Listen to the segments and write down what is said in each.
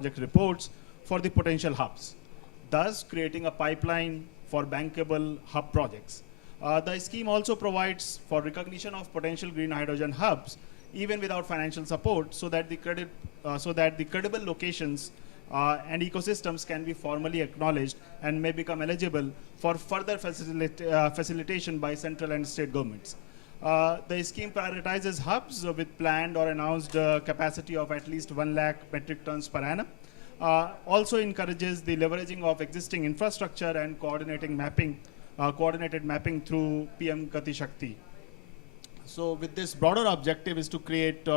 project reports for the potential hubs, thus creating a pipeline for bankable hub projects. The scheme also provides for recognition of potential green hydrogen hubs even without financial support, so that the credible locations and ecosystems can be formally acknowledged and may become eligible for further facilitation by central and state governments. The scheme prioritizes hubs with planned or announced capacity of at least 1 lakh metric tons per annum. Also encourages the leveraging of existing infrastructure and coordinated mapping through PM Gati Shakti. So with this broader objective is to create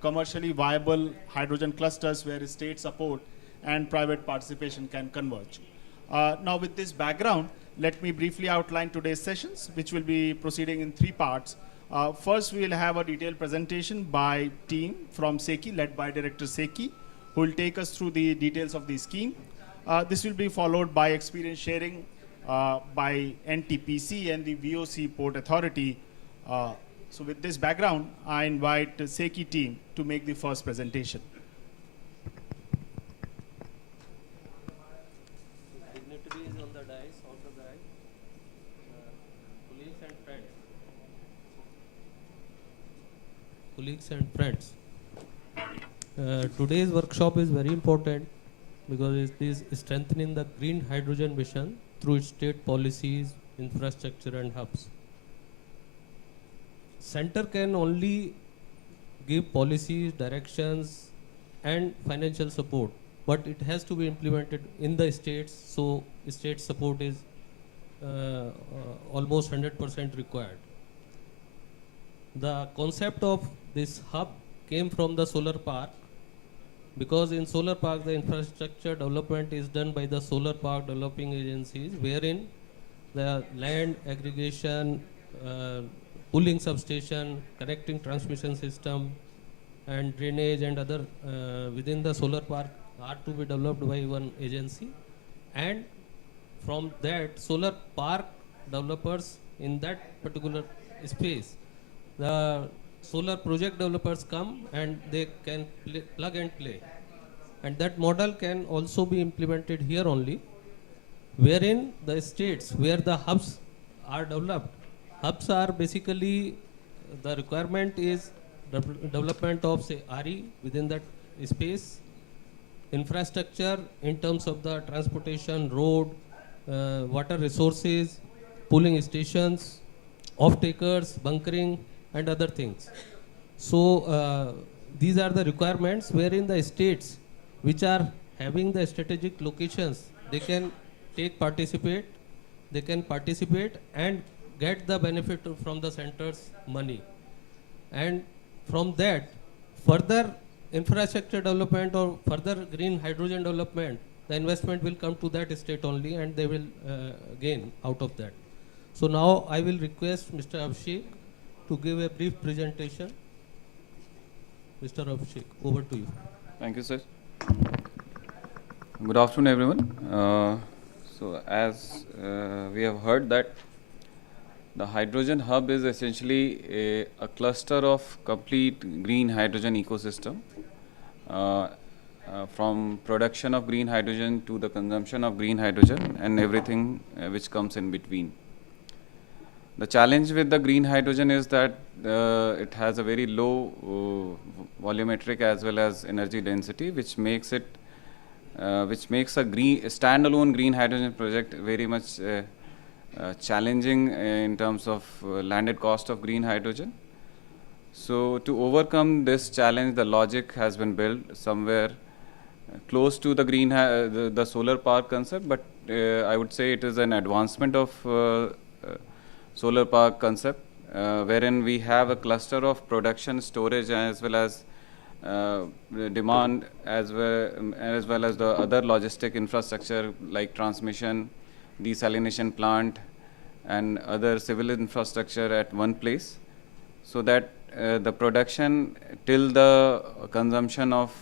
commercially viable hydrogen clusters where state support and private participation can converge. Now with this background, let me briefly outline today's sessions, which will be proceeding in 3 parts. First, we will have a detailed presentation by team from SECI, led by Director SECI, who will take us through the details of the scheme. This will be followed by experience sharing by NTPC and the VOC Port Authority. So with this background, I invite the SECI team to make the first presentation. Dignitaries on the dais, colleagues and friends. Colleagues and friends. Today's workshop is very important because it is strengthening the green hydrogen mission through state policies, infrastructure and hubs. Center can only give policies, directions and financial support, but it has to be implemented in the states, so state support is almost 100% required. The concept of this hub came from the solar park, because in solar park the infrastructure development is done by the solar park developing agencies, wherein the land aggregation, pooling substation, connecting transmission system and drainage and other within the solar park are to be developed by one agency, and from that solar park developers in that particular space, the solar project developers come and they can plug and play, and that model can also be implemented here only, wherein the states where the hubs are developed. Hubs are basically, the requirement is development of say RE within that space, infrastructure in terms of the transportation, road, water resources, pooling stations, off-takers, bunkering and other things. So these are the requirements wherein the states which are having the strategic locations, they can participate and get the benefit from the center's money. And from that, further infrastructure development or further green hydrogen development, the investment will come to that state only and they will gain out of that. So now I will request Mr. Abhishek to give a brief presentation. Mr. Abhishek, over to you. Thank you, sir. Good afternoon, everyone. So as we have heard that the hydrogen hub is essentially a cluster of complete green hydrogen ecosystem, from production of green hydrogen to the consumption of green hydrogen and everything which comes in between. The challenge with the green hydrogen is that it has a very low volumetric as well as energy density, which makes it a standalone green hydrogen project very much challenging in terms of landed cost of green hydrogen. So to overcome this challenge, the logic has been built somewhere close to the the solar park concept, but I would say it is an advancement of solar park concept, wherein we have a cluster of production, storage as well as demand as well as the other logistic infrastructure like transmission, desalination plant and other civil infrastructure at one place, so that the production till the consumption of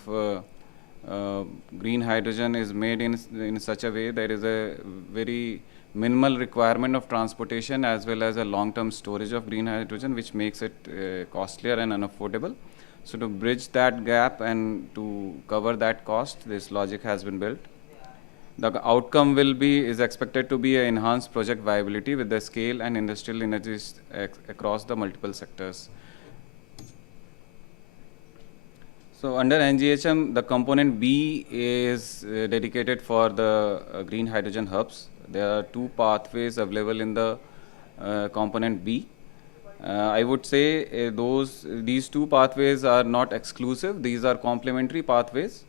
green hydrogen is made in such a way there is a very minimal requirement of transportation as well as a long-term storage of green hydrogen, which makes it costlier and unaffordable. So to bridge that gap and to cover that cost, this logic has been built. The outcome is expected to be an enhanced project viability with the scale and industrial energies across the multiple sectors. So under NGHM, the component B is dedicated for the green hydrogen hubs. There are two pathways available in the component B. I would say these two pathways are not exclusive. These are complementary pathways.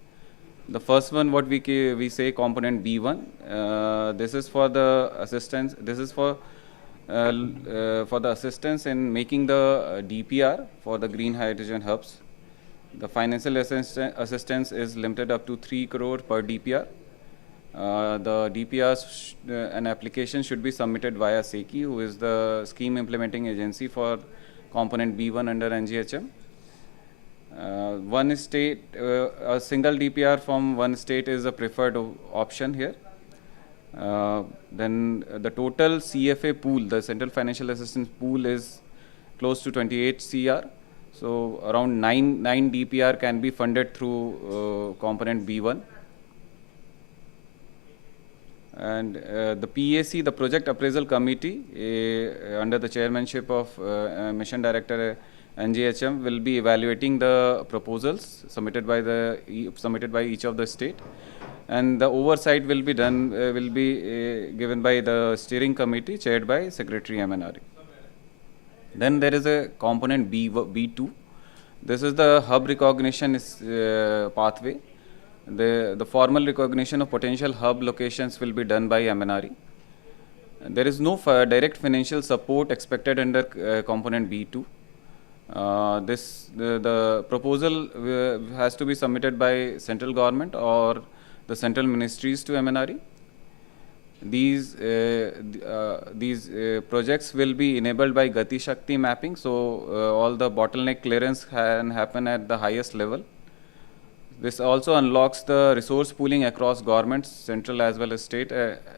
The first one, what we say component B1. This is for the assistance. This is for the assistance in making the DPR for the green hydrogen hubs. The financial assistance is limited up to 3 crore per DPR. The DPRs, an application should be submitted via SECI, who is the scheme implementing agency for component B1 under NGHM. One state, a single DPR from one state is a preferred option here. Then the total CFA pool, the Central Financial Assistance pool, is close to 28 CR. So around 9 DPR can be funded through component B1. And the PAC, the Project Appraisal Committee, under the chairmanship of Mission Director NGHM, will be evaluating the proposals submitted by each of the state, and the oversight will be done given by the steering committee chaired by Secretary MNRE. Then there is a component B2. This is the hub recognition pathway. The formal recognition of potential hub locations will be done by MNRE. There is no direct financial support expected under component B2. The proposal has to be submitted by central government or the central ministries to MNRE. These projects will be enabled by Gati Shakti mapping, so all the bottleneck clearance can happen at the highest level. This also unlocks the resource pooling across governments, central as well as state,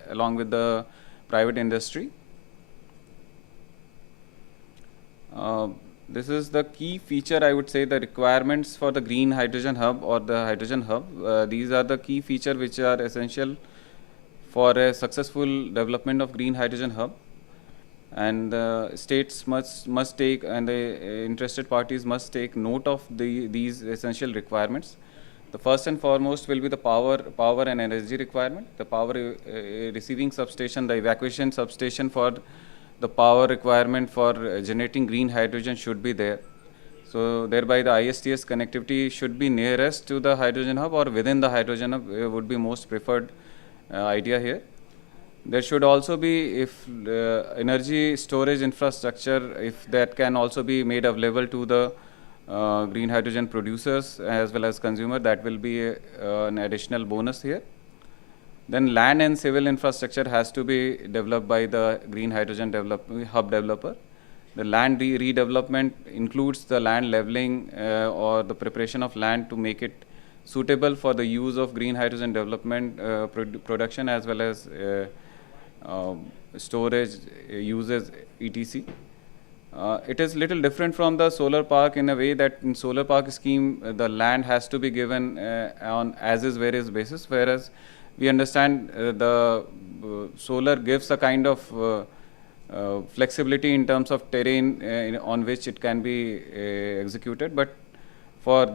along with the private industry. This is the key feature, I would say, the requirements for the green hydrogen hub or the hydrogen hub. These are the key features which are essential for a successful development of green hydrogen hub. And states must take, and the interested parties must take note of these essential requirements. The first and foremost will be the power and energy requirement. The power receiving substation, the evacuation substation for the power requirement for generating green hydrogen should be there. So thereby the ISTS connectivity should be nearest to the hydrogen hub or within the hydrogen hub would be most preferred idea here. There should also be, if energy storage infrastructure, if that can also be made available to the green hydrogen producers as well as consumer, that will be an additional bonus here. Then land and civil infrastructure has to be developed by the green hydrogen hub developer. The land redevelopment includes the land leveling or the preparation of land to make it suitable for the use of green hydrogen development, production as well as storage uses, etc. It is little different from the solar park in a way that in solar park scheme the land has to be given on as is where is basis, whereas we understand the solar gives a kind of flexibility in terms of terrain on which it can be executed. But for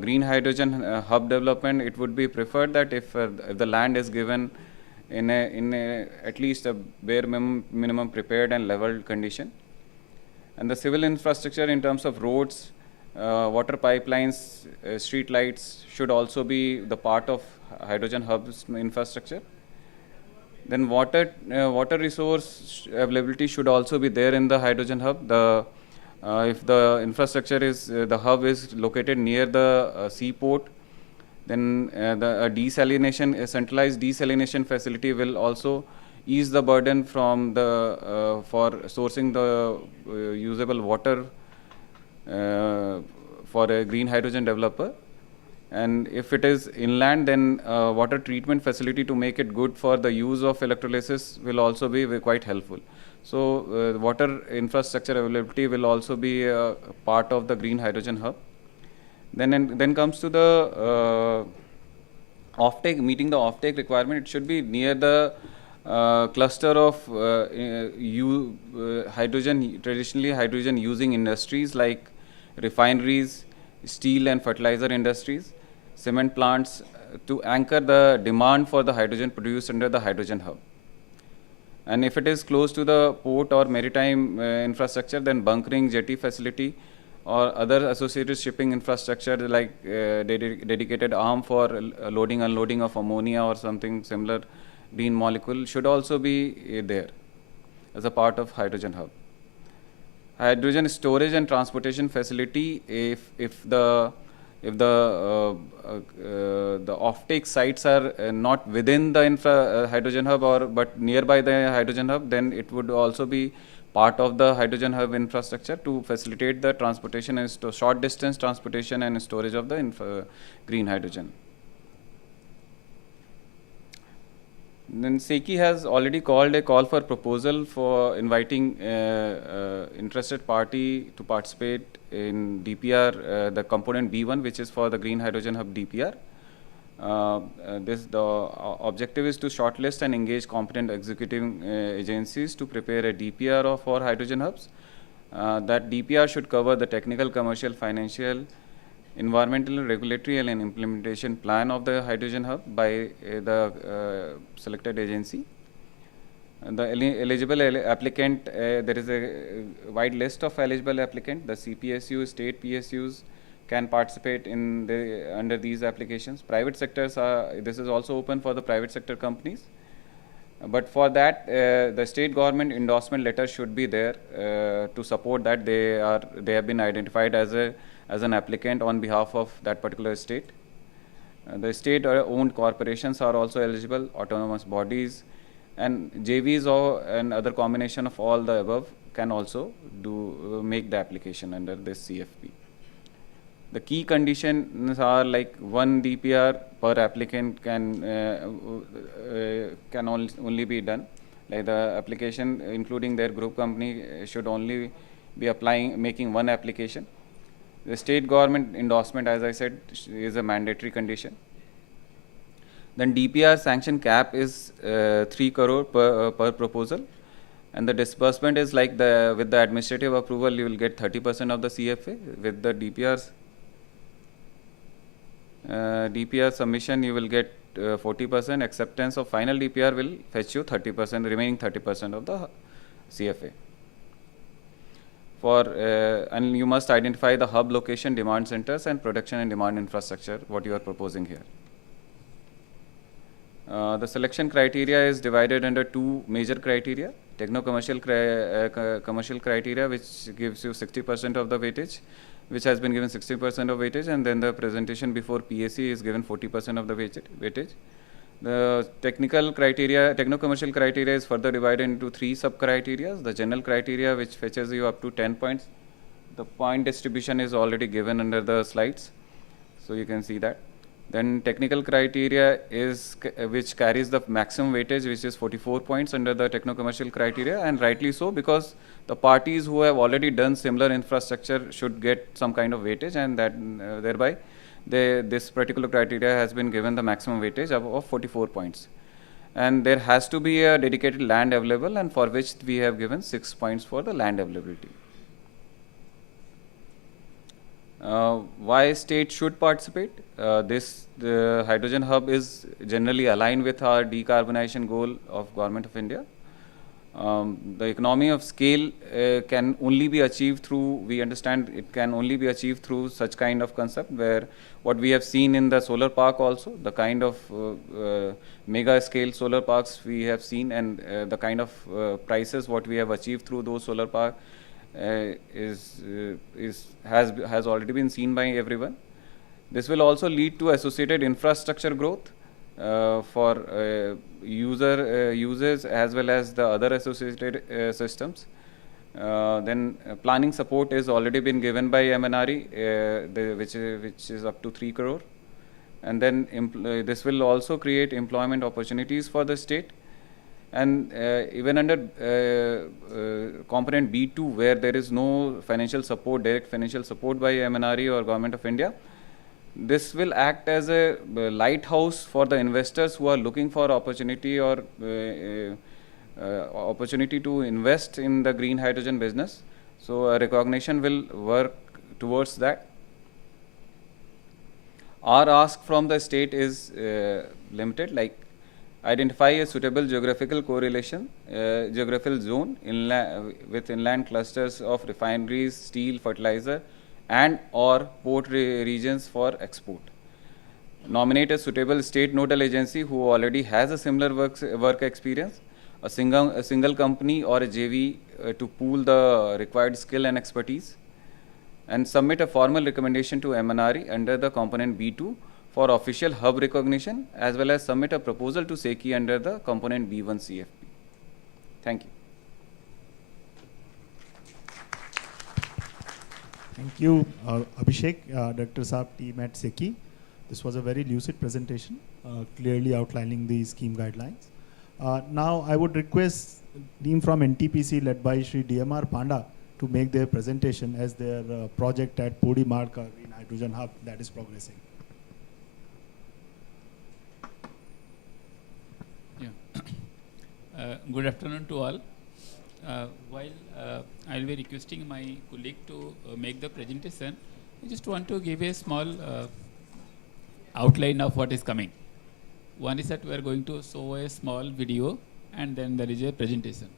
green hydrogen hub development, it would be preferred that if the land is given in at least a bare minimum prepared and leveled condition. And the civil infrastructure in terms of roads, water pipelines, street lights should also be the part of hydrogen hubs infrastructure. Then water resource availability should also be there in the hydrogen hub. If the infrastructure is, the hub is located near the seaport, then a centralized desalination facility will also ease the burden from for sourcing the usable water for a green hydrogen developer. And if it is inland, then water treatment facility to make it good for the use of electrolysis will also be quite helpful. So water infrastructure availability will also be a part of the green hydrogen hub. Then comes to the offtake, meeting the offtake requirement. It should be near the cluster of hydrogen, traditionally hydrogen using industries like refineries, steel and fertilizer industries, cement plants, to anchor the demand for the hydrogen produced under the hydrogen hub. And if it is close to the port or maritime infrastructure, then bunkering, jetty facility, or other associated shipping infrastructure like dedicated arm for loading, unloading of ammonia or something similar green molecule should also be there as a part of hydrogen hub. Hydrogen storage and transportation facility, if the offtake sites are not within the hydrogen hub but nearby the hydrogen hub, then it would also be part of the hydrogen hub infrastructure to facilitate the transportation and short distance transportation and storage of the green hydrogen. Then SECI has already called a call for proposal for inviting interested party to participate in DPR, the component B1, which is for the Green Hydrogen Hub DPR. The objective is to shortlist and engage competent executive agencies to prepare a DPR for hydrogen hubs. That DPR should cover the technical, commercial, financial, environmental, regulatory, and implementation plan of the hydrogen hub by the selected agency. And the eligible applicant, there is a wide list of eligible applicant. The CPSUs, state PSUs can participate in under these applications. Private sectors this is also open for the private sector companies. But for that, the state government endorsement letter should be there to support that they have been identified as an applicant on behalf of that particular state. The state-owned corporations are also eligible, autonomous bodies, and JVs and other combination of all the above can also make the application under this CFP. The key conditions are like one DPR per applicant can only be done. Like the application, including their group company, should only be making one application. The state government endorsement, as I said, is a mandatory condition. Then DPR sanction cap is 3 crore per proposal, and the disbursement is like with the administrative approval, you will get 30% of the CFA. With the DPR submission, you will get 40%. Acceptance of final DPR will fetch you 30%, remaining 30% of the CFA. And you must identify the hub location, demand centers, and production and demand infrastructure, what you are proposing here. The selection criteria is divided under two major criteria: techno-commercial commercial criteria, which gives you 60% of the weightage, which has been given 60% of weightage, and then the presentation before PAC is given 40% of the weightage. The techno-commercial criteria is further divided into 3 sub-criteria. The general criteria, which fetches you up to 10 points. The point distribution is already given under the slides, so you can see that. Then technical criteria is which carries the maximum weightage, which is 44 points under the techno-commercial criteria, and rightly so, because the parties who have already done similar infrastructure should get some kind of weightage, and that thereby this particular criteria has been given the maximum weightage of 44 points. And there has to be a dedicated land available, and for which we have given 6 points for the land availability. Why state should participate? The hydrogen hub is generally aligned with our decarbonization goal of Government of India. The economy of scale can only be achieved through, we understand it can only be achieved through such kind of concept, where what we have seen in the solar park also, the kind of mega scale solar parks we have seen, and the kind of prices what we have achieved through those solar park has already been seen by everyone. This will also lead to associated infrastructure growth for users as well as the other associated systems. Then planning support is already been given by MNRE, which is up to 3 crore. And then this will also create employment opportunities for the state. And even under component B2, where there is no financial support, direct financial support by MNRE or Government of India, this will act as a lighthouse for the investors who are looking for opportunity or opportunity to invest in the green hydrogen business. So recognition will work towards that. Our ask from the state is limited, like identify a suitable geographical correlation, geographical zone with inland clusters of refineries, steel, fertilizer, and or port regions for export. Nominate a suitable state nodal agency who already has a similar work experience, a single company or a JV to pool the required skill and expertise, and submit a formal recommendation to MNRE under the component B2 for official hub recognition, as well as submit a proposal to SECI under the component B1 CFP. Thank you. Thank you, Abhishek, Dr. Saab, team at SECI. This was a very lucid presentation, clearly outlining the scheme guidelines. Now, I would request team from NTPC led by Shri DMR Panda to make their presentation as their project at Podi Mark Green Hydrogen Hub that is progressing. Good afternoon to all. While I will be requesting my colleague to make the presentation, I just want to give a small outline of what is coming. One is that we are going to show a small video, and then there is a presentation.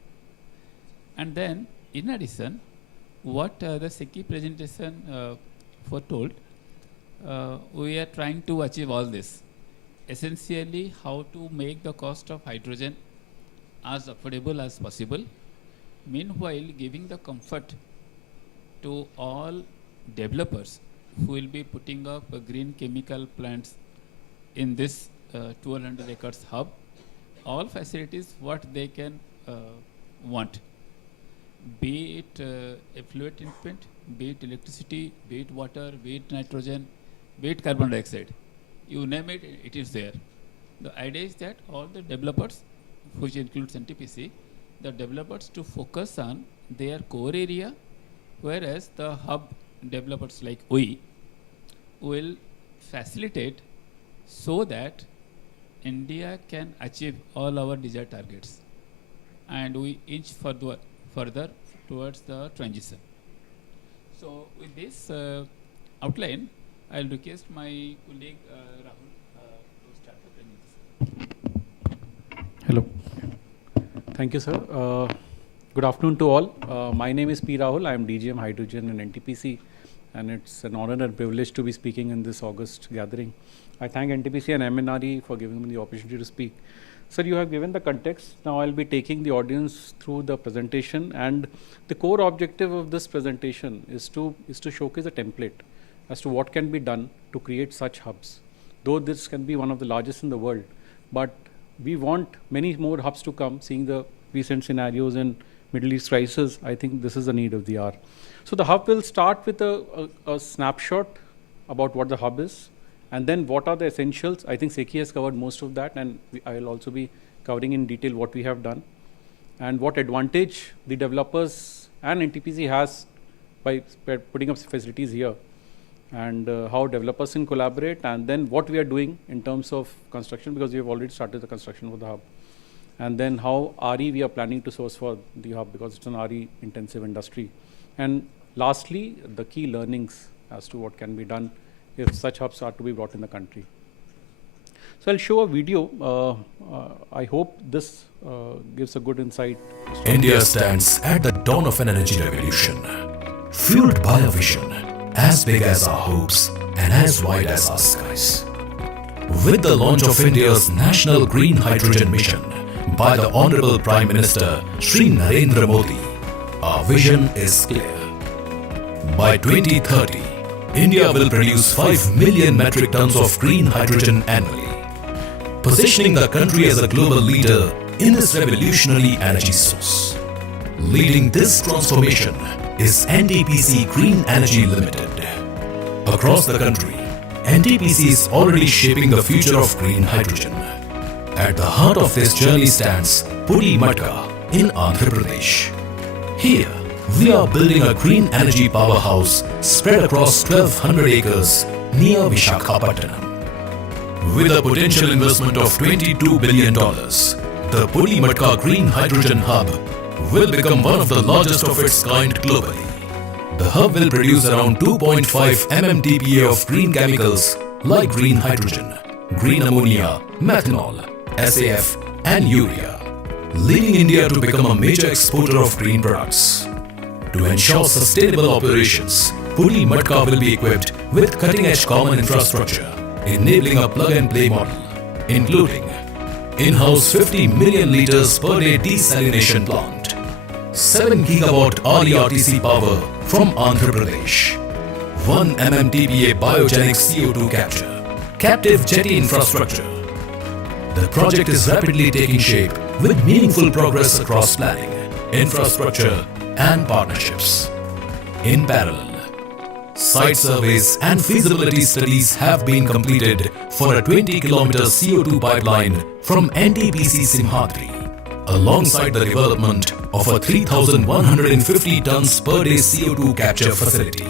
And then, in addition, what the SECI presentation foretold, we are trying to achieve all this. Essentially, how to make the cost of hydrogen as affordable as possible, meanwhile giving the comfort to all developers who will be putting up green chemical plants in this 1200 acres hub, all facilities what they can want, be it effluent treatment, be it electricity, be it water, be it nitrogen, be it carbon dioxide, you name it, it is there. The idea is that all the developers, which includes NTPC, the developers to focus on their core area, whereas the hub developers like we will facilitate so that India can achieve all our desired targets and we inch further towards the transition. So with this outline, I will request my colleague Rahul to start the presentation. Hello. Thank you, sir. Good afternoon to all. My name is P. Rahul. I am DGM Hydrogen in NTPC, and it's an honor and privilege to be speaking in this August gathering. I thank NTPC and MNRE for giving me the opportunity to speak. Sir, you have given the context. Now I'll be taking the audience through the presentation, and the core objective of this presentation is to showcase a template as to what can be done to create such hubs. Though this can be one of the largest in the world, but we want many more hubs to come, seeing the recent scenarios in Middle East crisis. I think this is the need of the hour. So the hub will start with a snapshot about what the hub is, and then what are the essentials. I think SECI has covered most of that, and I will also be covering in detail what we have done, and what advantage the developers and NTPC has by putting up facilities here, and how developers can collaborate, and then what we are doing in terms of construction, because we have already started the construction of the hub, and then how RE we are planning to source for the hub, because it's an RE intensive industry. And lastly, the key learnings as to what can be done if such hubs are to be brought in the country. So I'll show a video. I hope this gives a good insight. India stands at the dawn of an energy revolution, fueled by a vision as big as our hopes and as wide as our skies. With the launch of India's National Green Hydrogen Mission by the Honorable Prime Minister Shri Narendra Modi, our vision is clear. By 2030, India will produce 5 million metric tons of green hydrogen annually, positioning the country as a global leader in this revolutionary energy source. Leading this transformation is NTPC Green Energy Limited. Across the country, NTPC is already shaping the future of green hydrogen. At the heart of this journey stands Podi Matka in Andhra Pradesh. Here, we are building a green energy powerhouse spread across 1200 acres near Visakhapatnam. With a potential investment of $22 billion, the Puri-Matka Green Hydrogen Hub will become one of the largest of its kind globally. The hub will produce around 2.5 MMTPA of green chemicals like green hydrogen, green ammonia, methanol, SAF and urea, leading India to become a major exporter of green products. To ensure sustainable operations, Puri-Matka will be equipped with cutting-edge common infrastructure, enabling a plug-and-play model, including in-house 50 million liters per day desalination plant, 7 gigawatt RE-RTC power from Andhra Pradesh, 1 MMTPA biogenic CO2 capture, captive jetty infrastructure. The project is rapidly taking shape with meaningful progress across planning, infrastructure and partnerships. In parallel, site surveys and feasibility studies have been completed for a 20-kilometer CO2 pipeline from NTPC Simhadri, alongside the development of a 3,150 tons per day CO2 capture facility.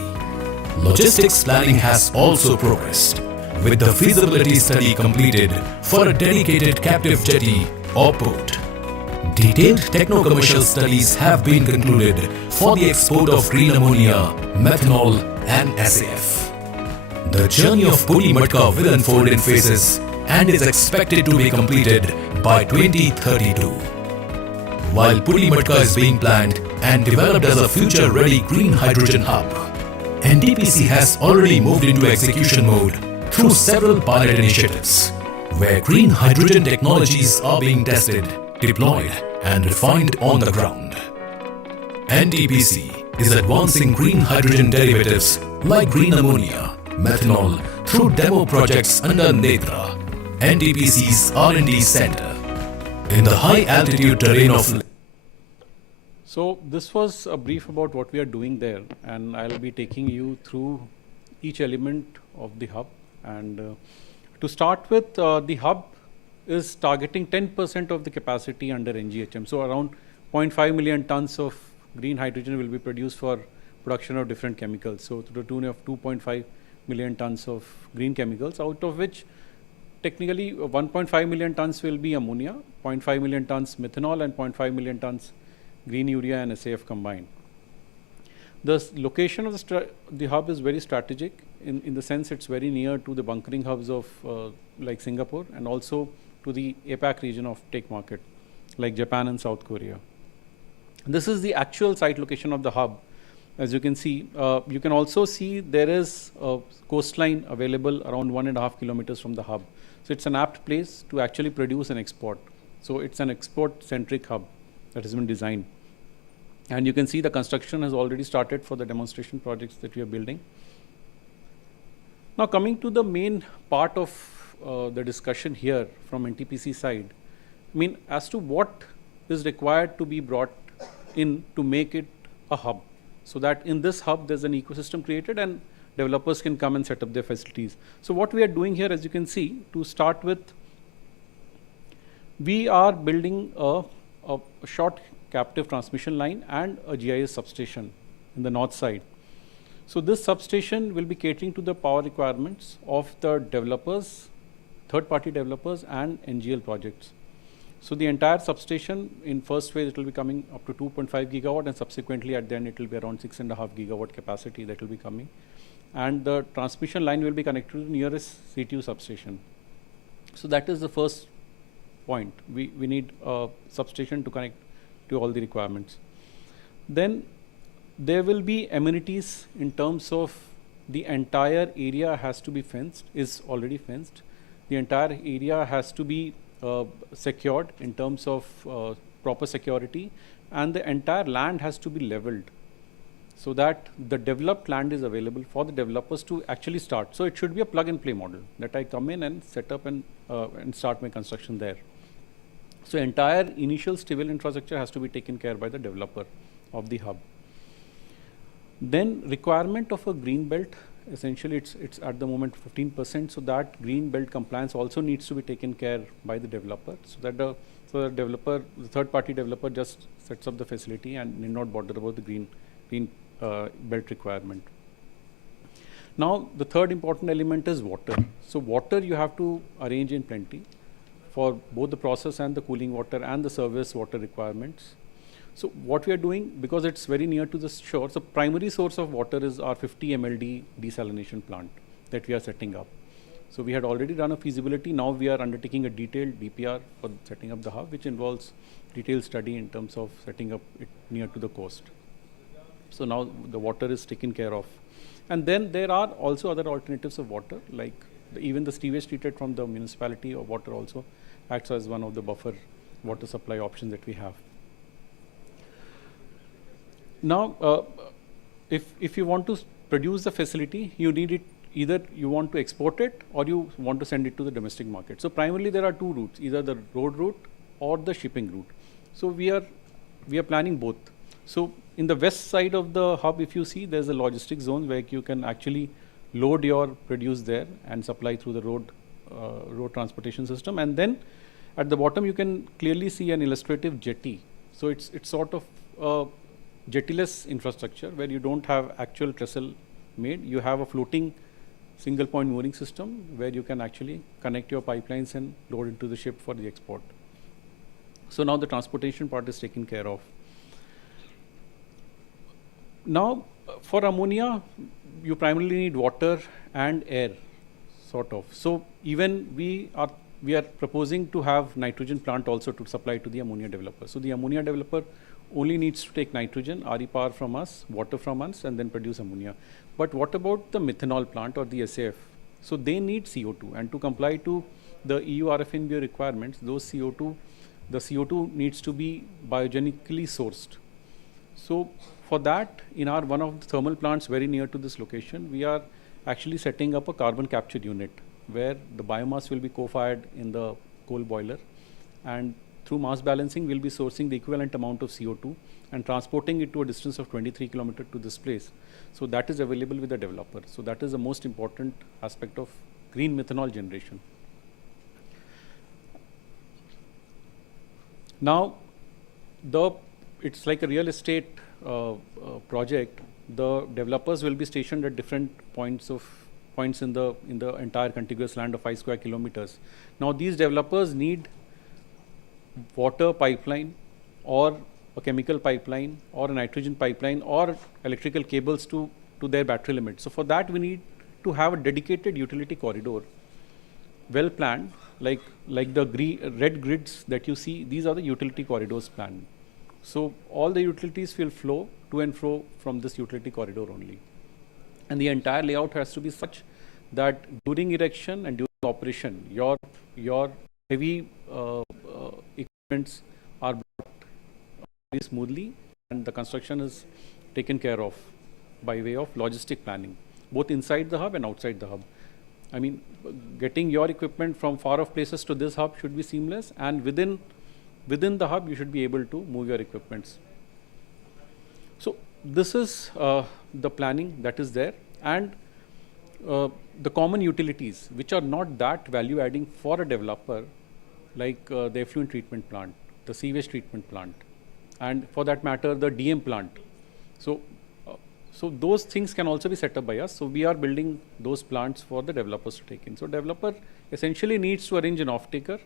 Logistics planning has also progressed, with the feasibility study completed for a dedicated captive jetty or port. Detailed techno-commercial studies have been concluded for the export of green ammonia, methanol and SAF. The journey of Puri-Matka will unfold in phases and is expected to be completed by 2032. While Puri-Matka is being planned and developed as a future-ready green hydrogen hub, NTPC has already moved into execution mode through several pilot initiatives, where green hydrogen technologies are being tested, deployed and refined on the ground. NTPC is advancing green hydrogen derivatives like green ammonia, methanol through demo projects under NETRA, NTPC's R&D center, in the high altitude terrain of. So this was a brief about what we are doing there, and I'll be taking you through each element of the hub. And to start with, the hub is targeting 10% of the capacity under NGHM. So around 0.5 million tons of green hydrogen will be produced for production of different chemicals. So to the tune of 2.5 million tons of green chemicals, out of which technically 1.5 million tons will be ammonia, 0.5 million tons methanol and 0.5 million tons green urea and SAF combined. The location of the hub is very strategic in the sense it's very near to the bunkering hubs of like Singapore, and also to the APAC region of tech market like Japan and South Korea. This is the actual site location of the hub. As you can see, you can also see there is a coastline available around 1.5 kilometers from the hub. So it's an apt place to actually produce and export. So it's an export-centric hub that has been designed. And you can see the construction has already started for the demonstration projects that we are building. Now coming to the main part of the discussion here from NTPC side, I mean, as to what is required to be brought in to make it a hub, so that in this hub there's an ecosystem created and developers can come and set up their facilities. So what we are doing here, as you can see, to start with, we are building a short captive transmission line and a GIS substation in the north side. So this substation will be catering to the power requirements of the developers, third-party developers and NGL projects. So the entire substation in first phase it will be coming up to 2.5 gigawatt, and subsequently at the end it will be around 6.5 gigawatt capacity that will be coming. And the transmission line will be connected to the nearest CTU substation. So that is the first point. We need a substation to connect to all the requirements. Then there will be amenities in terms of the entire area has to be fenced, is already fenced. The entire area has to be secured in terms of proper security, and the entire land has to be leveled so that the developed land is available for the developers to actually start. So it should be a plug and play model that I come in and set up and start my construction there. So entire initial civil infrastructure has to be taken care by the developer of the hub. Then requirement of a green belt, essentially it's at the moment 15%, so that green belt compliance also needs to be taken care by the developer, so that the developer, the third party developer just sets up the facility and need not bother about the green belt requirement. Now, the third important element is water. So water you have to arrange in plenty for both the process and the cooling water and the service water requirements. So what we are doing, because it's very near to the shore, so primary source of water is our 50 MLD desalination plant that we are setting up. So we had already done a feasibility. Now we are undertaking a detailed DPR for setting up the hub, which involves detailed study in terms of setting up it near to the coast. So now the water is taken care of. And then there are also other alternatives of water, like even the sewage treated from the municipality of water also acts as one of the buffer water supply options that we have. Now, if you want to produce the facility, you need it, either you want to export it or you want to send it to the domestic market. So primarily there are two routes, either the road route or the shipping route. So we are planning both. So in the west side of the hub, if you see, there's a logistics zone where you can actually load your produce there and supply through the road transportation system. And then at the bottom, you can clearly see an illustrative jetty. So it's sort of a jettyless infrastructure where you don't have actual trestle made. You have a floating single point mooring system where you can actually connect your pipelines and load into the ship for the export. So now the transportation part is taken care of. Now, for ammonia, you primarily need water and air, sort of. So even we are proposing to have nitrogen plant also to supply to the ammonia developer. So the ammonia developer only needs to take nitrogen, RE power from us, water from us, and then produce ammonia. But what about the methanol plant or the SAF? So they need CO2, and to comply to the EU RFNBO requirements, the CO2 needs to be biogenically sourced. So for that, in our one of the thermal plants very near to this location, we are actually setting up a carbon capture unit where the biomass will be co-fired in the coal boiler, and through mass balancing, we'll be sourcing the equivalent amount of CO2 and transporting it to a distance of 23 kilometers to this place. So that is available with the developer. So that is the most important aspect of green methanol generation. Now, it's like a real estate project. The developers will be stationed at different points in the entire contiguous land of 5 square kilometers. Now, these developers need water pipeline or a chemical pipeline or a nitrogen pipeline or electrical cables to their battery limit. So for that, we need to have a dedicated utility corridor, well planned, like the red grids that you see. These are the utility corridors planned. So all the utilities will flow to and fro from this utility corridor only. And the entire layout has to be such that during erection and during operation, your heavy equipments are brought very smoothly, and the construction is taken care of by way of logistic planning, both inside the hub and outside the hub. I mean, getting your equipment from far off places to this hub should be seamless, and within the hub, you should be able to move your equipments. So this is the planning that is there, and the common utilities, which are not that value adding for a developer, like the effluent treatment plant, the sewage treatment plant, and for that matter, the DM plant. So those things can also be set up by us. So we are building those plants for the developers to take in. So developer essentially needs to arrange an off-taker,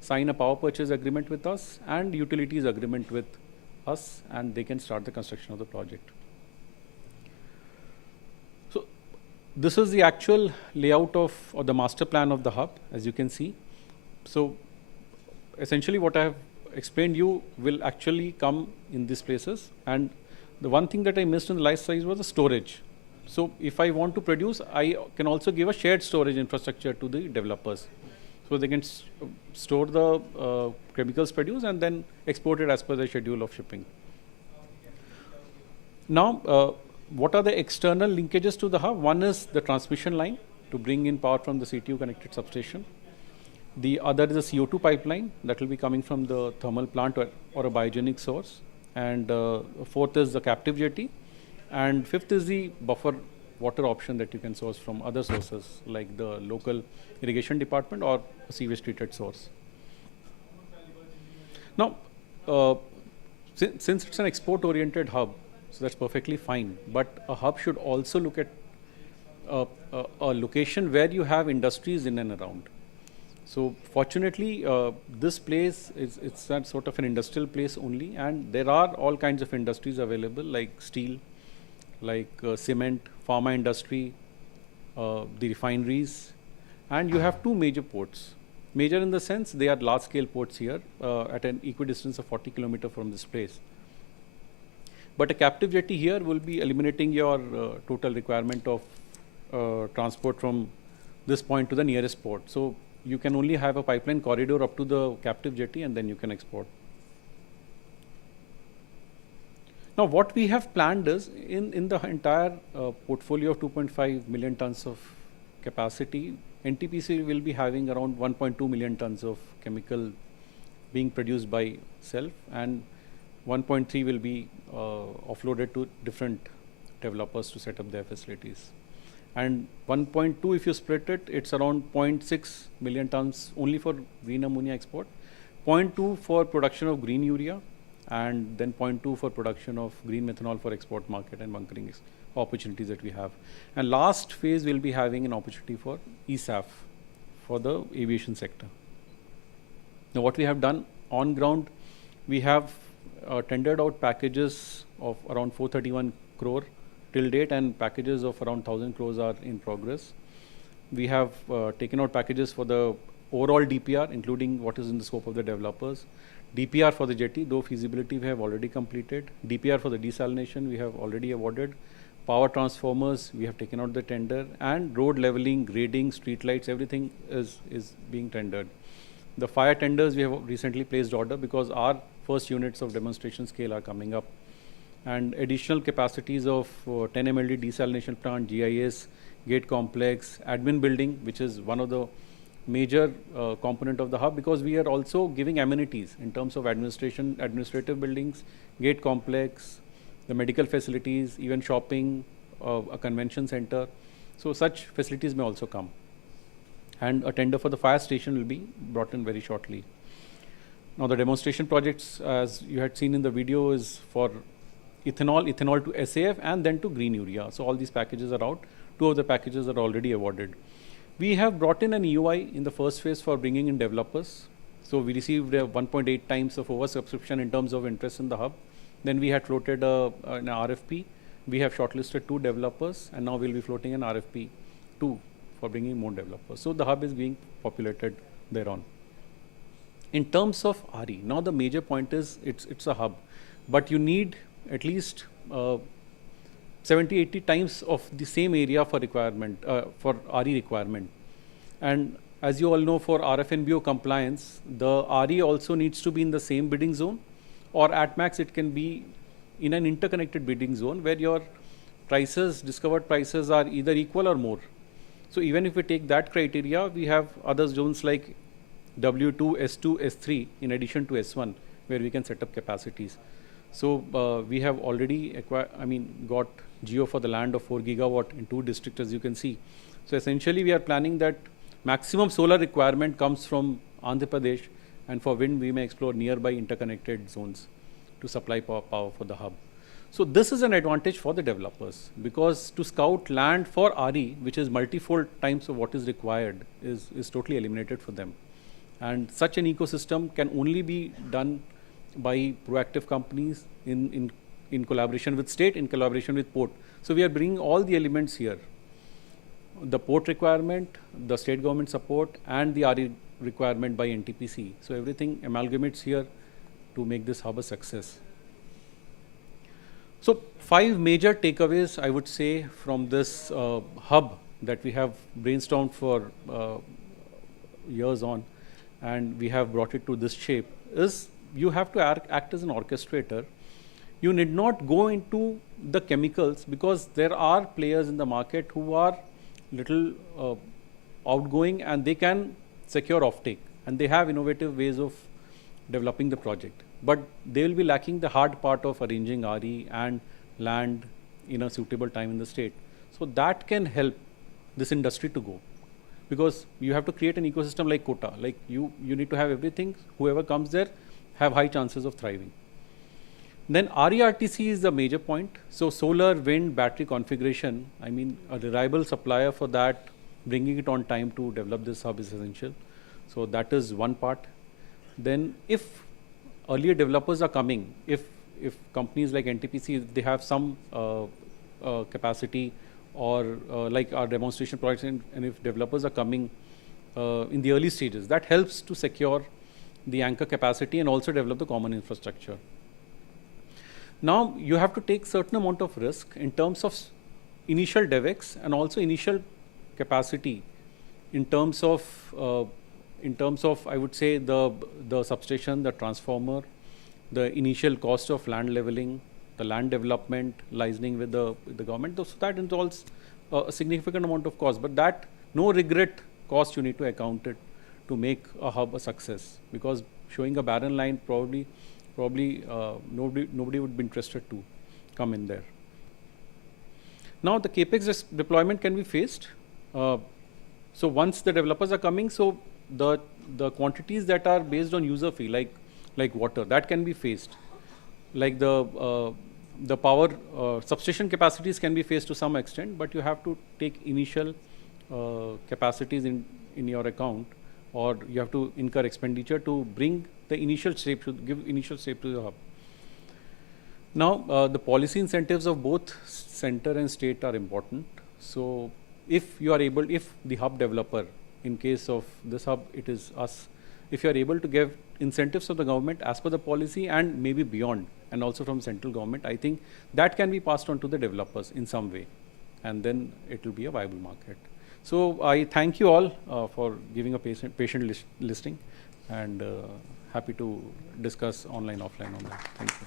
sign a power purchase agreement with us and utilities agreement with us, and they can start the construction of the project. So this is the actual layout or the master plan of the hub, as you can see. So essentially what I have explained you will actually come in these places, and the one thing that I missed in the life size was the storage. So if I want to produce, I can also give a shared storage infrastructure to the developers. So they can store the chemicals produced and then export it as per the schedule of shipping. Now, what are the external linkages to the hub? One is the transmission line to bring in power from the CTU connected substation. The other is a CO2 pipeline that will be coming from the thermal plant or a biogenic source. And fourth is the captive jetty. And fifth is the buffer water option that you can source from other sources like the local irrigation department or a sewage treated source. Now, since it's an export oriented hub, so that's perfectly fine. But a hub should also look at a location where you have industries in and around. So fortunately, this place it's that sort of an industrial place only, and there are all kinds of industries available like steel, like cement, pharma industry, the refineries, and you have two major ports. Major in the sense they are large-scale ports here at an equidistance of 40 kilometers from this place. But a captive jetty here will be eliminating your total requirement of transport from this point to the nearest port. So you can only have a pipeline corridor up to the captive jetty, and then you can export. Now what we have planned is, in the entire portfolio of 2.5 million tons of capacity, NTPC will be having around 1.2 million tons of chemical being produced by self, and 1.3 will be offloaded to different developers to set up their facilities. And 1.2, if you split it, it's around 0.6 million tons only for green ammonia export, 0.2 for production of green urea, and then 0.2 for production of green methanol for export market and bunkering opportunities that we have. And last phase will be having an opportunity for ESAF for the aviation sector. Now what we have done on ground, we have tendered out packages of around 431 crore till date, and packages of around 1000 crores are in progress. We have taken out packages for the overall DPR, including what is in the scope of the developers. DPR for the jetty, though feasibility we have already completed. DPR for the desalination we have already awarded. Power transformers, we have taken out the tender, and road leveling, grading, street lights, everything is being tendered. The fire tenders, we have recently placed order because our first units of demonstration scale are coming up. And additional capacities of 10 MLD desalination plant, GIS, gate complex, admin building, which is one of the major component of the hub, because we are also giving amenities in terms of administrative buildings, gate complex, the medical facilities, even shopping, a convention center. So such facilities may also come. And a tender for the fire station will be brought in very shortly. Now the demonstration projects, as you had seen in the video, is for ethanol to SAF, and then to green urea. So all these packages are out. 2 of the packages are already awarded. We have brought in an EOI in the first phase for bringing in developers. So we received 1.8 times of oversubscription in terms of interest in the hub. Then we had floated an RFP. We have shortlisted 2 developers, and now we'll be floating an RFP 2 for bringing more developers. So the hub is being populated thereon. In terms of RE, now the major point is it's a hub, but you need at least 70-80 times of the same area for requirement, for RE requirement. And as you all know, for RFNBO compliance, the RE also needs to be in the same bidding zone, or at max it can be in an interconnected bidding zone where your prices, discovered prices, are either equal or more. So even if we take that criteria, we have other zones like W2, S2, S3 in addition to S1, where we can set up capacities. So we have already got geo for the land of 4 gigawatt in 2 districts, as you can see. So essentially we are planning that maximum solar requirement comes from Andhra Pradesh, and for wind we may explore nearby interconnected zones to supply power for the hub. So this is an advantage for the developers, because to scout land for RE, which is multifold times of what is required, is totally eliminated for them. And such an ecosystem can only be done by proactive companies in collaboration with state, in collaboration with port. So we are bringing all the elements here. The port requirement, the state government support, and the RE requirement by NTPC. So everything amalgamates here to make this hub a success. So 5 major takeaways, I would say, from this hub that we have brainstormed for years on, and we have brought it to this shape, is you have to act as an orchestrator. You need not go into the chemicals, because there are players in the market who are little outgoing, and they can secure offtake, and they have innovative ways of developing the project. But they will be lacking the hard part of arranging RE and land in a suitable time in the state. So that can help this industry to go, because you have to create an ecosystem like quota. Like you need to have everything. Whoever comes there have high chances of thriving. Then RERTC is the major point. So solar, wind, battery configuration, I mean a reliable supplier for that, bringing it on time to develop this hub is essential. So that is one part. Then if earlier developers are coming, if companies like NTPC, they have some capacity or like our demonstration projects, and if developers are coming in the early stages, that helps to secure the anchor capacity and also develop the common infrastructure. Now you have to take certain amount of risk in terms of initial DevEx and also initial capacity in terms of I would say the substation, the transformer, the initial cost of land leveling, the land development, licensing with the government. So that involves a significant amount of cost, but that no regret cost you need to account it to make a hub a success, because showing a barren line probably nobody would be interested to come in there. Now the capex deployment can be phased. So once the developers are coming, so the quantities that are based on user fee, like water, that can be phased. Like the power substation capacities can be phased to some extent, but you have to take initial capacities in your account, or you have to incur expenditure to bring the initial shape, to give initial shape to the hub. Now the policy incentives of both center and state are important. So if you are able, if the hub developer, in case of this hub, it is us, if you are able to give incentives of the government as per the policy and maybe beyond, and also from central government, I think that can be passed on to the developers in some way, and then it will be a viable market. So I thank you all for giving a patient listening, and happy to discuss online, offline on that. Thank you.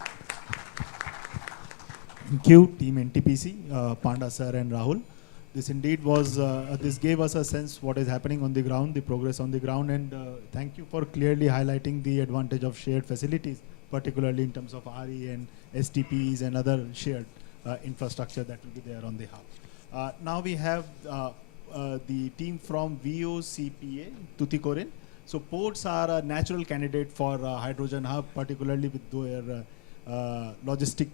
Thank you, Team NTPC, Panda sir and Rahul. This indeed was, this gave us a sense what is happening on the ground, the progress on the ground, and thank you for clearly highlighting the advantage of shared facilities, particularly in terms of RE and STPs and other shared infrastructure that will be there on the hub. Now we have the team from VOCPA, Tuticorin. So ports are a natural candidate for hydrogen hub, particularly with their logistic,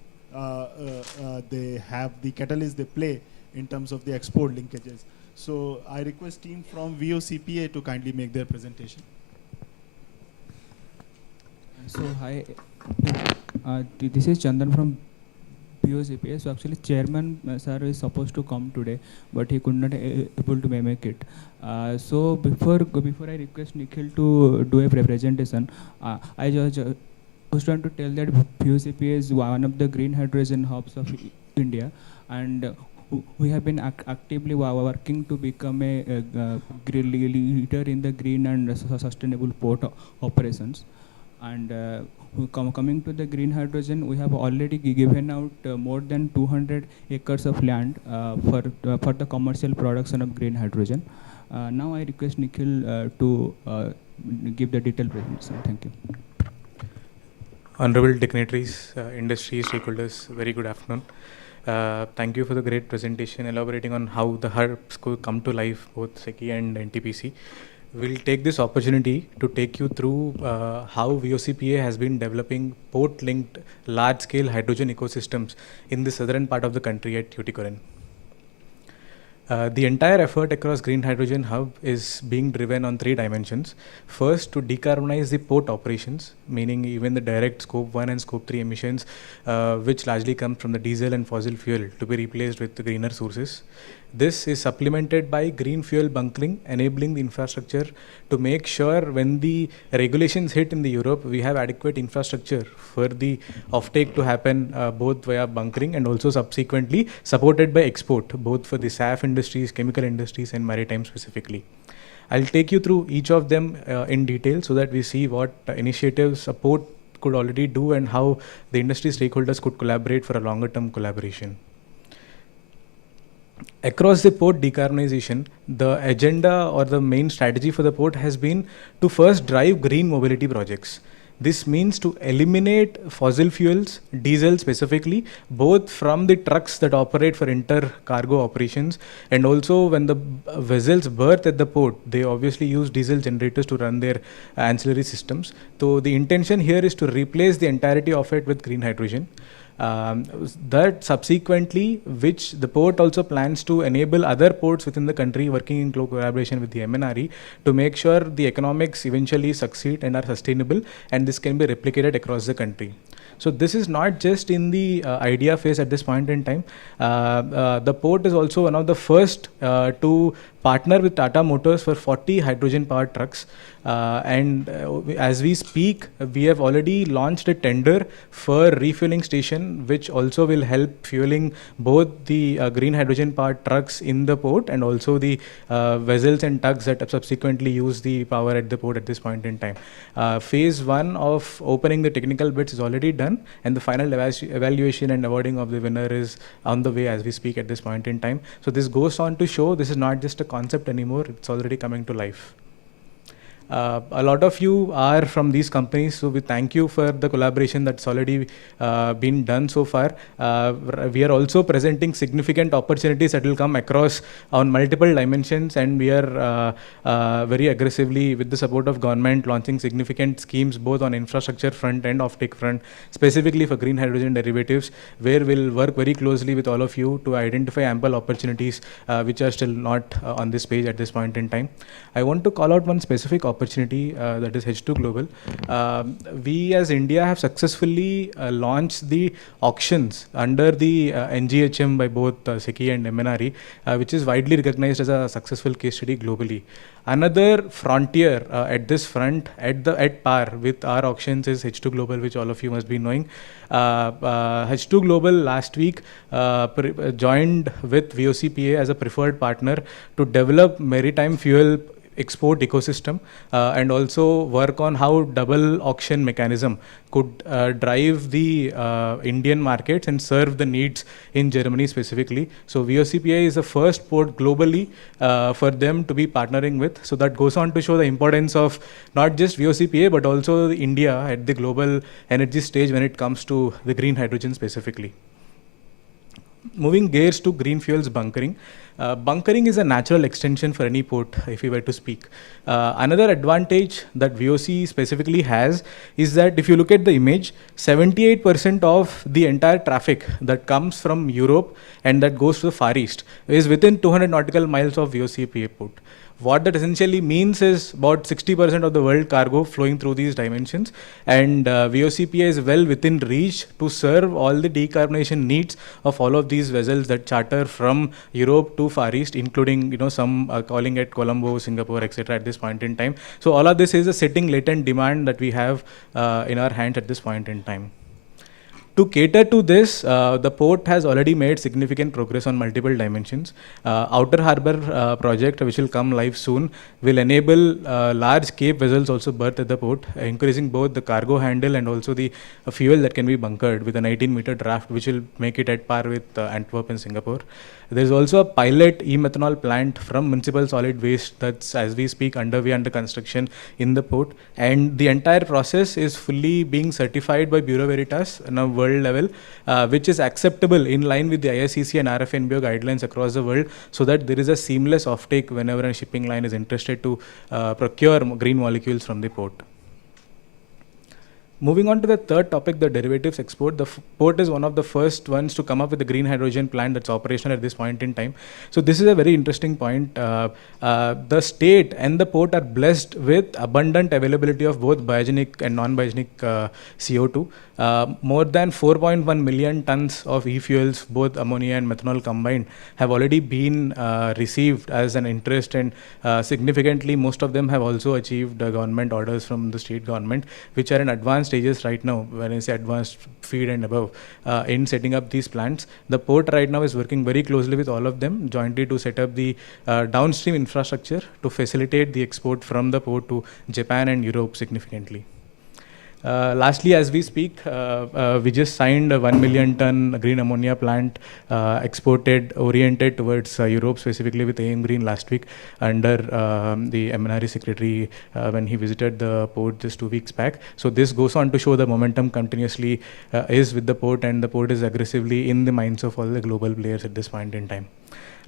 they have the catalyst they play in terms of the export linkages. So I request team from VOCPA to kindly make their presentation. So hi, this is Chandan from VOCPA. So actually chairman sir is supposed to come today, but he could not able to make it. So before I request Nikhil to do a presentation, I just want to tell that VOCPA is one of the green hydrogen hubs of India, and we have been actively working to become a leader in the green and sustainable port operations. And coming to the green hydrogen, we have already given out more than 200 acres of land for the commercial production of green hydrogen. Now I request Nikhil to give the detailed presentation. Thank you. Honorable dignitaries, industry stakeholders, very good afternoon. Thank you for the great presentation elaborating on how the hubs could come to life, both SECI and NTPC. We'll take this opportunity to take you through how VOCPA has been developing port-linked large-scale hydrogen ecosystems in the southern part of the country at Tuticorin. The entire effort across Green Hydrogen Hub is being driven on 3 dimensions. First, to decarbonize the port operations, meaning even the direct scope 1 and scope 3 emissions, which largely come from the diesel and fossil fuel, to be replaced with the greener sources. This is supplemented by green fuel bunkering, enabling the infrastructure to make sure when the regulations hit in the Europe, we have adequate infrastructure for the offtake to happen both via bunkering and also subsequently supported by export, both for the SAF industries, chemical industries and maritime specifically. I'll take you through each of them in detail so that we see what initiatives support could already do and how the industry stakeholders could collaborate for a longer term collaboration. Across the port decarbonization, the agenda or the main strategy for the port has been to first drive green mobility projects. This means to eliminate fossil fuels, diesel specifically, both from the trucks that operate for inter-cargo operations, and also when the vessels berth at the port, they obviously use diesel generators to run their ancillary systems. So the intention here is to replace the entirety of it with green hydrogen. That subsequently, which the port also plans to enable other ports within the country working in close collaboration with the MNRE to make sure the economics eventually succeed and are sustainable, and this can be replicated across the country. So this is not just in the idea phase at this point in time. The port is also one of the first to partner with Tata Motors for 40 hydrogen powered trucks. As we speak, we have already launched a tender for refueling station, which also will help fueling both the green hydrogen powered trucks in the port and also the vessels and tugs that subsequently use the power at the port at this point in time. Phase 1 of opening the technical bids is already done, and the final evaluation and awarding of the winner is on the way as we speak at this point in time. So this goes on to show this is not just a concept anymore, it's already coming to life. A lot of you are from these companies, so we thank you for the collaboration that's already been done so far. We are also presenting significant opportunities that will come across on multiple dimensions, and we are very aggressively, with the support of government, launching significant schemes both on infrastructure front and offtake front, specifically for green hydrogen derivatives, where we'll work very closely with all of you to identify ample opportunities which are still not on this page at this point in time. I want to call out one specific opportunity that is H2 Global. We as India have successfully launched the auctions under the NGHM by both SECI and MNRE, which is widely recognized as a successful case study globally. Another frontier at this front, at par with our auctions, is H2 Global, which all of you must be knowing. H2 Global last week joined with VOCPA as a preferred partner to develop maritime fuel export ecosystem and also work on how double auction mechanism could drive the Indian markets and serve the needs in Germany specifically. So VOCPA is the first port globally for them to be partnering with. So that goes on to show the importance of not just VOCPA but also India at the global energy stage when it comes to the green hydrogen specifically. Moving gears to green fuels bunkering. Bunkering is a natural extension for any port, if we were to speak. Another advantage that VOC specifically has is that if you look at the image, 78% of the entire traffic that comes from Europe and that goes to the Far East is within 200 nautical miles of VOCPA port. What that essentially means is about 60% of the world cargo flowing through these dimensions, and VOCPA is well within reach to serve all the decarbonization needs of all of these vessels that charter from Europe to Far East, including some calling at Colombo, Singapore, etc. at this point in time. So all of this is a sitting latent demand that we have in our hands at this point in time. To cater to this, the port has already made significant progress on multiple dimensions. Outer Harbour project, which will come live soon, will enable large Cape vessels also berth at the port, increasing both the cargo handle and also the fuel that can be bunkered with an 18-meter draft, which will make it at par with Antwerp and Singapore. There is also a pilot e-methanol plant from municipal solid waste that's, as we speak, underway under construction in the port. And the entire process is fully being certified by Bureau Veritas on a world level, which is acceptable in line with the ISCC and RFNBO guidelines across the world, so that there is a seamless offtake whenever a shipping line is interested to procure green molecules from the port. Moving on to the third topic, the derivatives export. The port is one of the first ones to come up with a green hydrogen plant that's operational at this point in time. So this is a very interesting point. The state and the port are blessed with abundant availability of both biogenic and non-biogenic CO2. More than 4.1 million tons of e-fuels, both ammonia and methanol combined, have already been received as an interest, and significantly most of them have also achieved government orders from the state government, which are in advanced stages right now. When I say advanced, feed and above, in setting up these plants. The port right now is working very closely with all of them jointly to set up the downstream infrastructure to facilitate the export from the port to Japan and Europe significantly. Lastly, as we speak, we just signed a 1 million ton green ammonia plant oriented towards Europe, specifically with AM Green last week under the MNRE secretary when he visited the port just 2 weeks back. So this goes on to show the momentum continuously is with the port, and the port is aggressively in the minds of all the global players at this point in time.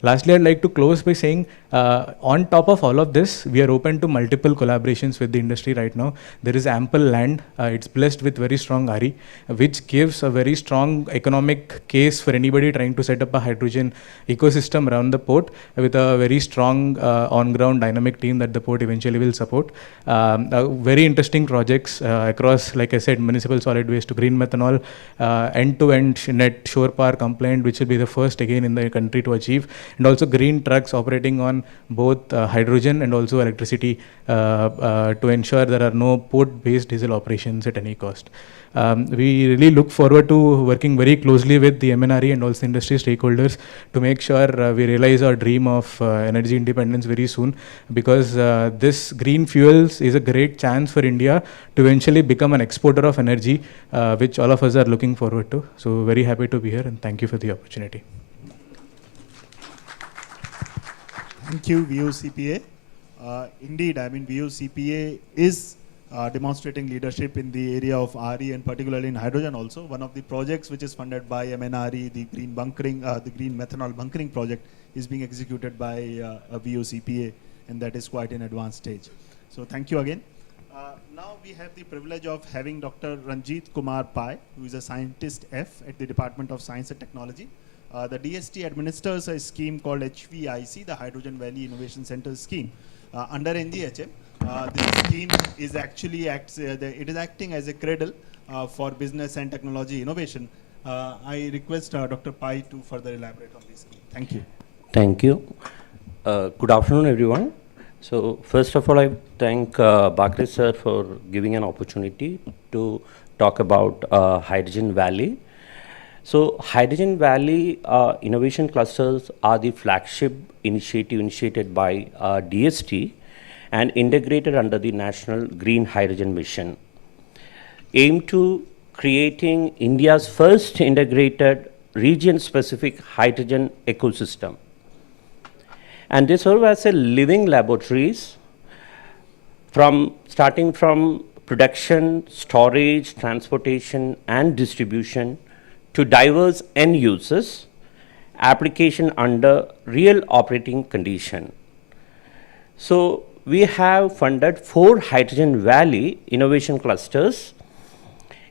Lastly, I'd like to close by saying, on top of all of this, we are open to multiple collaborations with the industry right now. There is ample land. It's blessed with very strong RE, which gives a very strong economic case for anybody trying to set up a hydrogen ecosystem around the port with a very strong on-ground dynamic team that the port eventually will support. Very interesting projects across, like I said, municipal solid waste to green methanol, end-to-end net shore power compliant, which will be the first again in the country to achieve, and also green trucks operating on both hydrogen and also electricity to ensure there are no port-based diesel operations at any cost. We really look forward to working very closely with the MNRE and also industry stakeholders to make sure we realize our dream of energy independence very soon, because this green fuels is a great chance for India to eventually become an exporter of energy, which all of us are looking forward to. So very happy to be here, and thank you for the opportunity. Thank you, VOCPA. Indeed, I mean, VOCPA is demonstrating leadership in the area of RE and particularly in hydrogen also. One of the projects which is funded by MNRE, the green bunkering, the green methanol bunkering project, is being executed by a VOCPA, and that is quite in advanced stage. So thank you again. Now we have the privilege of having Dr. Ranjit Kumar Pai, who is a scientist F at the Department of Science and Technology. The DST administers a scheme called HVIC, the Hydrogen Valley Innovation Center scheme. Under NGHM, this scheme is actually acting as a cradle for business and technology innovation. I request Dr. Pai to further elaborate on this scheme. Thank you. Thank you. Good afternoon, everyone. So first of all, I thank Bakri sir for giving an opportunity to talk about Hydrogen Valley. So Hydrogen Valley Innovation Clusters are the flagship initiative initiated by DST and integrated under the National Green Hydrogen Mission, aimed to creating India's first integrated region-specific hydrogen ecosystem. And they serve as a living laboratories starting from production, storage, transportation, and distribution to diverse end users, application under real operating condition. So we have funded 4 Hydrogen Valley innovation clusters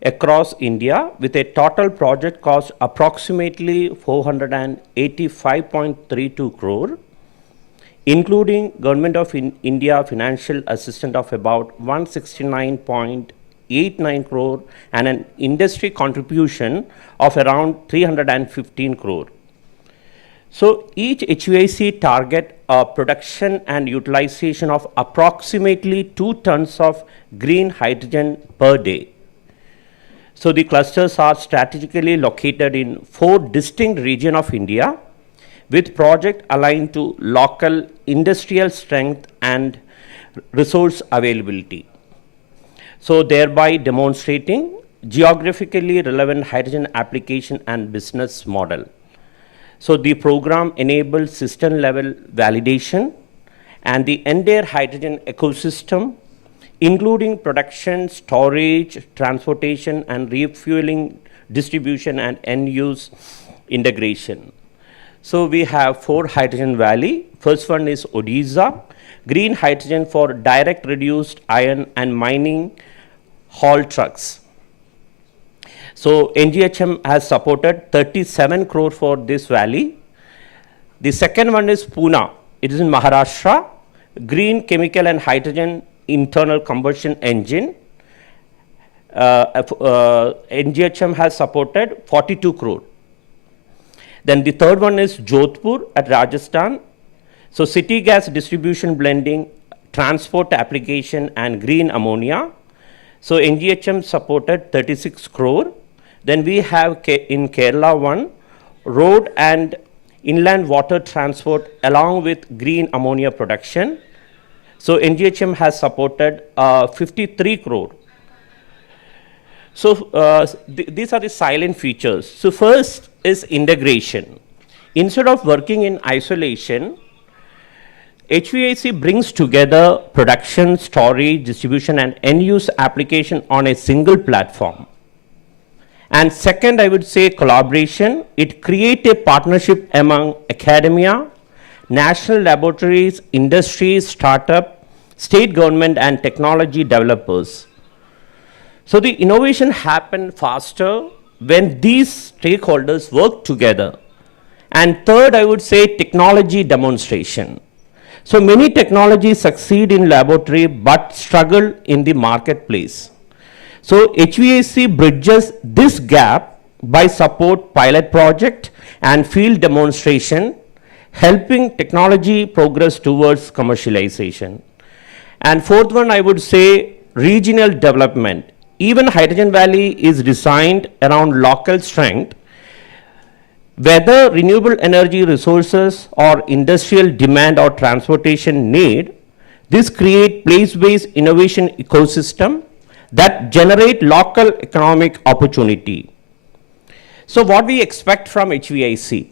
across India with a total project cost approximately 485.32 crore, including Government of India financial assistance of about 169.89 crore and an industry contribution of around 315 crore. So each HVIC target a production and utilization of approximately 2 tons of green hydrogen per day. So the clusters are strategically located in 4 distinct regions of India with project aligned to local industrial strength and resource availability. So thereby demonstrating geographically relevant hydrogen application and business model. So the program enables system level validation and the entire hydrogen ecosystem, including production, storage, transportation, and refueling, distribution, and end use integration. So we have 4 Hydrogen Valley. First one is Odisha, green hydrogen for direct reduced iron and mining haul trucks. So NGHM has supported 37 crore for this valley. The second one is Pune. It is in Maharashtra, green chemical and hydrogen internal combustion engine. NGHM has supported 42 crore. Then the third one is Jodhpur at Rajasthan. So city gas distribution blending, transport application and green ammonia. So NGHM supported 36 crore. Then we have in Kerala one, road and inland water transport along with green ammonia production. So NGHM has supported 53 crore. So these are the silent features. So first is integration. Instead of working in isolation, HVAC brings together production, storage, distribution, and end-use application on a single platform. And second, I would say collaboration. It creates a partnership among academia, national laboratories, industries, startup, state government, and technology developers. So the innovation happens faster when these stakeholders work together. And third, I would say technology demonstration. So many technologies succeed in laboratory but struggle in the marketplace. So HVAC bridges this gap by support pilot project and field demonstration, helping technology progress towards commercialization. And fourth one, I would say regional development. Even Hydrogen Valley is designed around local strength. Whether renewable energy resources or industrial demand or transportation need, this create place-based innovation ecosystem that generate local economic opportunity. So what we expect from HVAC?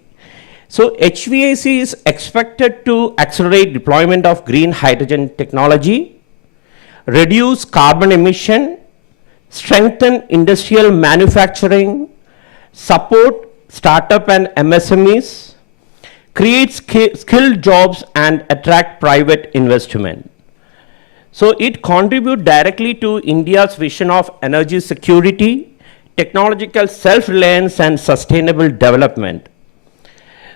So HVAC is expected to accelerate deployment of green hydrogen technology, reduce carbon emission, strengthen industrial manufacturing, support startup and MSMEs, create skilled jobs and attract private investment. So it contributes directly to India's vision of energy security, technological self-reliance and sustainable development.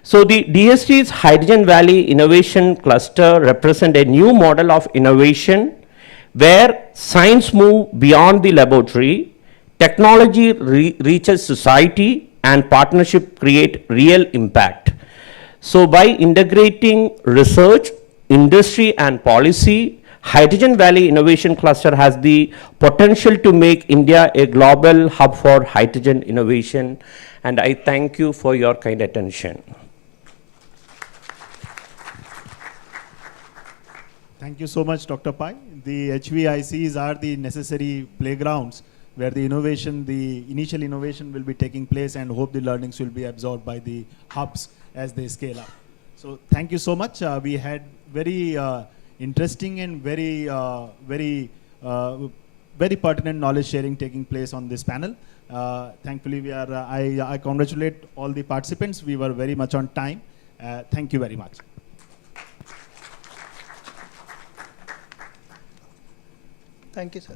So the DST's Hydrogen Valley Innovation Cluster represent a new model of innovation where science moves beyond the laboratory, technology reaches society, and partnership create real impact. So by integrating research, industry, and policy, Hydrogen Valley Innovation Cluster has the potential to make India a global hub for hydrogen innovation. And I thank you for your kind attention. Thank you so much, Dr. Pai. The HVICs are the necessary playgrounds where the innovation, the initial innovation will be taking place, and hope the learnings will be absorbed by the hubs as they scale up. So thank you so much. We had very interesting and very pertinent knowledge sharing taking place on this panel. Thankfully, we are. I congratulate all the participants. We were very much on time. Thank you very much. Thank you, sir.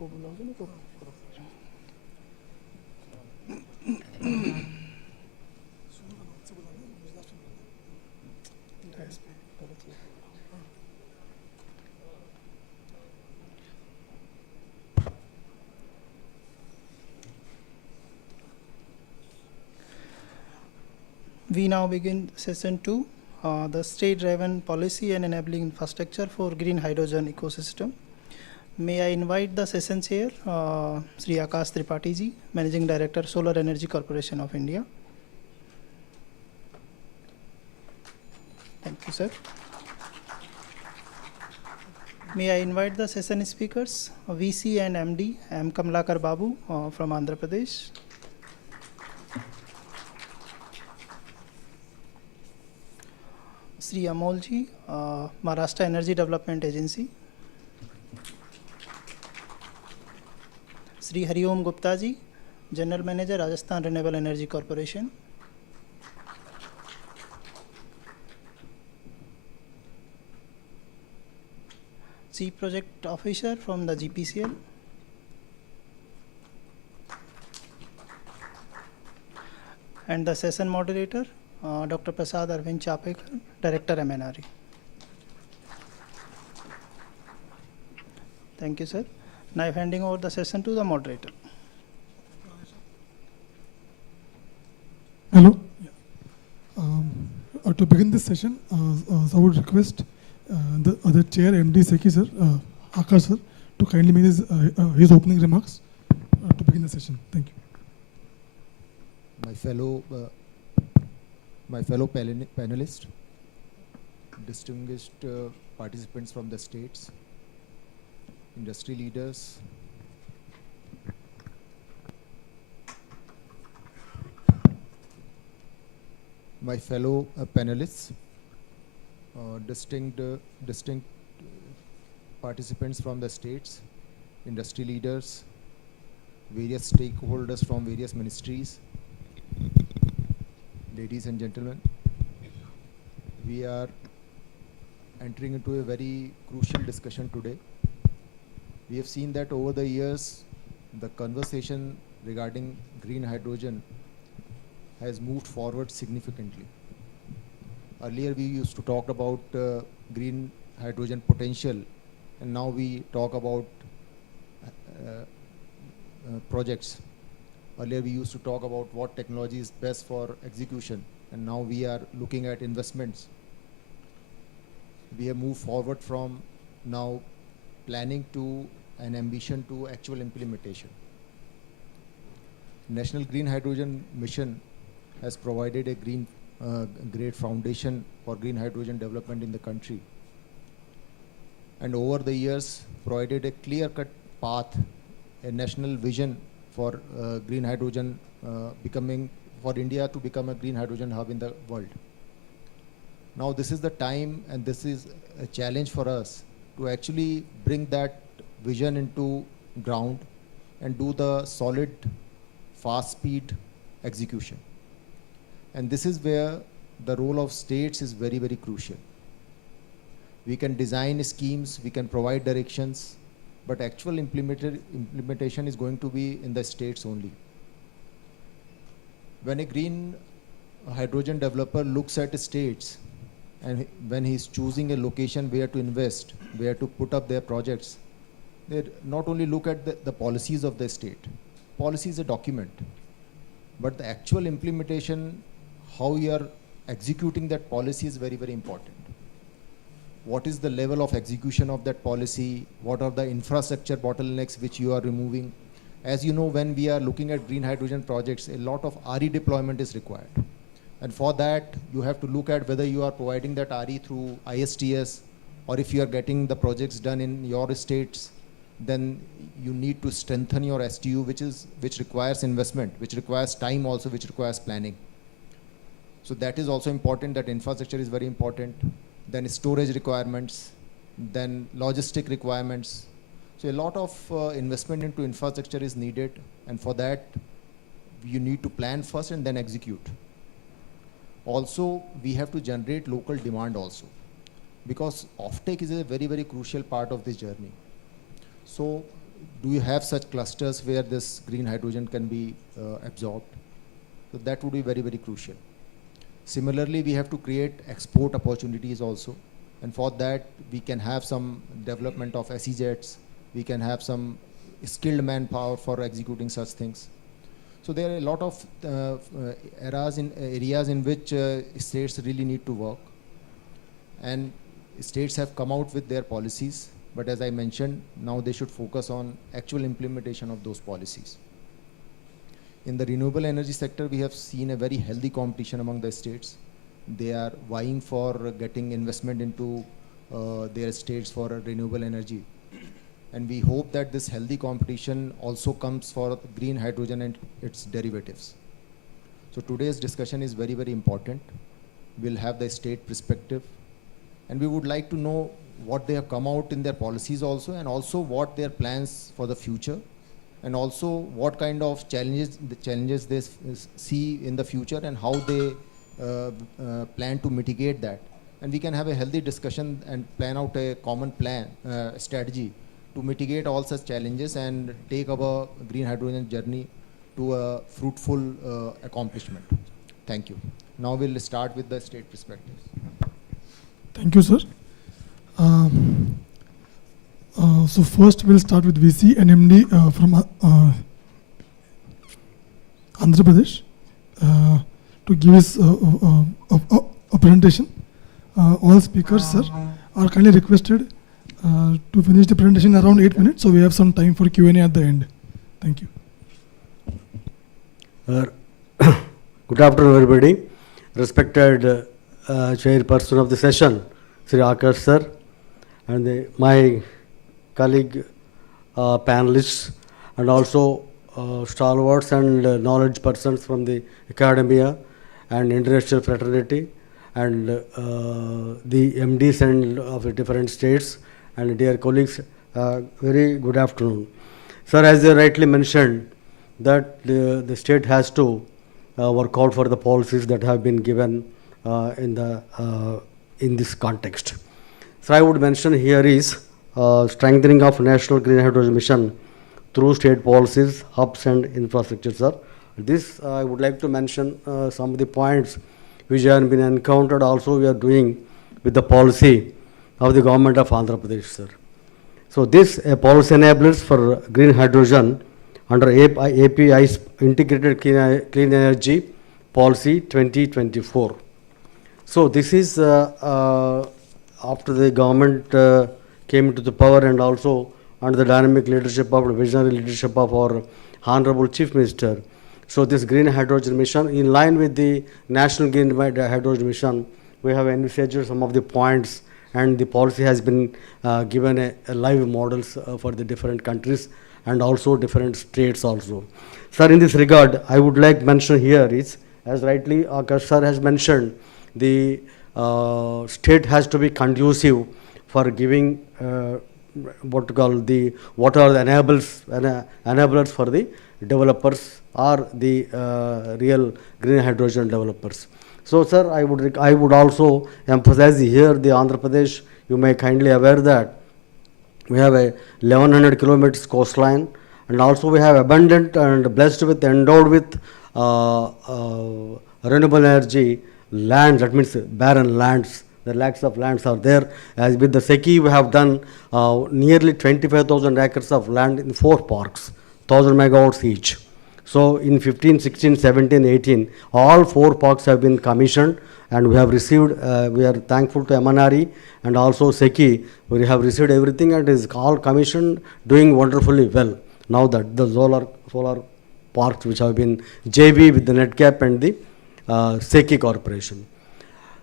We now begin session 2, the state-driven policy and enabling infrastructure for green hydrogen ecosystem. May I invite the session chair, Sri Akash Tripathi ji, Managing Director, Solar Energy Corporation of India. Thank you, sir. May I invite the session speakers, VC and MD, M. Kamlakar Babu from Andhra Pradesh. Sri Amol ji, Maharashtra Energy Development Agency. Sri Hariom Gupta ji, General Manager, Rajasthan Renewable Energy Corporation. Chief Project Officer from the GPCL. And the session moderator, Dr. Prasad Arvind Chapekar, Director MNRE. Thank you, sir. Now handing over the session to the moderator. Hello. To begin this session, I would request the other chair, MD Seki sir, Akash sir, to kindly make his opening remarks to begin the session. Thank you. My fellow panelists, distinguished participants from the states, industry leaders, my fellow panelists, distinct participants from the states, industry leaders, various stakeholders from various ministries, ladies and gentlemen, we are entering into a very crucial discussion today. We have seen that over the years, the conversation regarding green hydrogen has moved forward significantly. Earlier we used to talk about green hydrogen potential, and now we talk about projects. Earlier we used to talk about what technology is best for execution, and now we are looking at investments. We have moved forward from now planning to an ambition to actual implementation. National Green Hydrogen Mission has provided a great foundation for green hydrogen development in the country, and over the years provided a clear-cut path, a national vision for green hydrogen for India to become a green hydrogen hub in the world. Now this is the time, and this is a challenge for us to actually bring that vision into ground and do the solid, fast speed execution. And this is where the role of states is very, very crucial. We can design schemes, we can provide directions, but actual implementation is going to be in the states only. When a green hydrogen developer looks at the states, and when he's choosing a location where to invest, where to put up their projects, they not only look at the policies of the state. Policy is a document, but the actual implementation, how you are executing that policy is very, very important. What is the level of execution of that policy? What are the infrastructure bottlenecks which you are removing? As you know, when we are looking at green hydrogen projects, a lot of RE deployment is required. And for that, you have to look at whether you are providing that RE through ISTS, or if you are getting the projects done in your states, then you need to strengthen your STU, which requires investment, which requires time also, which requires planning. So that is also important, that infrastructure is very important. Then storage requirements, then logistic requirements. So a lot of investment into infrastructure is needed, and for that, you need to plan first and then execute. Also, we have to generate local demand also, because offtake is a very, very crucial part of this journey. So do you have such clusters where this green hydrogen can be absorbed? So that would be very, very crucial. Similarly, we have to create export opportunities also. And for that, we can have some development of SEZs. We can have some skilled manpower for executing such things. So there are a lot of areas in which states really need to work. And states have come out with their policies. But as I mentioned, now they should focus on actual implementation of those policies. In the renewable energy sector, we have seen a very healthy competition among the states. They are vying for getting investment into their states for renewable energy. And we hope that this healthy competition also comes for green hydrogen and its derivatives. So today's discussion is very, very important. We'll have the state perspective. And we would like to know what they have come out in their policies also, and also what their plans for the future, and also what kind of challenges they see in the future, and how they plan to mitigate that. And we can have a healthy discussion and plan out a common plan, strategy to mitigate all such challenges and take our green hydrogen journey to a fruitful accomplishment. Thank you. Now we'll start with the state perspectives. Thank you, sir. So first we'll start with VC and MD from Andhra Pradesh to give us a presentation. All speakers, sir, are kindly requested to finish the presentation around 8 minutes, so we have some time for Q&A at the end. Thank you. Good afternoon, everybody. Respected chairperson of the session, Sri Akash sir, and my colleague panelists, and also stalwarts and knowledge persons from the academia and international fraternity, and the MDs and of the different states, and dear colleagues, very good afternoon. Sir, as you rightly mentioned, that the state has to work out for the policies that have been given in this context. So I would mention here is strengthening of National Green Hydrogen Mission through state policies, hubs and infrastructure, sir. This I would like to mention some of the points which have been encountered also we are doing with the policy of the government of Andhra Pradesh, sir. So this policy enablers for green hydrogen under API's Integrated Clean Energy Policy 2024. So this is after the government came into the power, and also under the dynamic leadership of, visionary leadership of our Honorable Chief Minister. So this green hydrogen mission, in line with the National Green Hydrogen Mission, we have envisaged some of the points, and the policy has been given a live models for the different countries and also different states also. Sir, in this regard, I would like to mention here is, as rightly Akash sir has mentioned, the state has to be conducive for giving what are the enablers for the developers or the real green hydrogen developers. So, sir, I would also emphasize here the Andhra Pradesh. You may kindly aware that we have a 1100 kilometers coastline, and also we have abundant and blessed with, endowed with renewable energy land. That means barren lands. The lakhs of lands are there. As with the SECI, we have done nearly 25,000 acres of land in 4 parks, 1,000 megawatts each. So in 15, 16, 17, 18, all 4 parks have been commissioned, and we have received, we are thankful to MNRE and also SECI. We have received everything, and is all commissioned, doing wonderfully well. Now that the solar parks which have been JV with the NetCap and the SECI Corporation.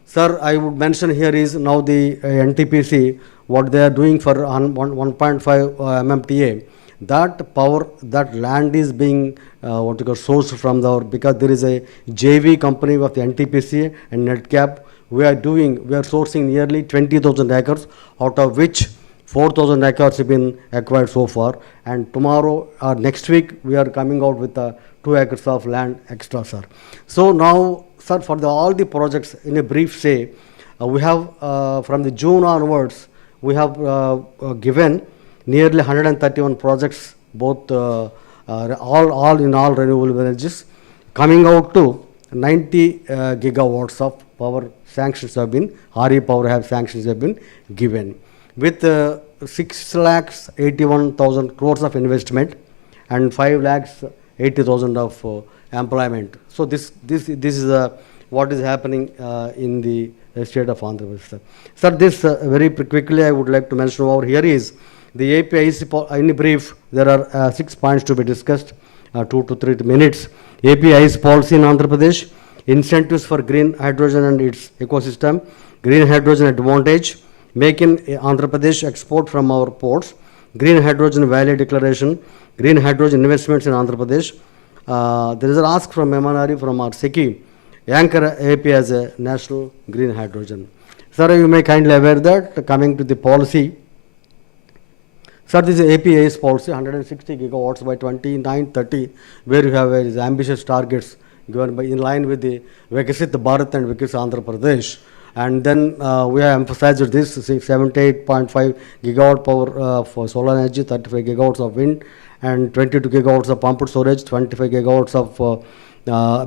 Sir, I would mention here is now the NTPC, what they are doing for 1.5 MMTA. That power, that land is being sourced from because there is a JV company of the NTPC and NetCap. We are sourcing nearly 20,000 acres, out of which 4,000 acres have been acquired so far. And tomorrow or next week, we are coming out with 2 acres of land extra, sir. So now, sir, for all the projects, in a brief say, we have from the June onwards, we have given nearly 131 projects, both all in all renewable energies, coming out to 90 gigawatts of power sanctions have been, RE power have sanctions have been given, with 6 lakhs 81,000 crores of investment and 5 lakhs 80,000 of employment. So this is what is happening in the state of Andhra Pradesh. Sir, this very quickly I would like to mention over here is the APIC, in brief, there are 6 points to be discussed, 2 to 3 minutes. APIC policy in Andhra Pradesh, incentives for green hydrogen and its ecosystem, green hydrogen advantage, make in Andhra Pradesh export from our ports, green hydrogen value declaration, green hydrogen investments in Andhra Pradesh. There is an ask from MNRE from our SECI, anchor AP as a national green hydrogen. Sir, you may kindly aware that coming to the policy, sir, this is APA's policy, 160 gigawatts by 2930, where you have ambitious targets given by in line with the Vikasit Bharat and Vikasit Andhra Pradesh. And then we have emphasized this 78.5 gigawatt power for solar energy, 35 gigawatts of wind, and 22 gigawatts of pumped storage, 25 gigawatts of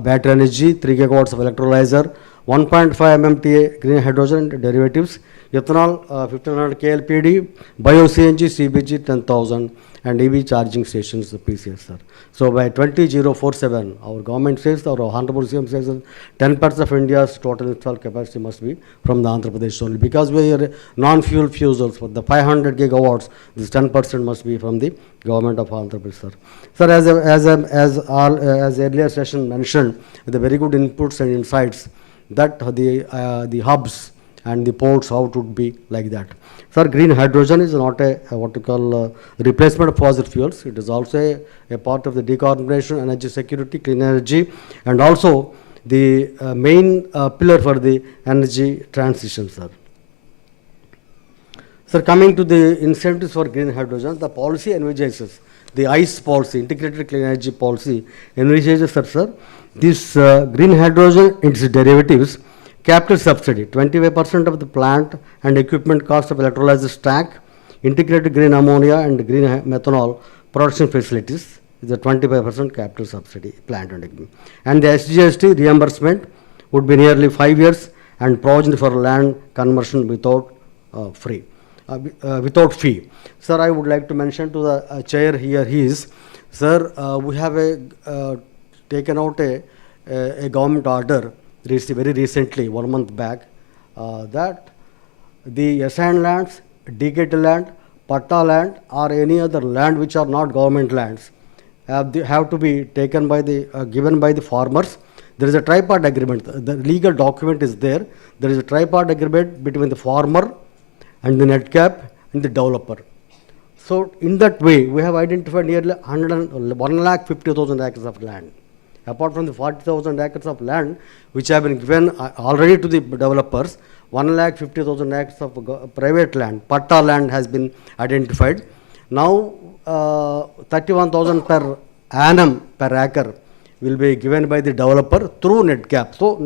battery energy, 3 gigawatts of electrolyzer, 1.5 MMTA green hydrogen derivatives, ethanol 1500 KLPD, bio-CNG, CBG 10,000, and EV charging stations, the PCS, sir. So by 20047, our government says, our Honorable CM says, 10% of India's total installed capacity must be from the Andhra Pradesh only. Because we are non-fuel fuels, for the 500 gigawatts, this 10% must be from the government of Andhra Pradesh, sir. Sir, as earlier session mentioned, with the very good inputs and insights, that the hubs and the ports, how it would be like that. Sir, green hydrogen is not a what you call replacement of fossil fuels. It is also a part of the decarbonization, energy security, clean energy, and also the main pillar for the energy transition, sir. Sir, coming to the incentives for green hydrogen, the policy envisages, the ICE policy, integrated clean energy policy, envisages, sir, this green hydrogen, its derivatives, capital subsidy, 25% of the plant and equipment cost of electrolyzer stack, integrated green ammonia and green methanol production facilities is a 25% capital subsidy, plant and equipment. And the SGST reimbursement would be nearly 5 years and provision for land conversion without without fee. Sir, I would like to mention to the chair here is, sir, we have taken out a government order very recently, 1 month back, that the assigned lands, degated land, patta land, or any other land which are not government lands have to be taken by the given by the farmers. There is a tripart agreement. The legal document is there. There is a tripart agreement between the farmer and the netcap and the developer. So in that way, we have identified nearly 1,50,000 acres of land. Apart from the 40,000 acres of land which have been given already to the developers, 1,50,000 acres of private land, patta land has been identified. Now 31,000 per annum per acre will be given by the developer through netcap. So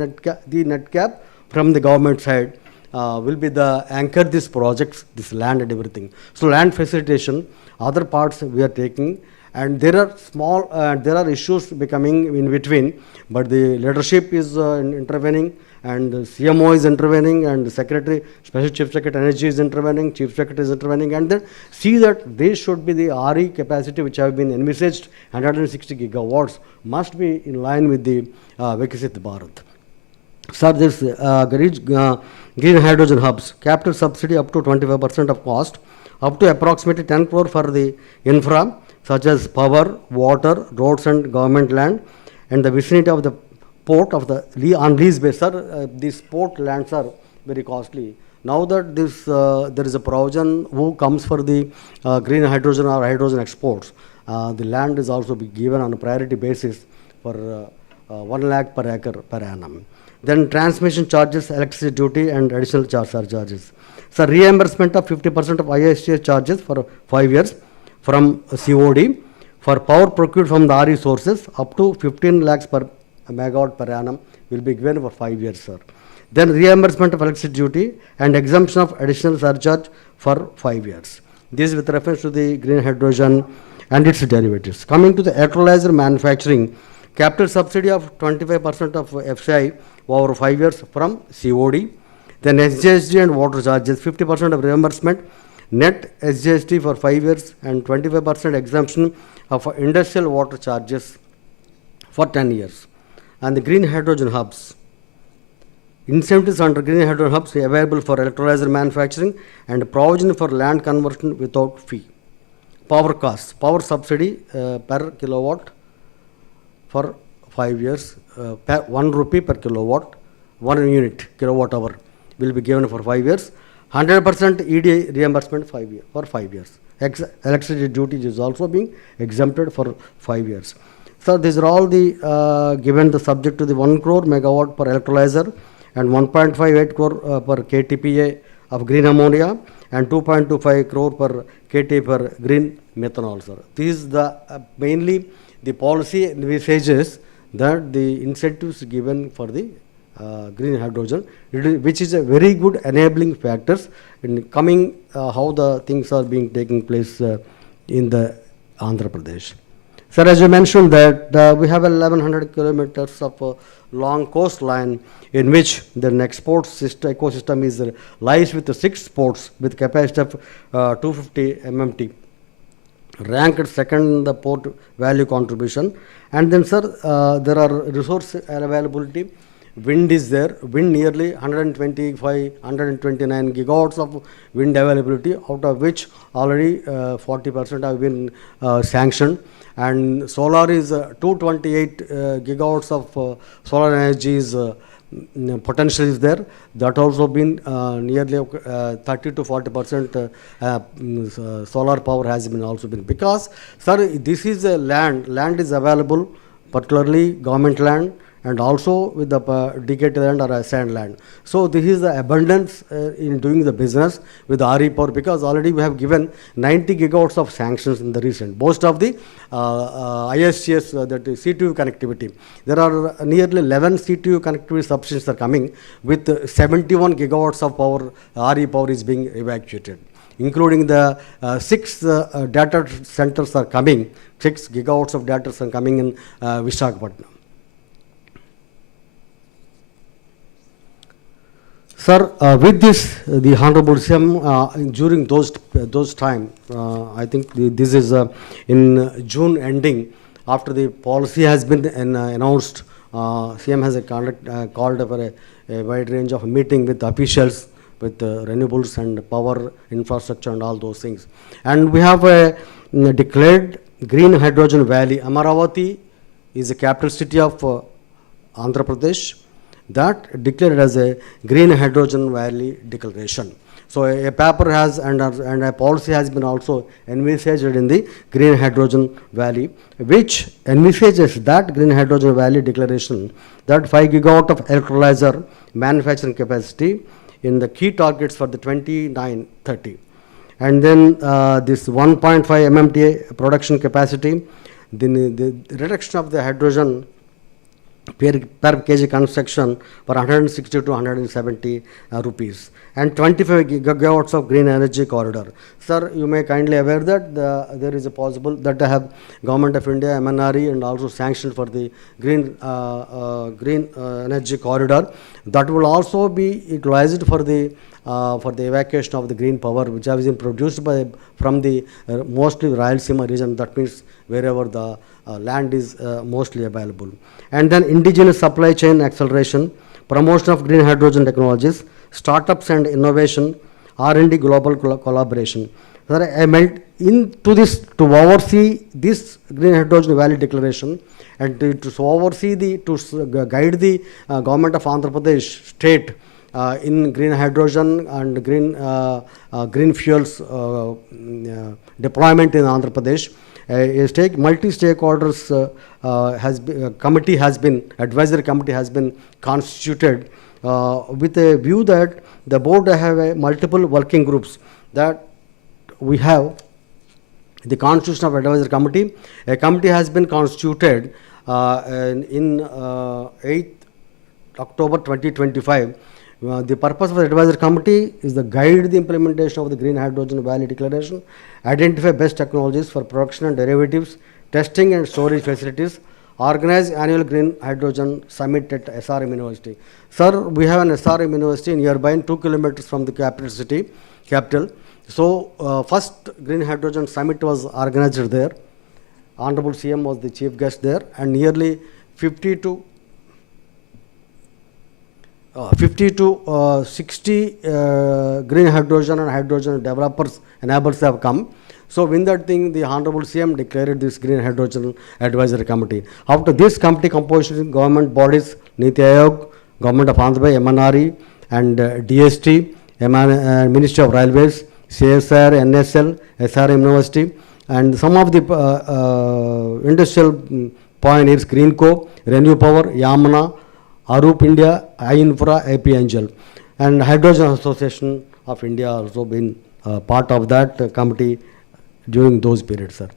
the netcap from the government side will be the anchor this projects, this land and everything. So land facilitation, other parts we are taking. And there are issues becoming in between, but the leadership is intervening, and the CMO is intervening, and the Secretary, Special Chief Secretary Energy is intervening, Chief Secretary is intervening, and then see that they should be the RE capacity which have been envisaged, 160 gigawatts, must be in line with the Vikasit Bharat. Sir, this green hydrogen hubs, capital subsidy up to 25% of cost, up to approximately 10 crore for the infra, such as power, water, roads and government land, and the vicinity of the port of the on lease basis. Sir, these port lands are very costly. Now that this there is a provision who comes for the green hydrogen or hydrogen exports, the land is also be given on a priority basis for 1 lakh per acre per annum. Then transmission charges, electricity duty and additional surcharges. So reimbursement of 50% of ISTS charges for 5 years from COD for power procured from the RE sources up to 15 lakhs per megawatt per annum will be given for 5 years, sir. Then reimbursement of electricity duty and exemption of additional surcharge for 5 years. This is with reference to the green hydrogen and its derivatives. Coming to the electrolyzer manufacturing, capital subsidy of 25% of FCI over 5 years from COD. Then SGST and water charges, 50% of reimbursement, net SGST for 5 years and 25% exemption of industrial water charges for 10 years. And the green hydrogen hubs. Incentives under green hydrogen hubs available for electrolyzer manufacturing and provision for land conversion without fee. Power costs, power subsidy per kilowatt for 5 years, 1 rupee per kilowatt, 1 unit kilowatt hour will be given for 5 years. 100% EDA reimbursement for 5 years. Electricity duty is also being exempted for 5 years. So these are all the given the subject to the 1 crore megawatt per electrolyzer and 1.58 crore per KTPA of green ammonia and 2.25 crore per KT per green methanol, sir. This is the mainly the policy envisages that the incentives given for the green hydrogen, which is a very good enabling factors in coming how the things are being taking place in the Andhra Pradesh. Sir, as you mentioned that we have 1100 kilometers of long coastline in which the export ecosystem is lies with the 6 ports with capacity of 250 MMT, ranked second in the port value contribution. And then, sir, there are resource availability. Wind is there. Wind nearly 129 gigawatts of wind availability, out of which already 40% have been sanctioned. And solar is 228 gigawatts of solar energy is potential is there. That also been nearly 30 to 40% solar power has been also been, because sir, this is a land is available, particularly government land, and also with the dedicated land or sand land. So this is the abundance in doing the business with the RE power, because already we have given 90 gigawatts of sanctions in the recent. Most of the ISTS, that is C2U connectivity. There are nearly 11 C2U connectivity substations are coming with 71 gigawatts of power, RE power is being evacuated, including the 6 data centers are coming, 6 gigawatts of data are coming in Visakhapatnam. Sir, with this, the Honorable CM, during those time, I think this is in June ending, after the policy has been announced, CM has called for a wide range of meeting with officials, with renewables and power infrastructure and all those things. And we have declared Green Hydrogen Valley. Amaravati is the capital city of Andhra Pradesh. That declared as a Green Hydrogen Valley declaration. So a paper has and a policy has been also envisaged in the Green Hydrogen Valley, which envisages that Green Hydrogen Valley declaration, that 5 gigawatt of electrolyzer manufacturing capacity in the key targets for the 29-30. And then this 1.5 MMTA production capacity, then the reduction of the hydrogen per kg construction for 160 to 170 rupees, and 25 gigawatts of green energy corridor. Sir, you may kindly aware that there is a possible that I have Government of India, MNRE, and also sanctioned for the green energy corridor. That will also be utilized for the evacuation of the green power, which has been produced from the mostly Rayalaseema region. That means wherever the land is mostly available. And then indigenous supply chain acceleration, promotion of green hydrogen technologies, startups and innovation, R&D global collaboration. Sir, I meant into this to oversee this Green Hydrogen Valley declaration and to oversee to guide the government of Andhra Pradesh state in green hydrogen and green fuels deployment in Andhra Pradesh. Multi-stakeholders advisory committee has been constituted with a view that the board have multiple working groups. That we have the constitution of advisory committee. A committee has been constituted in 8th October 2025, The purpose of the advisory committee is to guide the implementation of the Green Hydrogen Valley Declaration, identify best technologies for production and derivatives, testing and storage facilities, organize annual Green Hydrogen Summit at SRM University. Sir, we have an SRM University nearby, 2 kilometers from the capital. So, first Green Hydrogen Summit was organized there. Honorable CM was the chief guest there, and nearly 50 to 60 green hydrogen and hydrogen developers, enablers have come. So, in that thing, the Honorable CM declared this Green Hydrogen Advisory Committee. After this committee composition, government bodies, Niti Aayog, Government of Andhra Pradesh, MNRE, and DST, Ministry of Railways, CSR, NSL, SRM University, and some of the industrial pioneers, Greenco, Renew Power, Yamuna, Arup India, iInfra, AP Angel, and Hydrogen Association of India also been part of that committee during those periods, sir.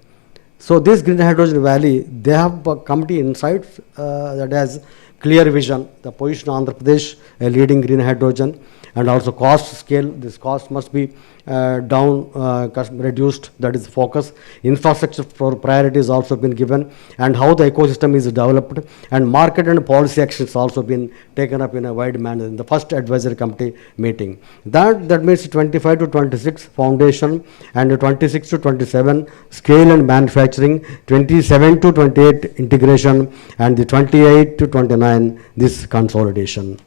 So this Green Hydrogen Valley, they have a committee insights that has clear vision, the position of Andhra Pradesh, a leading green hydrogen, and also cost scale. This cost must be reduced, that is focus. Infrastructure for priority has also been given, and how the ecosystem is developed, and market and policy actions also been taken up in a wide manner in the first advisory committee meeting. That means 25 to 26 foundation, and 26 to 27 scale and manufacturing, 27 to 28 integration, and the 28 to 29 this consolidation.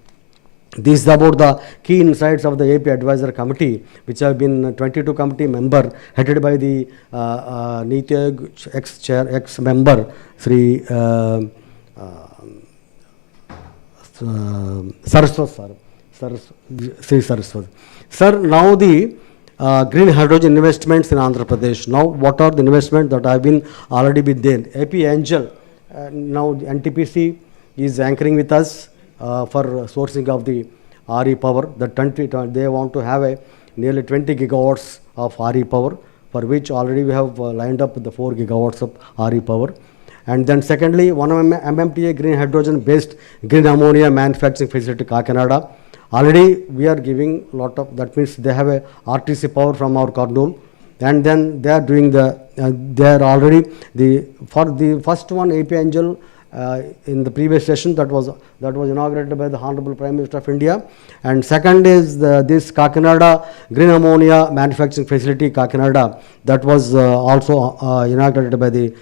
This is about the key insights of the AP Advisory Committee, which have been 22 committee member headed by the Niti Aayog ex-member Sri Saraswat sir. Sir, now the green hydrogen investments in Andhra Pradesh. Now, what are the investments that have been already been there? AP Angel, now NTPC is anchoring with us. For sourcing of the RE power, they want to have nearly 20 gigawatts of RE power, for which already we have lined up the 4 gigawatts of RE power. And then secondly, 1 MMTA green hydrogen based green ammonia manufacturing facility Kakinada. Already we are giving lot of, that means they have a RTC power from our Kurnool, and then they are doing they are already for the first one AP Angel. In the previous session that was inaugurated by the Honorable Prime Minister of India, and second is this Kakinada green ammonia manufacturing facility Kakinada, that was also inaugurated by the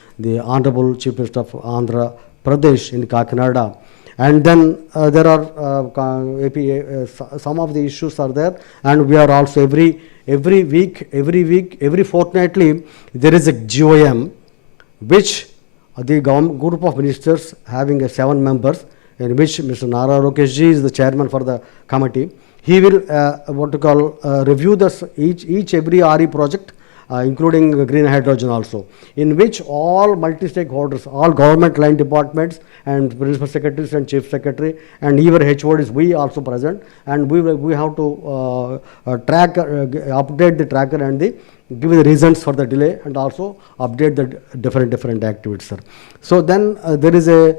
Honorable Chief Minister of Andhra Pradesh in Kakinada. And then there are some of the issues are there, and we are also every fortnightly there is a GOM which the group of ministers having 7 members, in which Mr. Nara Rokeshji is the chairman for the committee. He will review every RE project, including green hydrogen also, in which all multi-stakeholders, all government line departments and principal secretaries and chief secretary and even HODs, we also present, and we have to update the tracker and give the reasons for the delay, and also update the different activities, sir. So then there is a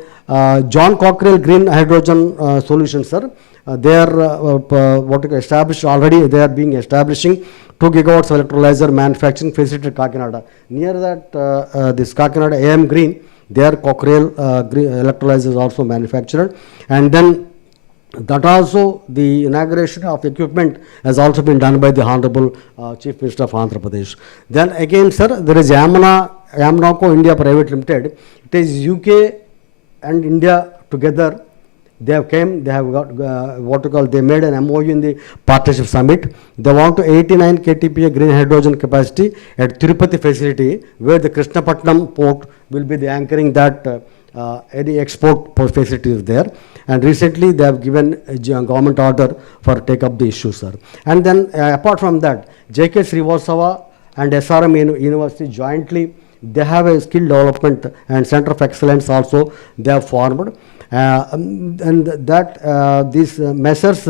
John Cockrell Green Hydrogen Solution, sir. They are established already. They are being establishing 2 gigawatts of electrolyzer manufacturing facility at Kakinada. Near that, this Kakinada AM Green, their Cockrell electrolyzer is also manufactured, and then that also the inauguration of equipment has also been done by the Honorable Chief Minister of Andhra Pradesh. Then again, sir, there is Yamnaco India Private Limited. It is UK and India together. They have got they made an MOU in the partnership summit. They want to 89 KTPA green hydrogen capacity at Tirupati facility, where the Krishnapatnam port will be the anchoring that any export facility is there. And recently they have given a government order for take up the issue, sir. And then apart from that, JK Srivastava and SRM University jointly, they have a skill development and center of excellence also they have formed. And that these measures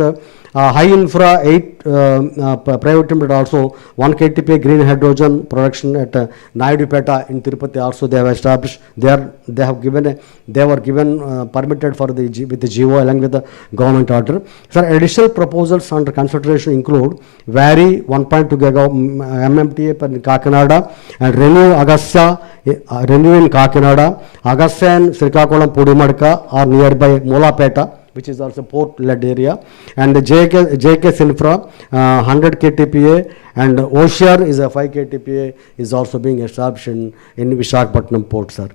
high infra 8 private limited also 1 KTPA green hydrogen production at Naidupeta in Tirupati also they have established. They were given permitted for the with the GO along with the government order. Sir, additional proposals under consideration include Vary 1.2 MMTA in Kakinada and Renew Agastya Renew in Kakinada, Agastya and Srikakulam Pudimadka are nearby Molapeta, which is also port-led area, and the JK Silfra 100 KTPA and Oshar is a 5 KTPA is also being established in Visakhapatnam port, sir.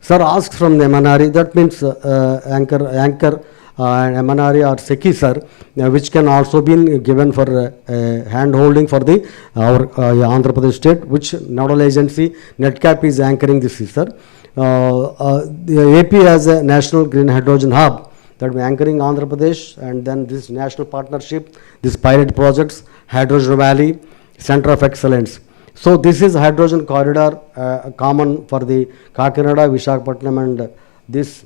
Sir asks from the MNRE, that means anchor and MNRE or SECI, sir, which can also be given for hand holding for the our Andhra Pradesh state, which nodal agency NETCAP is anchoring this, sir. The AP has a national green hydrogen hub that will be anchoring Andhra Pradesh, and then this national partnership, this pilot projects, Hydrogen Valley, Center of Excellence. So this is hydrogen corridor common for the Kakinada, Visakhapatnam and this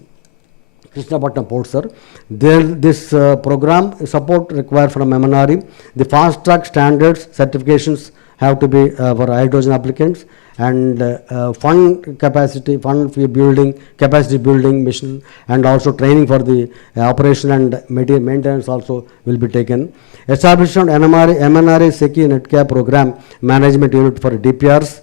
Krishnapatnam port, sir. This program support required from MNRE. The fast track standards certifications have to be for hydrogen applicants, and fund capacity building mission, and also training for the operation and maintenance also will be taken. Establishment MNRE SECI NETCAP program management unit for DPRs,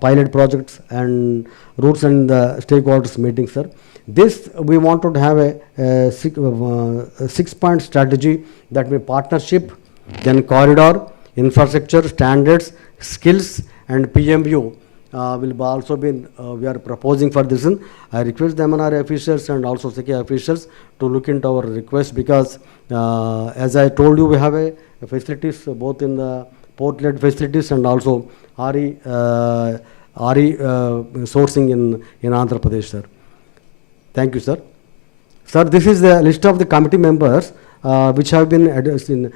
pilot projects and routes and stakeholders meetings, sir. This we wanted to have a 6-point strategy, that means partnership, then corridor, infrastructure, standards, skills, and PMU will also be, we are proposing for this. I request the MNRE officials and also SECI officials to look into our request, because as I told you, we have a facilities both in the port-led facilities and also RE sourcing in Andhra Pradesh, sir. Thank you, sir. Sir, this is the list of the committee members which have been in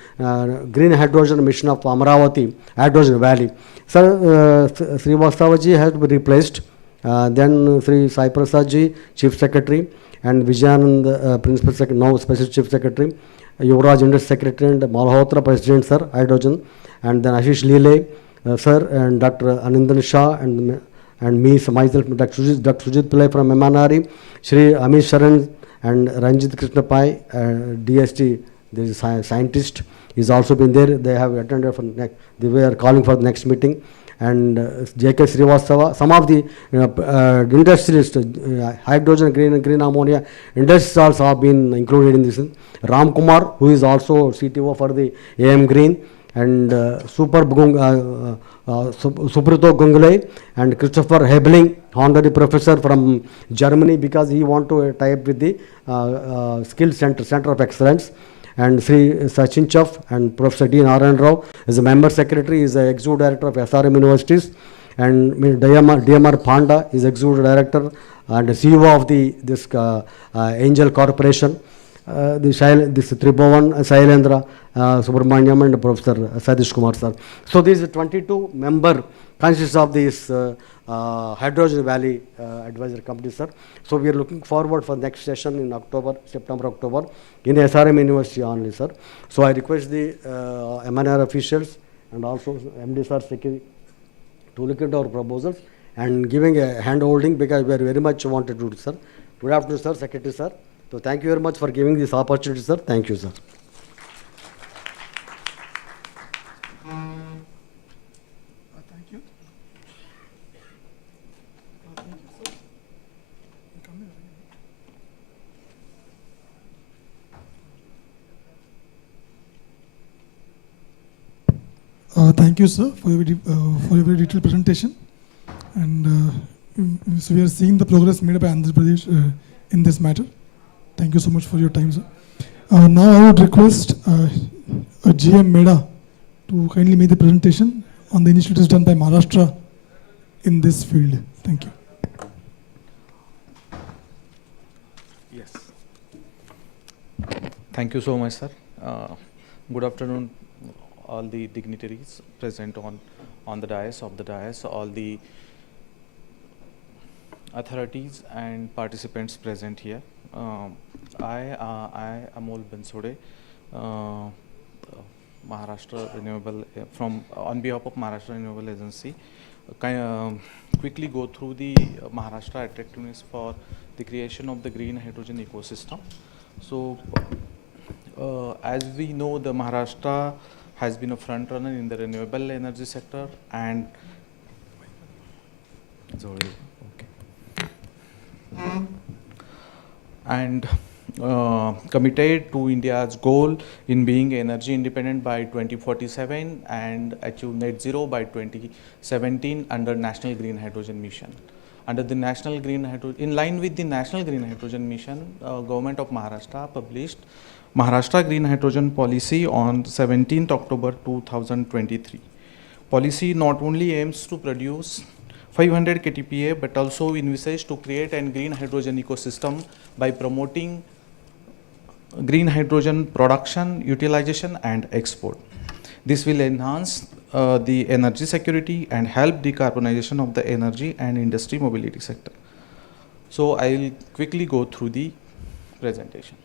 green hydrogen mission of Amaravati Hydrogen Valley. Sir, Sri Vastavaji has to be replaced. Then Sri Sai Prasad ji, Chief Secretary, and Vijayanand, Principal Secretary, now Special Chief Secretary, Yuvraj Industry Secretary, and Malhotra President, sir, hydrogen, and then Ashish Lile, sir, and Dr. Anandan Shah, and me, myself, Dr. Sujit Pillai from MNRE, Shri Amish Sharan, and Ranjit Krishna Pai, DST, there is a scientist, is also been there. They have attended for next, they were calling for the next meeting. And JK Srivastava, some of the industries, hydrogen, green ammonia industries also have been included in this. Ram Kumar, who is also CTO for the AM Green, and Suprito Gungule, and Christopher Hebling, honorary professor from Germany, because he want to tie up with the skill center of excellence. And Sri Sachin Chaf and Professor D. Narayan Rao is a member secretary, is the executive director of SRM Universities, and DMR Panda is executive director and CEO of this Angel Corporation. This Tribhuvan Sailendra Subramanyam and Professor Sadish Kumar, sir. So this 22 member consists of this Hydrogen Valley Advisory Committee, sir. So we are looking forward for next session in September, October in SRM University only, sir. So I request the MNR officials and also MD sir Secretary to look at our proposals and giving a hand holding, because we are very much wanted to do, sir. Good afternoon, sir, Secretary, sir. So thank you very much for giving this opportunity, sir. Thank you, sir. Thank you. Thank you, sir, for your very detailed presentation. And so we are seeing the progress made by Andhra Pradesh in this matter. Thank you so much for your time, sir. Now I would request GM Meda to kindly make the presentation on the initiatives done by Maharashtra in this field. Thank you. Yes. Thank you so much, sir. Good afternoon, all the dignitaries present on the dais, all the authorities and participants present here. I Amol Bansode, Maharashtra Renewable from on behalf of Maharashtra Renewable Agency, quickly go through the Maharashtra attractiveness for the creation of the green hydrogen ecosystem. So, as we know, the Maharashtra has been a front runner in the renewable energy sector and committed to India's goal in being energy independent by 2047 and achieve net zero by 2017 under National Green Hydrogen Mission. Under the National Green Hydrogen, in line with the National Green Hydrogen Mission, Government of Maharashtra published Maharashtra Green Hydrogen Policy on 17th October 2023. Policy not only aims to produce 500 KTPA but also envisages to create a green hydrogen ecosystem by promoting green hydrogen production, utilization and export. This will enhance the energy security and help decarbonization of the energy and industry mobility sector. So I will quickly go through the presentation.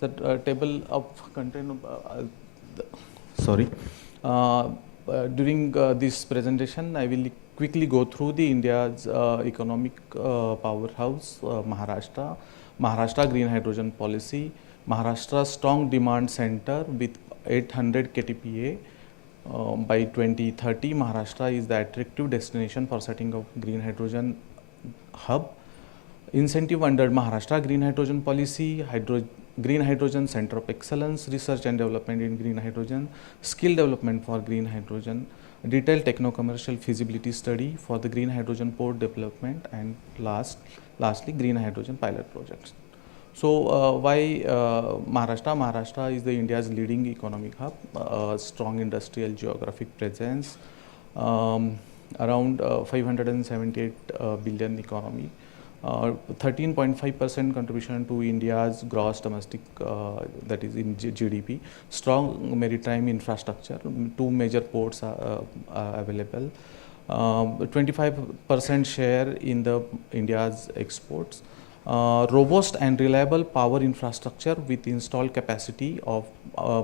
So table of content, during this presentation I will quickly go through the India's economic powerhouse, Maharashtra Green Hydrogen Policy, Maharashtra Strong Demand Center with 800 KTPA. By 2030, Maharashtra is the attractive destination for setting up green hydrogen hub. Incentive under Maharashtra Green Hydrogen Policy, Green Hydrogen Center of Excellence, Research and Development in Green Hydrogen, Skill Development for Green Hydrogen, Detailed Techno-Commercial Feasibility Study for the Green Hydrogen Port Development, and lastly, Green Hydrogen Pilot Projects. So why Maharashtra? Maharashtra is the India's leading economic hub, strong industrial geographic presence, around 578 billion economy, 13.5% contribution to India's gross domestic, that is in GDP, strong maritime infrastructure, 2 major ports are available, 25% share in the India's exports, robust and reliable power infrastructure with installed capacity of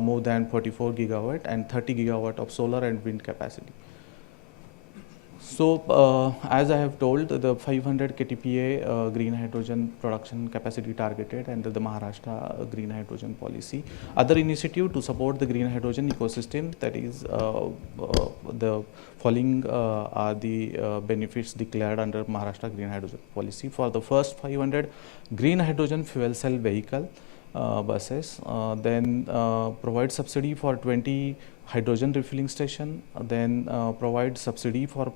more than 44 gigawatt and 30 gigawatt of solar and wind capacity. So, as I have told, the 500 KTPA green hydrogen production capacity targeted under the Maharashtra Green Hydrogen Policy. Other initiative to support the green hydrogen ecosystem, that is the following are the benefits declared under Maharashtra Green Hydrogen Policy. For the first 500 green hydrogen fuel cell vehicle buses, then provide subsidy for 20 hydrogen refilling station, then provide subsidy for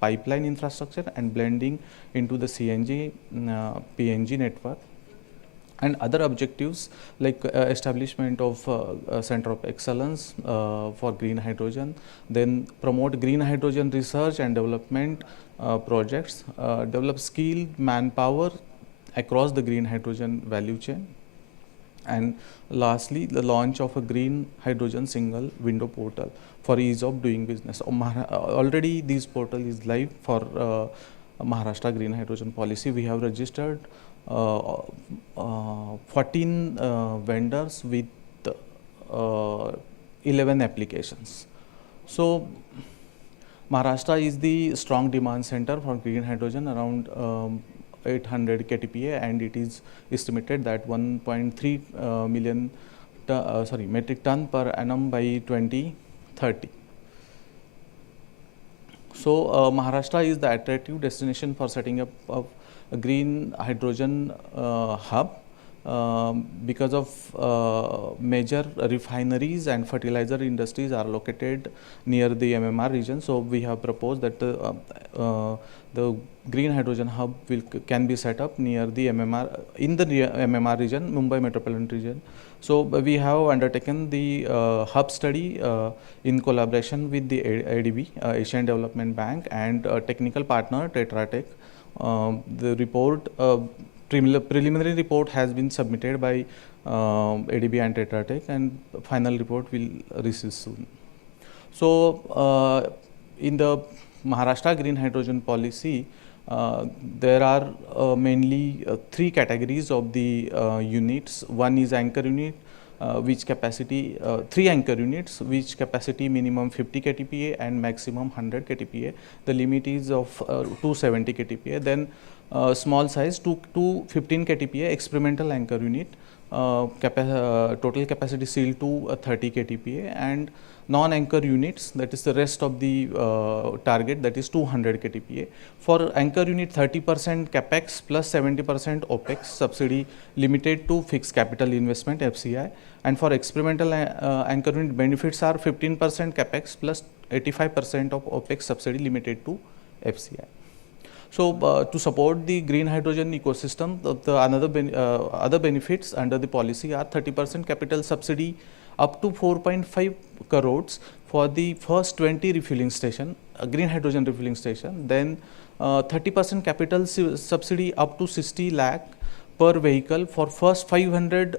pipeline infrastructure and blending into the CNG, PNG network, and other objectives like establishment of Center of Excellence for green hydrogen, then promote green hydrogen research and development projects, develop skilled manpower across the green hydrogen value chain, and lastly, the launch of a green hydrogen single window portal for ease of doing business. Already this portal is live for Maharashtra Green Hydrogen Policy. We have registered 14 vendors with 11 applications. So Maharashtra is the strong demand center for green hydrogen, around 800 KTPA, and it is estimated that 1.3 million metric ton per annum by 2030. So Maharashtra is the attractive destination for setting up a green hydrogen hub because of major refineries and fertilizer industries are located near the MMR region. So we have proposed that the green hydrogen hub can be set up near the MMR, in the MMR region, Mumbai metropolitan region. So we have undertaken the hub study in collaboration with the ADB, Asian Development Bank, and technical partner Tetra Tech. The report, preliminary report has been submitted by ADB and Tetra Tech, and final report will receive soon. So in the Maharashtra Green Hydrogen Policy, There are mainly three categories of the units. One is anchor unit, which capacity, three anchor units, which capacity minimum 50 KTPA and maximum 100 KTPA. The limit is of 270 KTPA. Then small size, 15 KTPA experimental anchor unit, total capacity sealed to 30 KTPA, and non-anchor units, that is the rest of the target, that is 200 KTPA. For anchor unit, 30% capex plus 70% opex subsidy limited to fixed capital investment FCI, and for experimental anchor unit, benefits are 15% capex plus 85% of opex subsidy limited to FCI. So to support the green hydrogen ecosystem, other benefits under the policy are 30% capital subsidy up to 4.5 crores for the first 20 refueling station, green hydrogen refueling station. Then 30% capital subsidy up to 60 lakh per vehicle for first 500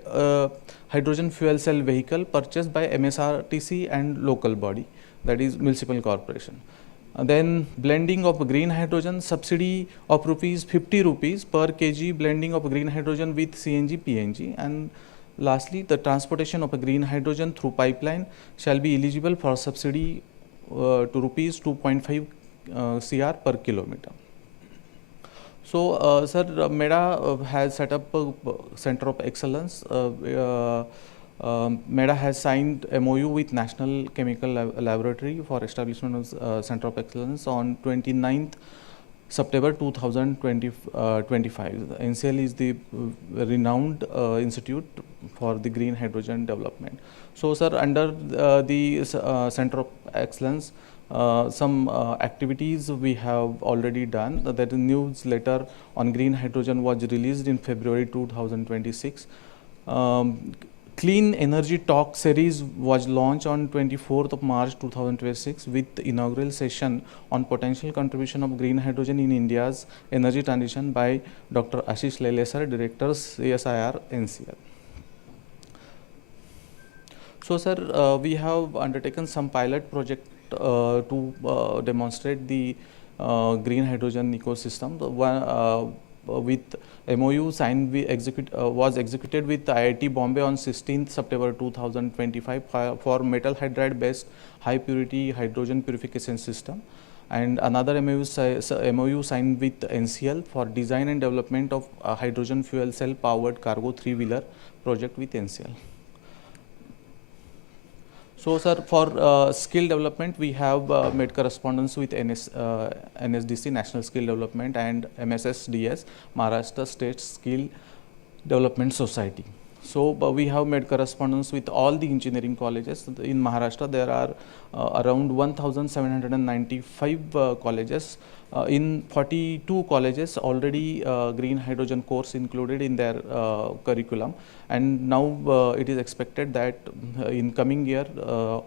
hydrogen fuel cell vehicle purchased by MSRTC and local body, that is municipal corporation. Then blending of green hydrogen subsidy of ₹50 per kg blending of green hydrogen with CNG, PNG. And lastly, the transportation of a green hydrogen through pipeline shall be eligible for subsidy to ₹2.5 CR per kilometer. So, sir, MEDA has set up a Center of Excellence. MEDA has signed MOU with National Chemical Laboratory for establishment of Center of Excellence on 29th September 2025. NCL is the renowned institute for the green hydrogen development. So, sir, under the Center of Excellence, some activities we have already done. That newsletter on green hydrogen was released in February 2026. Clean Energy Talk series was launched on 24th of March 2026 with the inaugural session on potential contribution of green hydrogen in India's energy transition by Dr. Ashish Lelesar, Director CSIR NCL. So, sir, we have undertaken some pilot project to demonstrate the green hydrogen ecosystem. With MOU signed was executed with IIT Bombay on 16th September 2025 for metal hydride based high purity hydrogen purification system, and another MOU signed with NCL for design and development of a hydrogen fuel cell powered cargo 3-wheeler project with NCL. So, sir, for skill development, we have made correspondence with NSDC, National Skill Development, and MSSDS, Maharashtra State Skill Development Society. So, we have made correspondence with all the engineering colleges. In Maharashtra, there are around 1,795 colleges. In 42 colleges, already green hydrogen course included in their curriculum. And now it is expected that in coming year,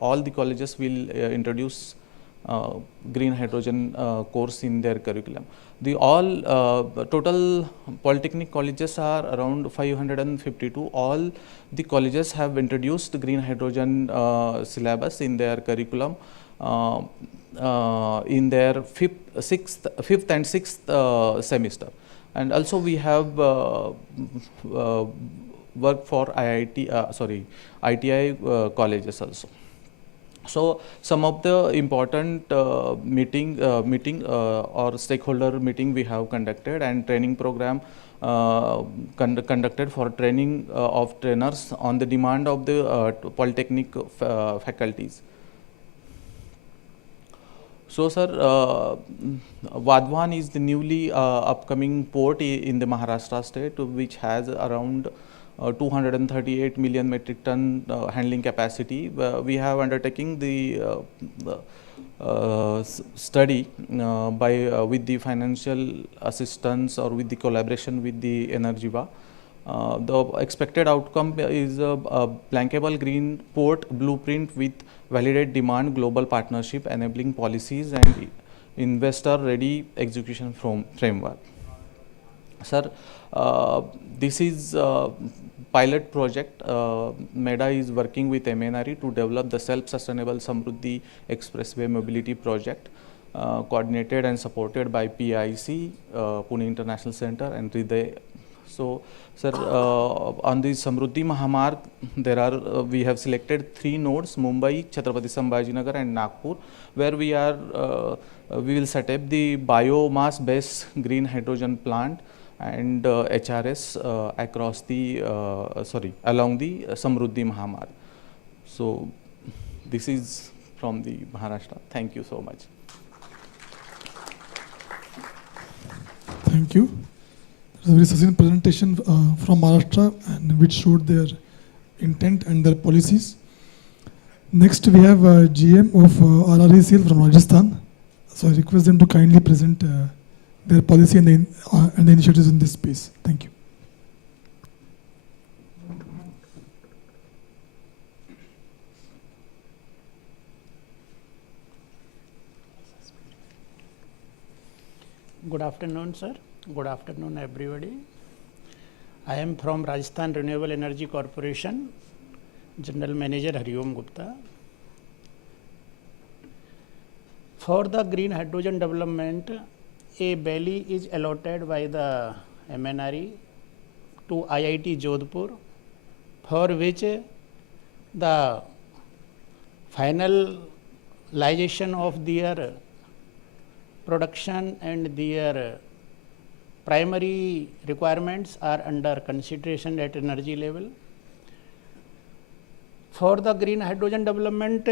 all the colleges will introduce green hydrogen course in their curriculum. The total polytechnic colleges are around 552. All the colleges have introduced the green hydrogen syllabus in their curriculum in their fifth and sixth semester. And also we have worked for ITI colleges also. So, some of the important meeting or stakeholder meeting we have conducted, and training program conducted for training of trainers on the demand of the polytechnic faculties. So, sir, Bhawan is the newly upcoming port in the Maharashtra state, which has around 238 million metric ton handling capacity. We have undertaken the study with the financial assistance or with the collaboration with the Energiva. The expected outcome is a bankable green port blueprint with validate demand global partnership enabling policies and investor ready execution framework. Sir, this is pilot project. MEDA is working with MNRE to develop the self-sustainable Samruddhi Expressway mobility project. coordinated and supported by PIC, Pune International Center, and Hriday. So, sir, on the Samruddhi Mahamarg, there are we have selected 3 nodes: Mumbai, Chhatrapati Sambhajinagar, and Nagpur, where we will set up the biomass-based green hydrogen plant and HRS across the along the Samruddhi Mahamarg. So, this is from the Maharashtra. Thank you so much. Thank you. It was a very succinct presentation from Maharashtra, and which showed their intent and their policies. Next, we have GM of RRECL from Rajasthan. So I request them to kindly present their policy and the initiatives in this space. Thank you. Good afternoon, sir. Good afternoon, everybody. I am from Rajasthan Renewable Energy Corporation, General Manager Hariom Gupta. For the green hydrogen development, a belly is allotted by the MNRE to IIT Jodhpur, for which the finalization of their production and their primary requirements are under consideration at energy level. For the green hydrogen development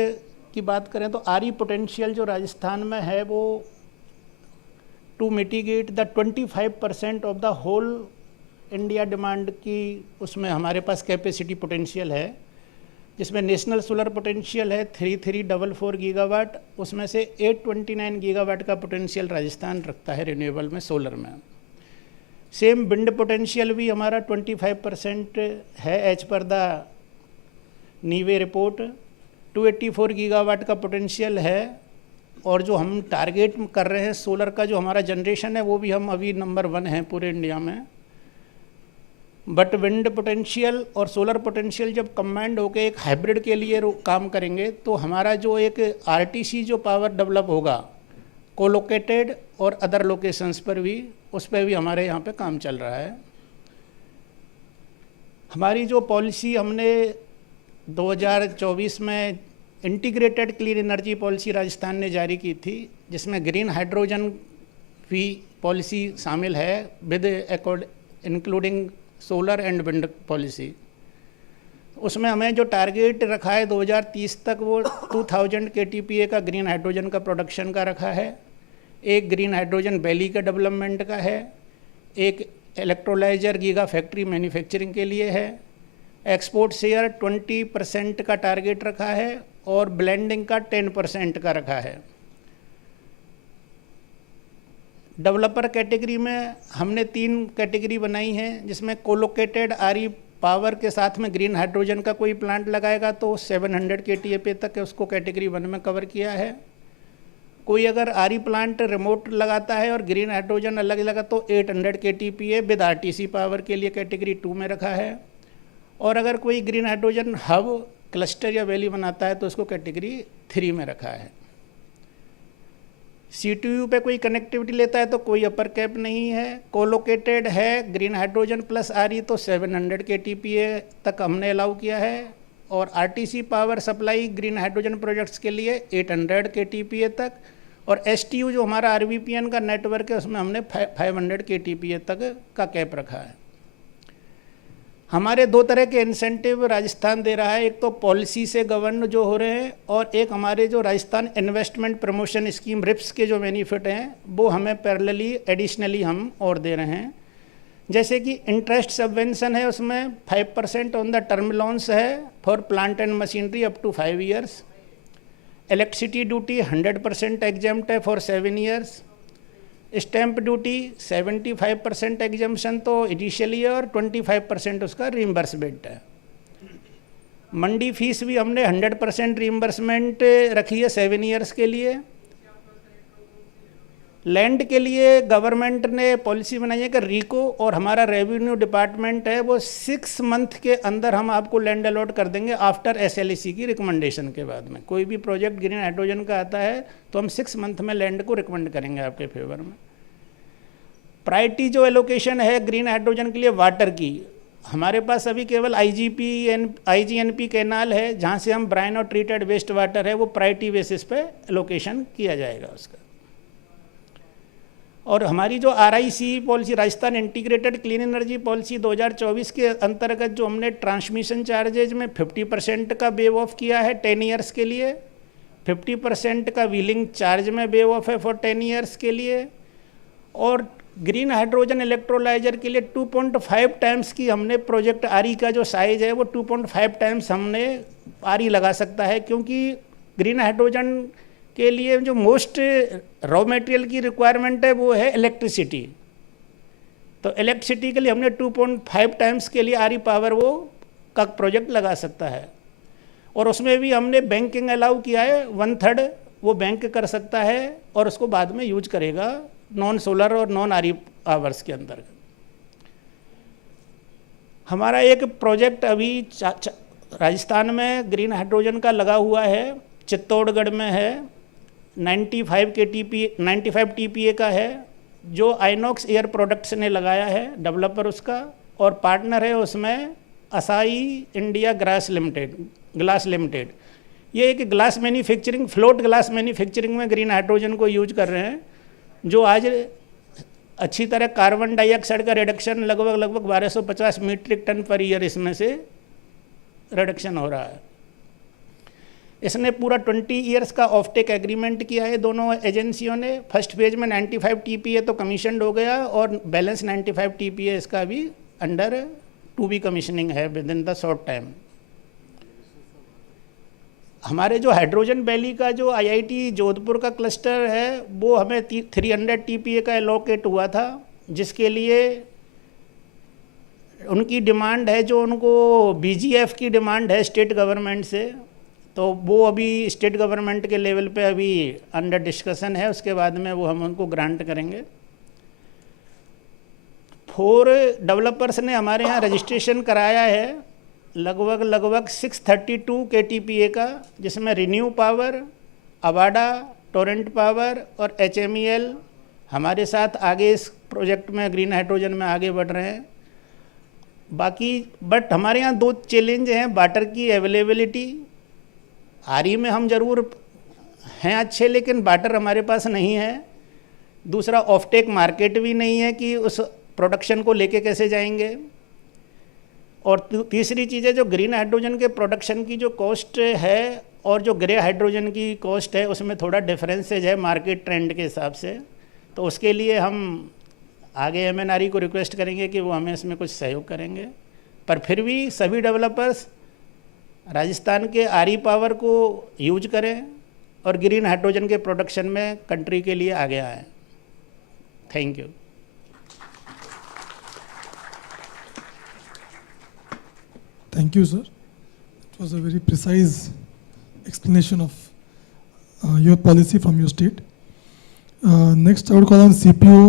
की बात करें तो आरी potential जो राजस्थान में है वो to mitigate the 25% of the whole India demand की उसमें हमारे पास कैपेसिटी पोटेंशियल है, जिसमें नेशनल सोलर पोटेंशियल है 3344 गीगावाट, उसमें से 829 गीगावाट का पोटेंशियल राजस्थान रखता है रिन्यूएबल में, सोलर में। सेम विंड पोटेंशियल भी हमारा 25% है एज पर द नीवे रिपोर्ट। 284 गीगावाट का पोटेंशियल है, और जो हम टारगेट कर रहे हैं सोलर का जो हमारा जनरेशन है वो भी हम अभी नंबर 1 हैं पूरे इंडिया में। बट विंड पोटेंशियल और सोलर पोटेंशियल जब कंबाइंड होकर एक हाइब्रिड के लिए काम करेंगे तो हमारा जो एक आरटीसी जो पावर डेवलप होगा कोलोकेटेड और अदर लोकेशंस पर भी, उस पर भी हमारे यहाँ पे काम चल रहा है। हमारी जो पॉलिसी हमने 2024 में integrated clean energy policy Rajasthan ने जारी की थी, जिसमें ग्रीन हाइड्रोजन भी पॉलिसी शामिल है with including solar and wind policy. उसमें हमें जो टारगेट रखा है 2030 तक वो 2000 KTPA का ग्रीन हाइड्रोजन का प्रोडक्शन का रखा है, एक ग्रीन हाइड्रोजन वैली का डेवलपमेंट का है, एक इलेक्ट्रोलाइजर गीगा फैक्ट्री मैन्युफैक्चरिंग के लिए है, एक्सपोर्ट शेयर 20% का टारगेट रखा है और ब्लेंडिंग का 10% का रखा है। डेवलपर कैटेगरी में हमने 3 कैटेगरी बनाई है, जिसमें कोलोकेटेड आरी पावर के साथ में ग्रीन हाइड्रोजन का कोई प्लांट लगाएगा तो 700 KTPA तक उसको कैटेगरी 1 में कवर किया है। कोई अगर आरी प्लांट रिमोट लगाता है और ग्रीन हाइड्रोजन अलग लगा तो 800 KTPA विद RTC पावर के लिए कैटेगरी 2 में रखा है, और अगर कोई ग्रीन हाइड्रोजन हब क्लस्टर या वैली बनाता है तो उसको कैटेगरी 3 में रखा है। CTU पे कोई कनेक्टिविटी लेता है तो कोई अपर कैप नहीं है। कोलोकेटेड है ग्रीन हाइड्रोजन प्लस RE तो 700 KTPA तक हमने अलाउ किया है, और RTC power supply green hydrogen projects के लिए 800 KTPA तक, और STU जो हमारा RVPN का नेटवर्क है उसमें हमने 500 KTPA तक का कैप रखा है। हमारे 2 तरह के इंसेंटिव राजस्थान दे रहा है, एक तो पॉलिसी से गवर्न जो हो रहे हैं, और एक हमारे जो Rajasthan investment promotion scheme RIPS के जो बेनिफिट हैं वो हमें पैरेलली एडिशनली हम और दे रहे हैं। जैसे कि इंटरेस्ट सबवेंशन है, उसमें 5% ऑन द टर्म लोन्स है for plant and machinery up to 5 years. Electricity duty 100% exempt है for 7 years. Stamp duty 75% exemption तो इनिशियली है और 25% उसका रीइंबर्समेंट है। मंडी फीस भी हमने 100% रीइंबर्समेंट रखी है 7 ईयर्स के लिए। लैंड के लिए गवर्नमेंट ने पॉलिसी बनाई है कि रिको और हमारा रेवेन्यू डिपार्टमेंट है वो 6 मंथ के अंदर हम आपको लैंड अलॉट कर देंगे आफ्टर SLEC की रिकमेंडेशन के बाद में। कोई भी प्रोजेक्ट ग्रीन हाइड्रोजन का आता है तो हम 6 मंथ में लैंड को रिकमेंड करेंगे आपके फेवर में। प्रायोरिटी जो एलोकेशन है ग्रीन हाइड्रोजन के लिए वाटर की, हमारे पास अभी केवल IGNP कैनाल है जहाँ से हम ब्राइन और ट्रीटेड वेस्ट वाटर है वो प्रायोरिटी बेसिस पे एलोकेशन किया जाएगा उसका। और हमारी जो RIC policy, Rajasthan integrated clean energy policy 2024 के अंतर्गत जो हमने ट्रांसमिशन चार्जेज में 50% का वेव ऑफ किया है 10 ईयर्स के लिए, 50% का व्हीलिंग चार्ज में वेव ऑफ है फॉर 10 ईयर्स के लिए, और ग्रीन हाइड्रोजन इलेक्ट्रोलाइजर के लिए 2.5 टाइम्स की हमने प्रोजेक्ट RE का जो साइज है वो 2.5 टाइम्स हमने RE लगा सकता है, क्योंकि ग्रीन हाइड्रोजन के लिए जो मोस्ट रॉ मटेरियल की रिक्वायरमेंट है वो है इलेक्ट्रिसिटी। तो इलेक्ट्रिसिटी के लिए हमने 2.5 टाइम्स के लिए RE पावर वो का प्रोजेक्ट लगा सकता है, और उसमें भी हमने बैंकिंग अलाउ किया है, 1/3 वो बैंक कर सकता है और उसको बाद में यूज करेगा नॉन सोलर और नॉन RE आवर्स के अंदर। हमारा एक प्रोजेक्ट अभी राजस्थान में ग्रीन हाइड्रोजन का लगा हुआ है, चित्तौड़गढ़ में है, 95 TPA का है, जो आइनॉक्स एयर प्रोडक्ट्स ने लगाया है, डेवलपर उसका, और पार्टनर है उसमें असाई इंडिया ग्लास लिमिटेड। ये एक glass manufacturing, float glass manufacturing में ग्रीन हाइड्रोजन को यूज कर रहे हैं, जो आज अच्छी तरह कार्बन डाइऑक्साइड का रिडक्शन लगभग 1250 मीट्रिक टन पर ईयर इसमें से रिडक्शन हो रहा है। इसने पूरा 20 ईयर्स का ऑफटेक एग्रीमेंट किया है दोनों एजेंसियों ने। फर्स्ट फेज में 95 TPA तो कमीशनड हो गया और बैलेंस 95 TPA इसका भी अंडर टू बी कमीशनिंग है with in the short time. हमारे जो हाइड्रोजन वैली का जो IIT जोधपुर का क्लस्टर है वो हमें 300 TPA का एलोकेट हुआ था, जिसके लिए उनकी डिमांड है, जो उनको BGF की डिमांड है स्टेट गवर्नमेंट से, तो वो अभी स्टेट गवर्नमेंट के लेवल पे अभी अंडर डिस्कशन है, उसके बाद में वो हम उनको ग्रांट करेंगे। 4 डेवलपर्स ने हमारे यहाँ रजिस्ट्रेशन कराया है लगभग 632 KTPA का, जिसमें renew power, Avaada, Torrent power और HMEL हमारे साथ आगे इस प्रोजेक्ट में ग्रीन हाइड्रोजन में आगे बढ़ रहे हैं। बाकी बट हमारे यहाँ 2 चैलेंज हैं, वाटर की अवेलेबिलिटी, RE में हम जरूर हैं अच्छे लेकिन वाटर हमारे पास नहीं है, दूसरा ऑफटेक मार्केट भी नहीं है कि उस प्रोडक्शन को लेके कैसे जाएंगे, और तीसरी चीज़ है जो ग्रीन हाइड्रोजन के प्रोडक्शन की जो कॉस्ट है और जो ग्रे हाइड्रोजन की कॉस्ट है उसमें थोड़ा डिफरेंसेज है मार्केट ट्रेंड के हिसाब से, तो उसके लिए हम आगे MNRE को रिक्वेस्ट करेंगे कि वो हमें इसमें कुछ सहयोग करेंगे। पर फिर भी सभी डेवलपर्स राजस्थान के RE पावर को यूज करें और ग्रीन हाइड्रोजन के प्रोडक्शन में कंट्री के लिए आगे आएँ। Thank you. Thank you, sir. It was a very precise explanation of your policy from your state. Next, I would call on CPO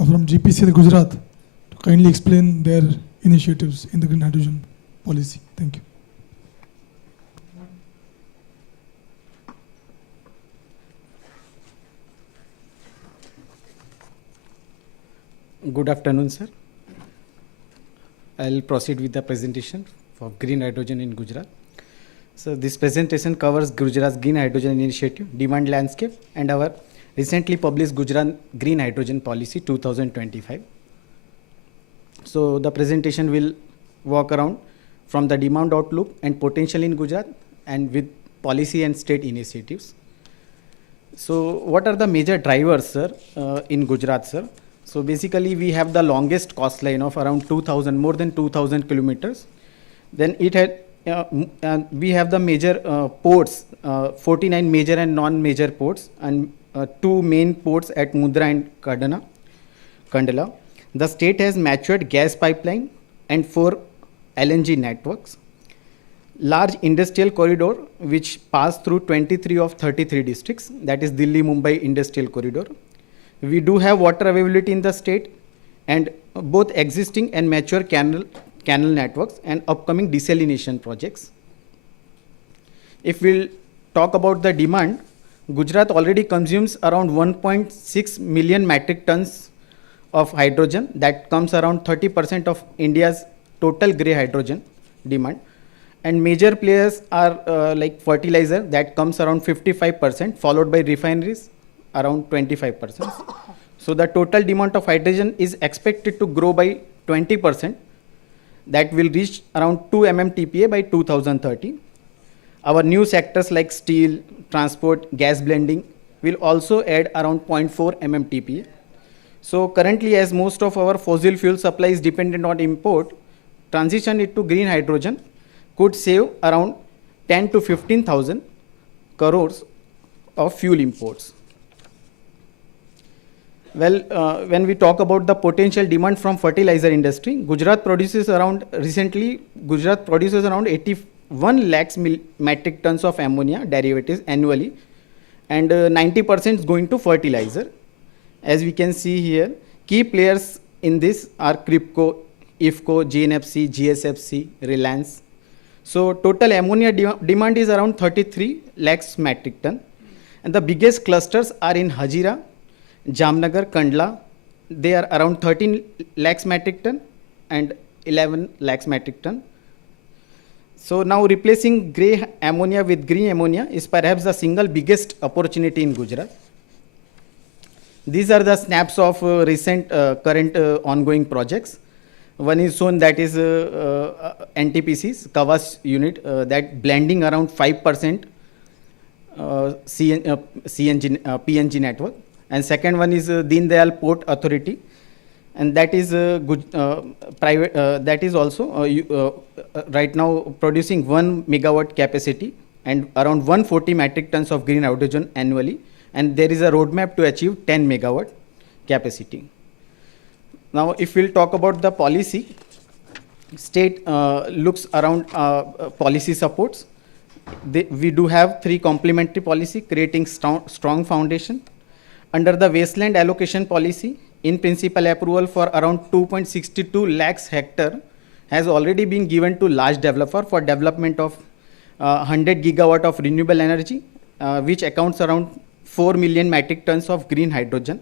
from GPCL Gujarat to kindly explain their initiatives in the green hydrogen policy. Thank you. Good afternoon, sir. I'll proceed with the presentation for green hydrogen in Gujarat. So this presentation covers Gujarat's green hydrogen initiative, demand landscape, and our recently published Gujarat Green Hydrogen Policy 2025. So the presentation will walk around from the demand outlook and potential in Gujarat and with policy and state initiatives. So what are the major drivers, sir, in Gujarat, sir? So basically we have the longest coastline of around 2,000, more than 2,000 kilometers. Then it had, we have the major ports, 49 major and non-major ports, and 2 main ports at Mundra and Kandala. The state has matured gas pipeline and 4 LNG networks. Large industrial corridor which pass through 23 of 33 districts, that is Delhi-Mumbai Industrial Corridor. We do have water availability in the state, and both existing and mature canal networks and upcoming desalination projects. If we'll talk about the demand, Gujarat already consumes around 1.6 million metric tons of hydrogen. That comes around 30% of India's total grey hydrogen demand. And major players are like fertilizer, that comes around 55%, followed by refineries around 25%. So the total demand of hydrogen is expected to grow by 20%. That will reach around 2 MMTPA by 2030. Our new sectors like steel, transport, gas blending will also add around 0.4 MMTPA. So currently, as most of our fossil fuel supply is dependent on import, transition it to green hydrogen could save around 10 to 15,000 crores of fuel imports. Well, when we talk about the potential demand from fertilizer industry, Gujarat produces around 81 lakhs metric tons of ammonia derivatives annually, and 90% is going to fertilizer. As we can see here, key players in this are Kripco, IFCO, GNFC, GSFC, Reliance. So total ammonia demand is around 33 lakhs metric ton, and the biggest clusters are in Hazira, Jamnagar, Kandla. They are around 13 lakhs metric ton and 11 lakhs metric ton. So now replacing grey ammonia with green ammonia is perhaps the single biggest opportunity in Gujarat. These are the snaps of recent current ongoing projects. One is shown, that is NTPC's Kavas unit, that blending around 5% PNG network. And second one is Deen Dayal Port Authority, and that is private. That is also right now producing 1 megawatt capacity and around 140 metric tons of green hydrogen annually. And there is a roadmap to achieve 10 megawatt capacity. Now, if we'll talk about the policy, state looks around policy supports. We do have 3 complementary policy creating strong foundation. Under the wasteland allocation policy, in principle approval for around 2.62 lakhs hectare has already been given to large developer for development of 100 gigawatt of renewable energy, which accounts around 4 million metric tons of green hydrogen.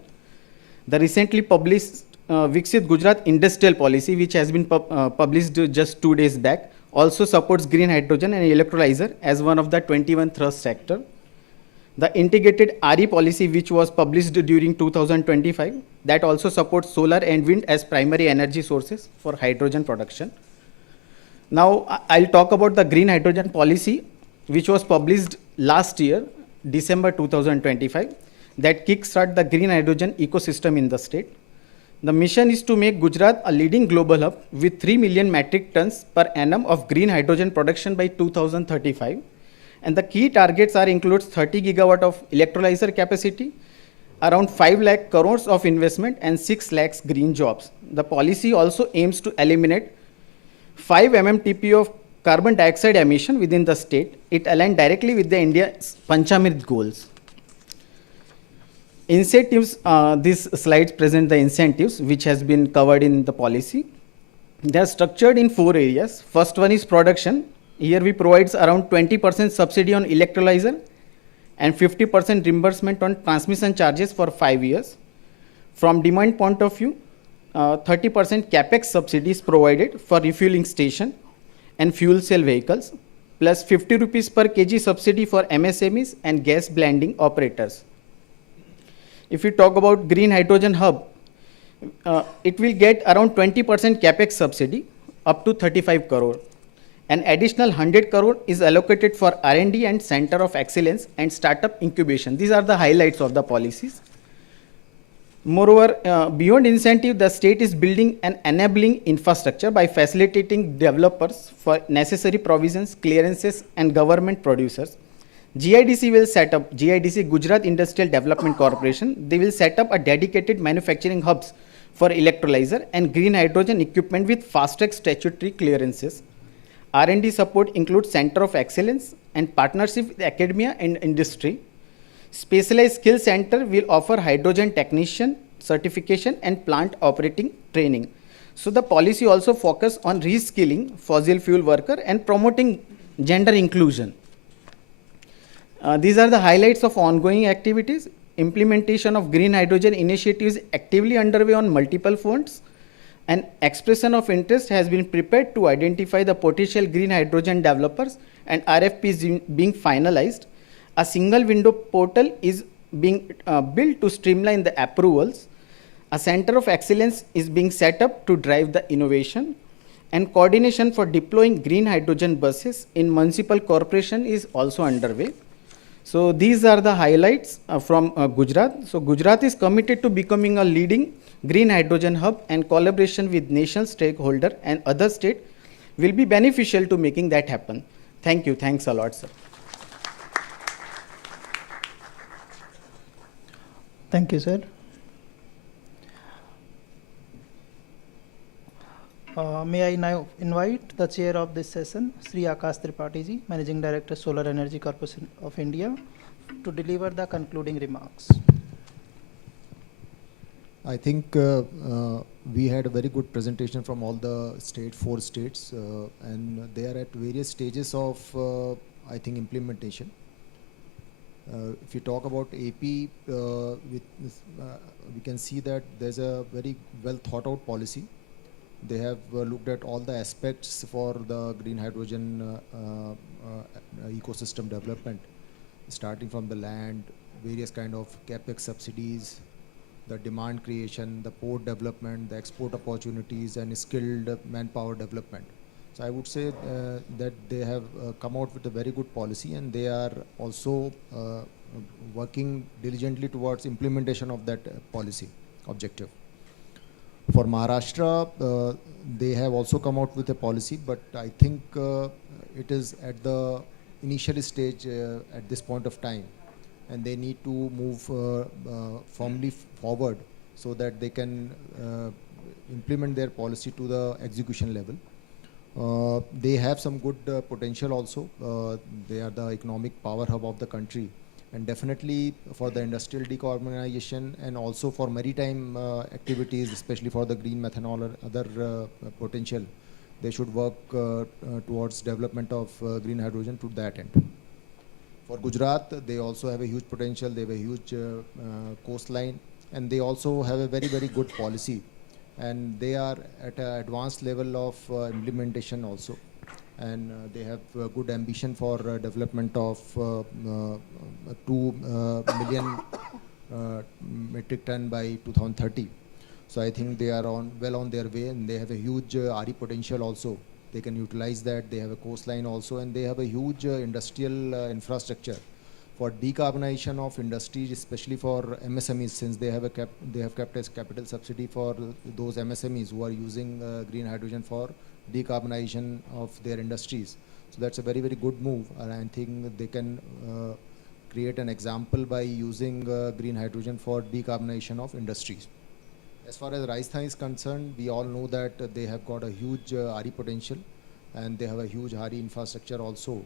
The recently published Viksit Gujarat Industrial Policy, which has been published just 2 days back, also supports green hydrogen and electrolyzer as one of the 21 thrust sector. The integrated RE policy, which was published during 2025, that also supports solar and wind as primary energy sources for hydrogen production. Now, I'll talk about the green hydrogen policy, which was published last year, December 2025, that kickstart the green hydrogen ecosystem in the state. The mission is to make Gujarat a leading global hub with 3 million metric tons per annum of green hydrogen production by 2035. And the key targets are includes 30 gigawatt of electrolyzer capacity, around 5 lakh crores of investment, and 6 lakhs green jobs. The policy also aims to eliminate 5 MMTP of carbon dioxide emission within the state. It aligns directly with the India's Panchamrit goals. Incentives, these slides present the incentives which has been covered in the policy. They are structured in 4 areas. First one is production. Here we provides around 20% subsidy on electrolyzer and 50% reimbursement on transmission charges for 5 years. From demand point of view, 30% capex subsidy is provided for refueling station and fuel cell vehicles, plus 50 rupees per kg subsidy for MSMEs and gas blending operators. If we talk about green hydrogen hub, it will get around 20% capex subsidy up to 35 crore. An additional 100 crore is allocated for R&D and Center of Excellence and Startup Incubation. These are the highlights of the policies. Moreover, beyond incentive, the state is building an enabling infrastructure by facilitating developers for necessary provisions, clearances, and government producers. GIDC will set up, GIDC Gujarat Industrial Development Corporation, they will set up a dedicated manufacturing hubs for electrolyzer and green hydrogen equipment with fast-track statutory clearances. R&D support includes Center of Excellence and partnership with academia and industry. Specialized Skill Center will offer hydrogen technician certification and plant operating training. So the policy also focus on reskilling fossil fuel worker and promoting gender inclusion. These are the highlights of ongoing activities. Implementation of green hydrogen initiatives actively underway on multiple fronts. An expression of interest has been prepared to identify the potential green hydrogen developers, and RFPs being finalized. A single window portal is being built to streamline the approvals. A center of excellence is being set up to drive the innovation, and coordination for deploying green hydrogen buses in municipal corporation is also underway. So these are the highlights from Gujarat. So Gujarat is committed to becoming a leading green hydrogen hub, and collaboration with national stakeholder and other states will be beneficial to making that happen. Thank you. Thanks a lot, sir. Thank you, sir. May I now invite the chair of this session, Sri Akash Tripathi ji, Managing Director, Solar Energy Corporation of India, to deliver the concluding remarks. I think we had a very good presentation from all the four states, and they are at various stages of, I think, implementation. If you talk about AP, we can see that there's a very well thought out policy. They have looked at all the aspects for the green hydrogen ecosystem development, starting from the land, various kind of capex subsidies, the demand creation, the port development, the export opportunities, and skilled manpower development. So I would say that they have come out with a very good policy, and they are also working diligently towards implementation of that policy objective. For Maharashtra, they have also come out with a policy, but I think it is at the initial stage at this point of time, and they need to move firmly forward so that they can implement their policy to the execution level. They have some good potential also. They are the economic power hub of the country, and definitely for the industrial decarbonization and also for maritime activities, especially for the green methanol or other potential, they should work towards development of green hydrogen to that end. For Gujarat, they also have a huge potential. They have a huge coastline, and they also have a very, very good policy. And they are at an advanced level of implementation also. And they have good ambition for development of 2 million metric ton by 2030. So I think they are well on their way, and they have a huge RE potential also. They can utilize that. They have a coastline also, and they have a huge industrial infrastructure for decarbonization of industries, especially for MSMEs, since they have kept as capital subsidy for those MSMEs who are using green hydrogen for decarbonization of their industries. So that's a very, very good move, and I think they can create an example by using green hydrogen for decarbonization of industries. As far as Rajasthan is concerned, we all know that they have got a huge RE potential, and they have a huge RE infrastructure also.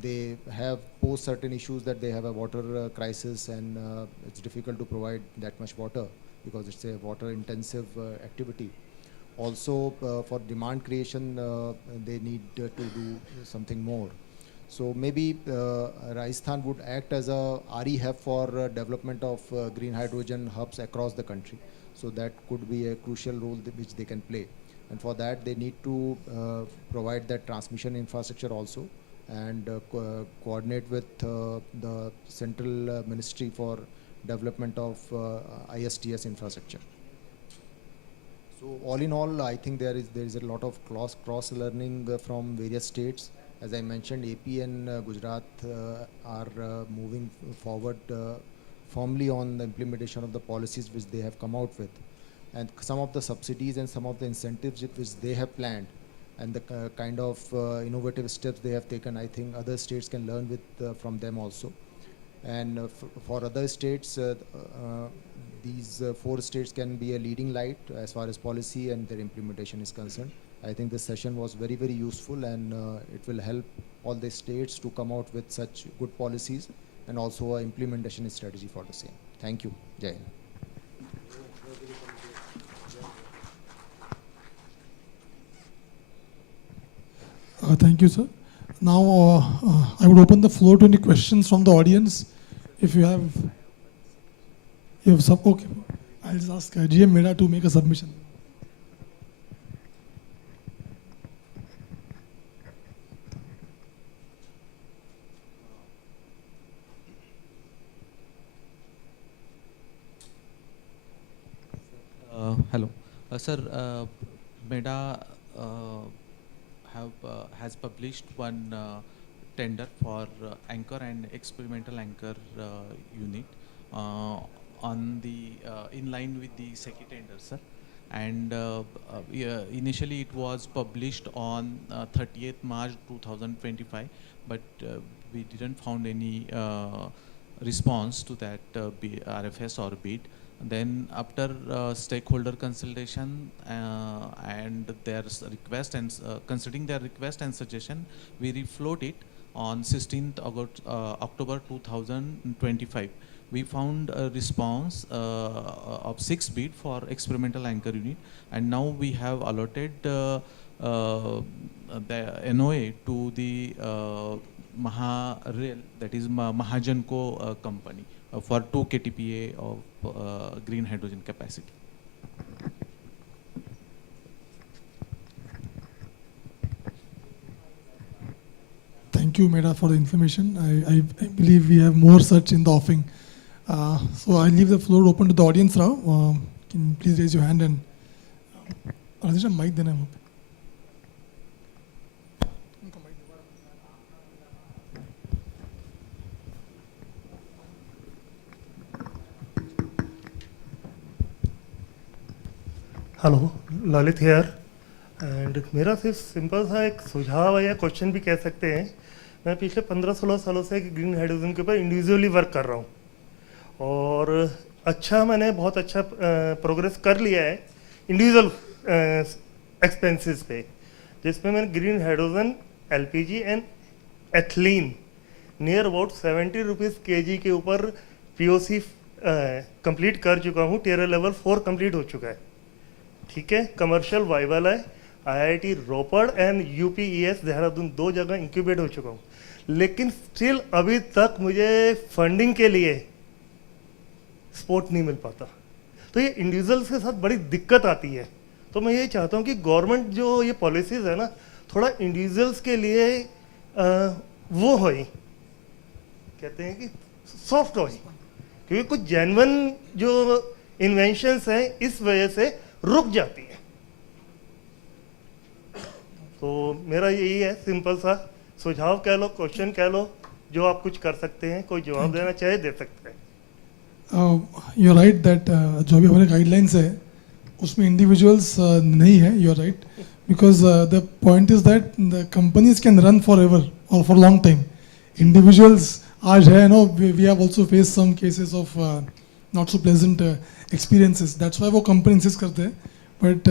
They have posed certain issues that they have a water crisis, and it's difficult to provide that much water because it's a water intensive activity. Also for demand creation, they need to do something more. So maybe Rajasthan would act as a RE hub for development of green hydrogen hubs across the country. So that could be a crucial role which they can play. And for that, they need to provide that transmission infrastructure also, and coordinate with the central ministry for development of ISTS infrastructure. So all in all, I think there is a lot of cross learning from various states. As I mentioned, AP and Gujarat are moving forward firmly on the implementation of the policies which they have come out with, and some of the subsidies and some of the incentives which they have planned, and the kind of innovative steps they have taken. I think other states can learn from them also. And for other states, these 4 states can be a leading light as far as policy and their implementation is concerned. I think this session was very, very useful, and it will help all the states to come out with such good policies and also an implementation strategy for the same. Thank you. Jai Hind. Thank you, sir. Now, I would open the floor to any questions from the audience. If you have some, okay. I'll just ask GM Meda to make a submission. Hello, sir. MEDA has published one tender for anchor and experimental anchor unit on the in line with the SECI tender, sir. And initially it was published on 30th March 2025, but we didn't found any response to that RFS or bid. Then after stakeholder consultation and their request and considering their request and suggestion, we refloat it on 16th October 2025. We found a response of 6 bid for experimental anchor unit, and now we have allotted the NOA to the Maharail, that is Mahajanko company, for 2 KTPA of green hydrogen capacity. Thank you, Meda, for the information. I believe we have more such in the offing. So I leave the floor open to the audience now. Can you please raise your hand and Rajesh, mic then I'm open. Hello Lalit here and मेरा सिर्फ simple सा एक सुझाव है या question भी कह सकते हैं. मैं पिछले 15-16 सालों से ग्रीन हाइड्रोजन के ऊपर इंडिविजुअली वर्क कर रहा हूँ और मैंने बहुत अच्छा प्रोग्रेस कर लिया है इंडिविजुअल एक्सपेंसेस पे, जिसमें मैंने green hydrogen LPG and ethylene near about 70 rupees kg के ऊपर पीओसी कंप्लीट कर चुका हूँ. टियर लेवल 4 कंप्लीट हो चुका है. ठीक है, कमर्शियल वाइबल है. IIT Ropar and UPES Dehradun 2 जगह इंक्यूबेट हो चुका हूँ, लेकिन स्टिल अभी तक मुझे फंडिंग के लिए सपोर्ट नहीं मिल पाता. तो ये इंडिविजुअल्स के साथ बड़ी दिक्कत आती है. तो मैं ये चाहता हूँ कि गवर्नमेंट जो ये पॉलिसीज़ है ना, थोड़ा इंडिविजुअल्स के लिए वो हो, कहते हैं कि सॉफ्ट हो, क्योंकि कुछ जेन्युइन जो इन्वेंशंस हैं इस वजह से रुक जाती है. तो मेरा यही है सिंपल सा सुझाव कह लो, क्वेश्चन कह लो, जो आप कुछ कर सकते हैं. कोई जवाब देना चाहे दे सकते हैं. यू आर राइट दैट जो भी हमारे गाइडलाइंस है उसमें इंडिविजुअल्स नहीं है. You are right, because the point is that the companies can run forever और फॉर लॉन्ग टाइम. इंडिविजुअल्स आज है no, we have also face some cases of not so pleasant experiences. That's why वो company insist करते हैं. But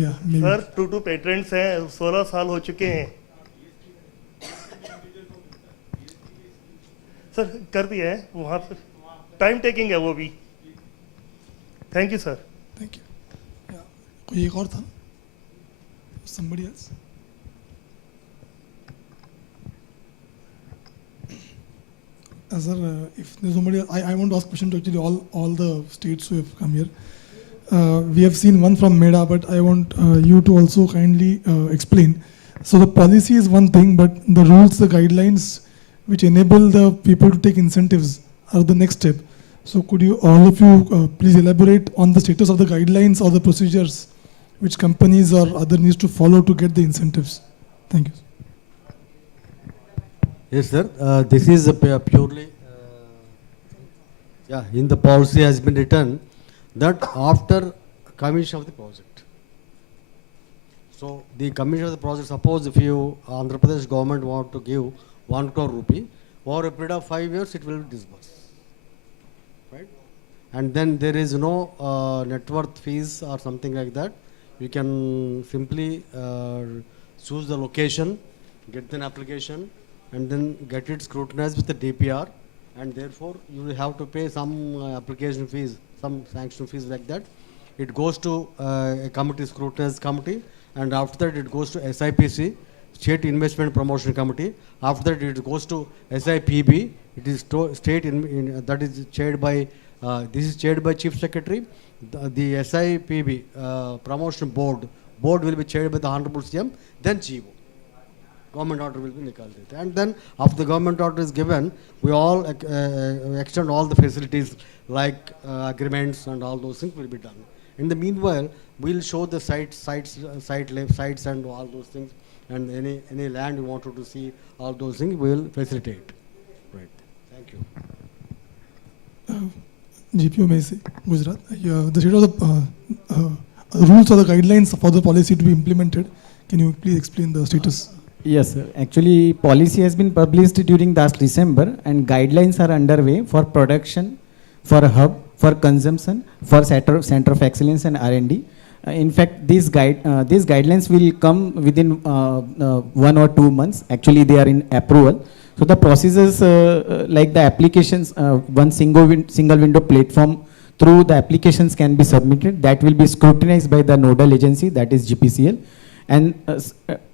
yeah, maybe. Sir 2 patents हैं, 16 साल हो चुके हैं. सर कर दिया है वहाँ पे, टाइम टेकिंग है वो भी. Thank you sir. Thank you. कोई एक और था? Somebody else? Sir, if there's somebody, I want to ask a question to actually all the states who have come here. We have seen one from MEDA, but I want you to also kindly explain. So the policy is one thing, but the rules, the guidelines which enable the people to take incentives are the next step. So could you, all of you, please elaborate on the status of the guidelines or the procedures which companies or other needs to follow to get the incentives? Thank you. Yes, sir. This is purely, in the policy has been written that after commission of the project. So the commission of the project, suppose if you, Andhra Pradesh government want to give 1 crore rupee, over a period of 5 years it will be disbursed. Right? And then there is no net worth fees or something like that. You can simply choose the location, get an application, and then get it scrutinized with the DPR, and therefore you will have to pay some application fees, some sanction fees like that. It goes to a committee, scrutinized committee, and after that it goes to SIPC, State Investment Promotion Committee. After that it goes to SIPB. It is state that is chaired by this is chaired by Chief Secretary. The SIPB Promotion Board will be chaired by the Honorable CM. Then GO. Government order will be nikaled. And then after the government order is given, we all extend all the facilities like agreements and all those things will be done. In the meanwhile, we'll show the sites and all those things, and any land you wanted to see, all those things we will facilitate. Right. Thank you. GPO may say, Gujarat. The state of the rules or the guidelines for the policy to be implemented. Can you please explain the status? Yes, sir. Actually, policy has been published during last December, and guidelines are underway for production, for a hub, for consumption, for center of excellence and R&D. In fact, these guidelines will come within 1 or 2 months. Actually, they are in approval. So the processes like the applications, one single window platform through the applications can be submitted. That will be scrutinized by the nodal agency, that is GPCL. And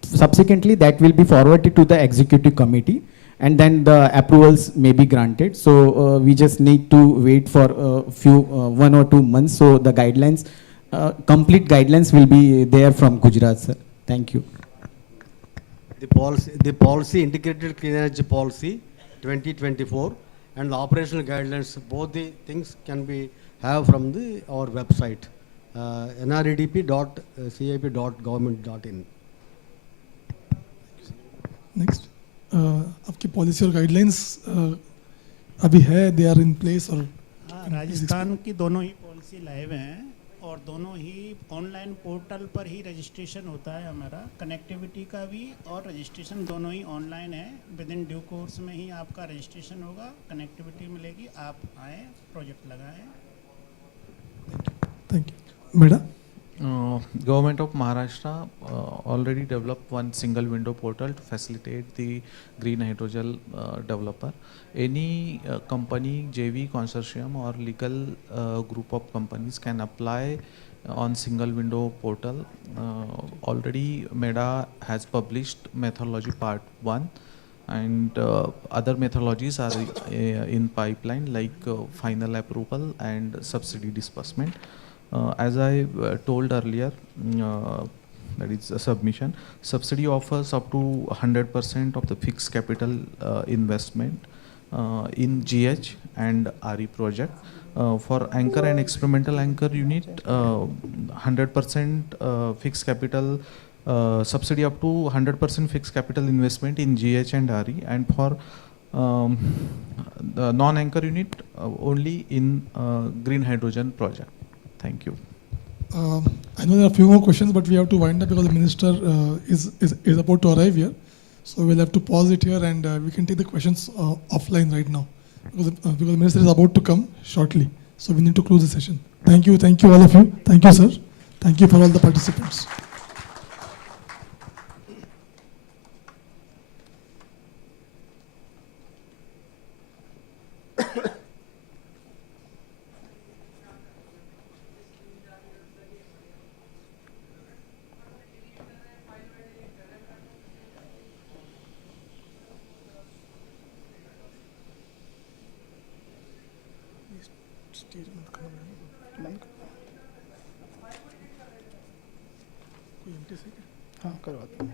subsequently that will be forwarded to the executive committee, and then the approvals may be granted. So we just need to wait for a few 1 or 2 months. So the guidelines, complete guidelines will be there from Gujarat, sir. Thank you. The policy integrated clean energy policy 2024 and the operational guidelines, both the things can be have from our website. nredp.cap.government.in. Next, आपकी policy और guidelines अभी है, they are in place और राजस्थान की दोनों ही policy live हैं और दोनों ही ऑनलाइन पोर्टल पर ही रजिस्ट्रेशन होता है हमारा, कनेक्टिविटी का भी और रजिस्ट्रेशन दोनों ही ऑनलाइन है। विद इन ड्यू कोर्स में ही आपका रजिस्ट्रेशन होगा, कनेक्टिविटी मिलेगी, आप आएँ, प्रोजेक्ट लगाएँ। Thank you. Meda? Government of Maharashtra already developed one single window portal to facilitate the green hydrogen developer. Any company, JV consortium or legal group of companies can apply on single window portal. Already MEDA has published methodology part 1, and other methodologies are in pipeline like final approval and subsidy disbursement. As I told earlier, that is a submission. Subsidy offers up to 100% of the fixed capital investment in GH and RE project. For anchor and experimental anchor unit, 100% fixed capital subsidy up to 100% fixed capital investment in GH and RE, and for the non-anchor unit only in green hydrogen project. Thank you. I know there are a few more questions, but we have to wind up because the minister is about to arrive here. So we'll have to pause it here, and we can take the questions offline right now because the minister is about to come shortly. So we need to close the session. Thank you all of you. Thank you, sir. Thank you for all the participants. हाँ करवाते हैं।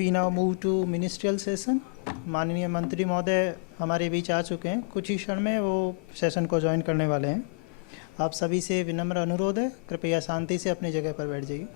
We now move to ministerial session. माननीय मंत्री महोदय हमारे बीच आ चुके हैं, कुछ ही क्षण में वो सेशन को ज्वाइन करने वाले हैं। आप सभी से विनम्र अनुरोध है, कृपया शांति से अपनी जगह पर बैठ जाइए।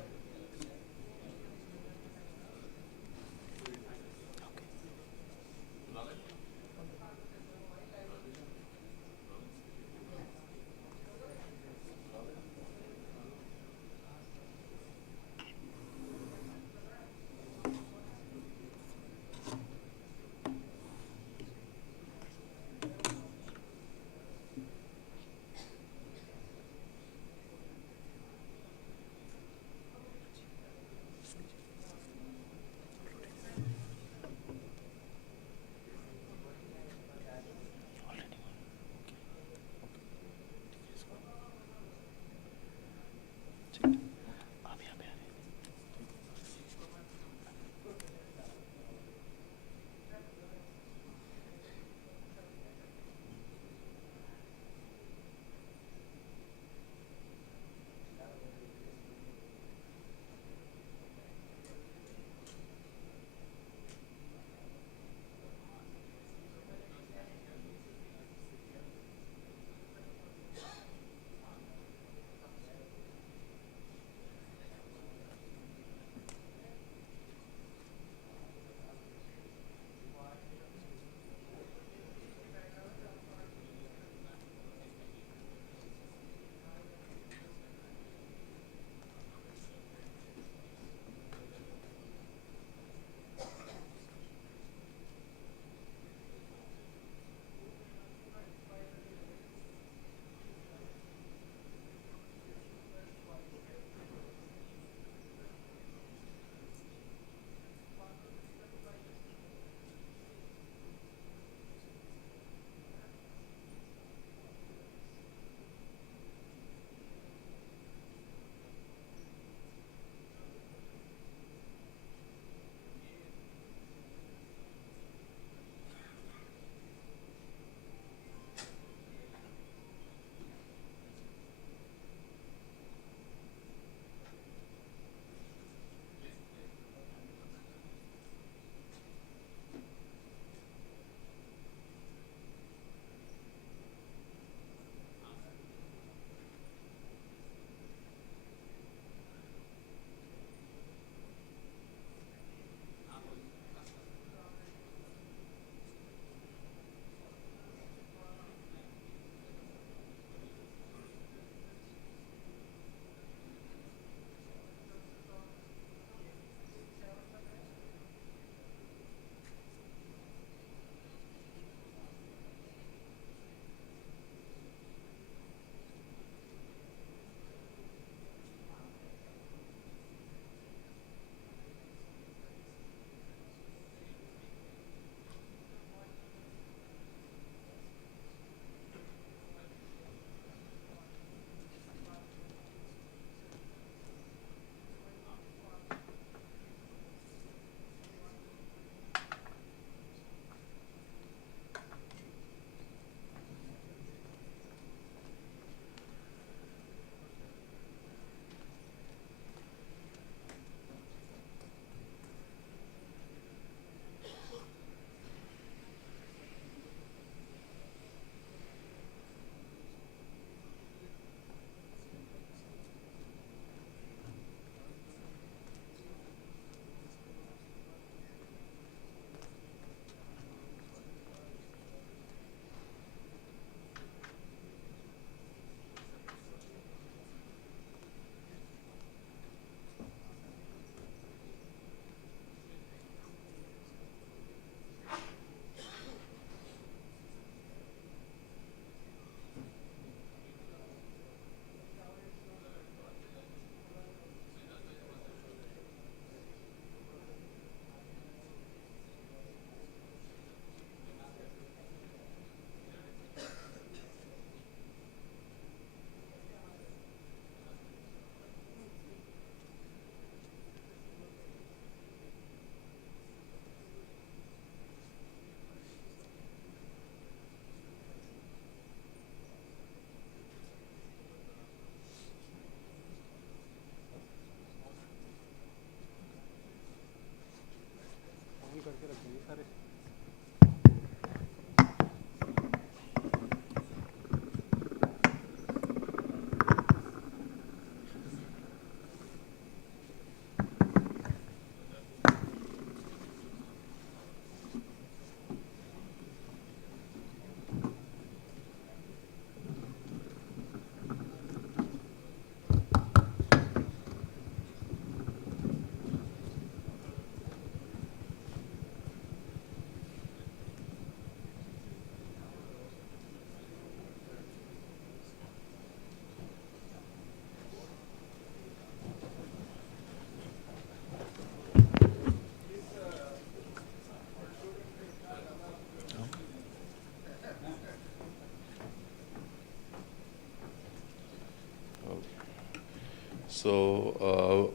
So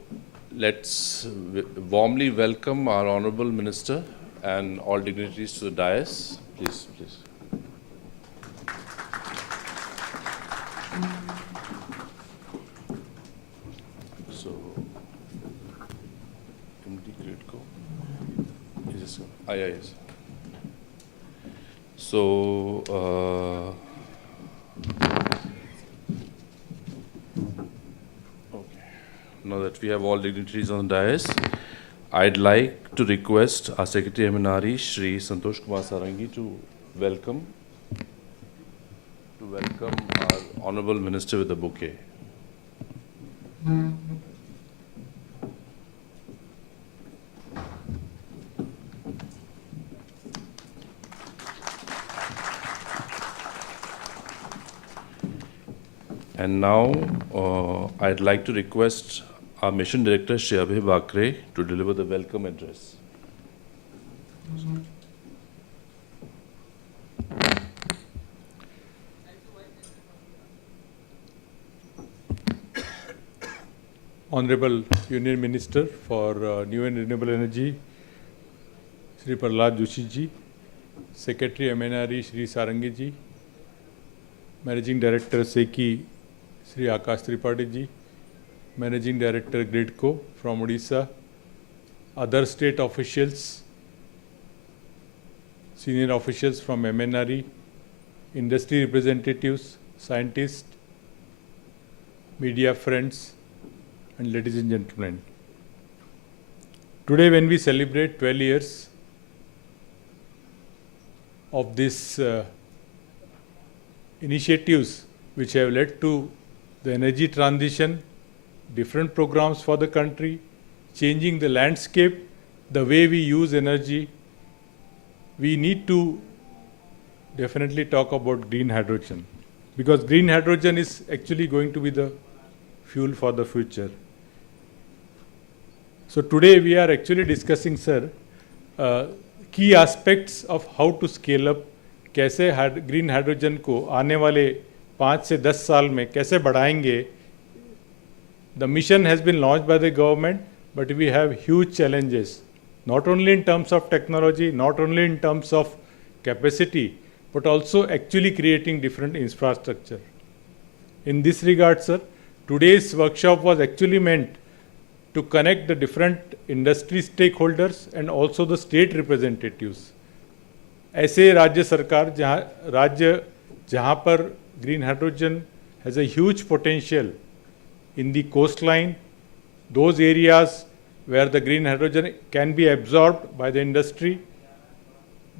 let's warmly welcome our Honorable Minister and all dignitaries to the dais. Please, please. So, MD Grade Co. Is this? Yes. So, now that we have all dignitaries on the dais, I'd like to request our Secretary MNRE, Shri Santosh Kumar Sarangi, to welcome our Honorable Minister with a bouquet. And now I'd like to request our Mission Director, Shri Abhay Bakre, to deliver the welcome address. Honorable Union Minister for New and Renewable Energy, Shri Prahlad Joshi ji, Secretary MNRE, Shri Sarangi ji, Managing Director SECI, Shri Akash Tripathi ji, Managing Director Gridco from Odisha, other state officials, senior officials from MNRE, industry representatives, scientists, media friends, and ladies and gentlemen. Today when we celebrate 12 years of these initiatives which have led to the energy transition, different programs for the country, changing the landscape, the way we use energy, we need to definitely talk about green hydrogen, because green hydrogen is actually going to be the fuel for the future. So today we are actually discussing, sir, key aspects of how to scale up, कैसे green hydrogen को आने वाले 5 से 10 साल में कैसे बढ़ाएंगे. The mission has been launched by the government, but we have huge challenges, not only in terms of technology, not only in terms of capacity, but also actually creating different infrastructure. In this regard, sir, today's workshop was actually meant to connect the different industry stakeholders and also the state representatives. ऐसे राज्य सरकार जहाँ पर green hydrogen has a huge potential in the coastline, those areas where the green hydrogen can be absorbed by the industry,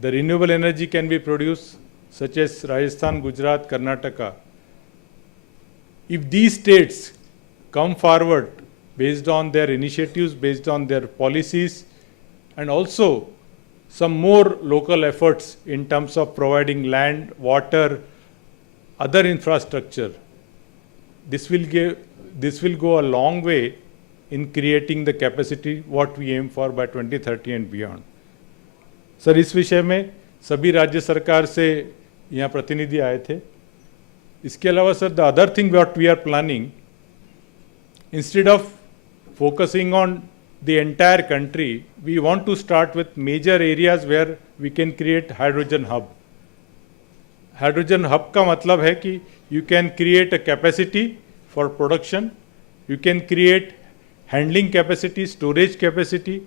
the renewable energy can be produced, such as Rajasthan, Gujarat, Karnataka. If these states come forward based on their initiatives, based on their policies, and also some more local efforts in terms of providing land, water, other infrastructure, this will go a long way in creating the capacity what we aim for by 2030 and beyond. Sir, इस विषय में सभी राज्य सरकार से यहाँ प्रतिनिधि आए थे. इसके अलावा sir, the other thing what we are planning, instead of focusing on the entire country, we want to start with major areas where we can create hydrogen hub. Hydrogen hub का मतलब है कि you can create a capacity for production, you can create handling capacity, storage capacity,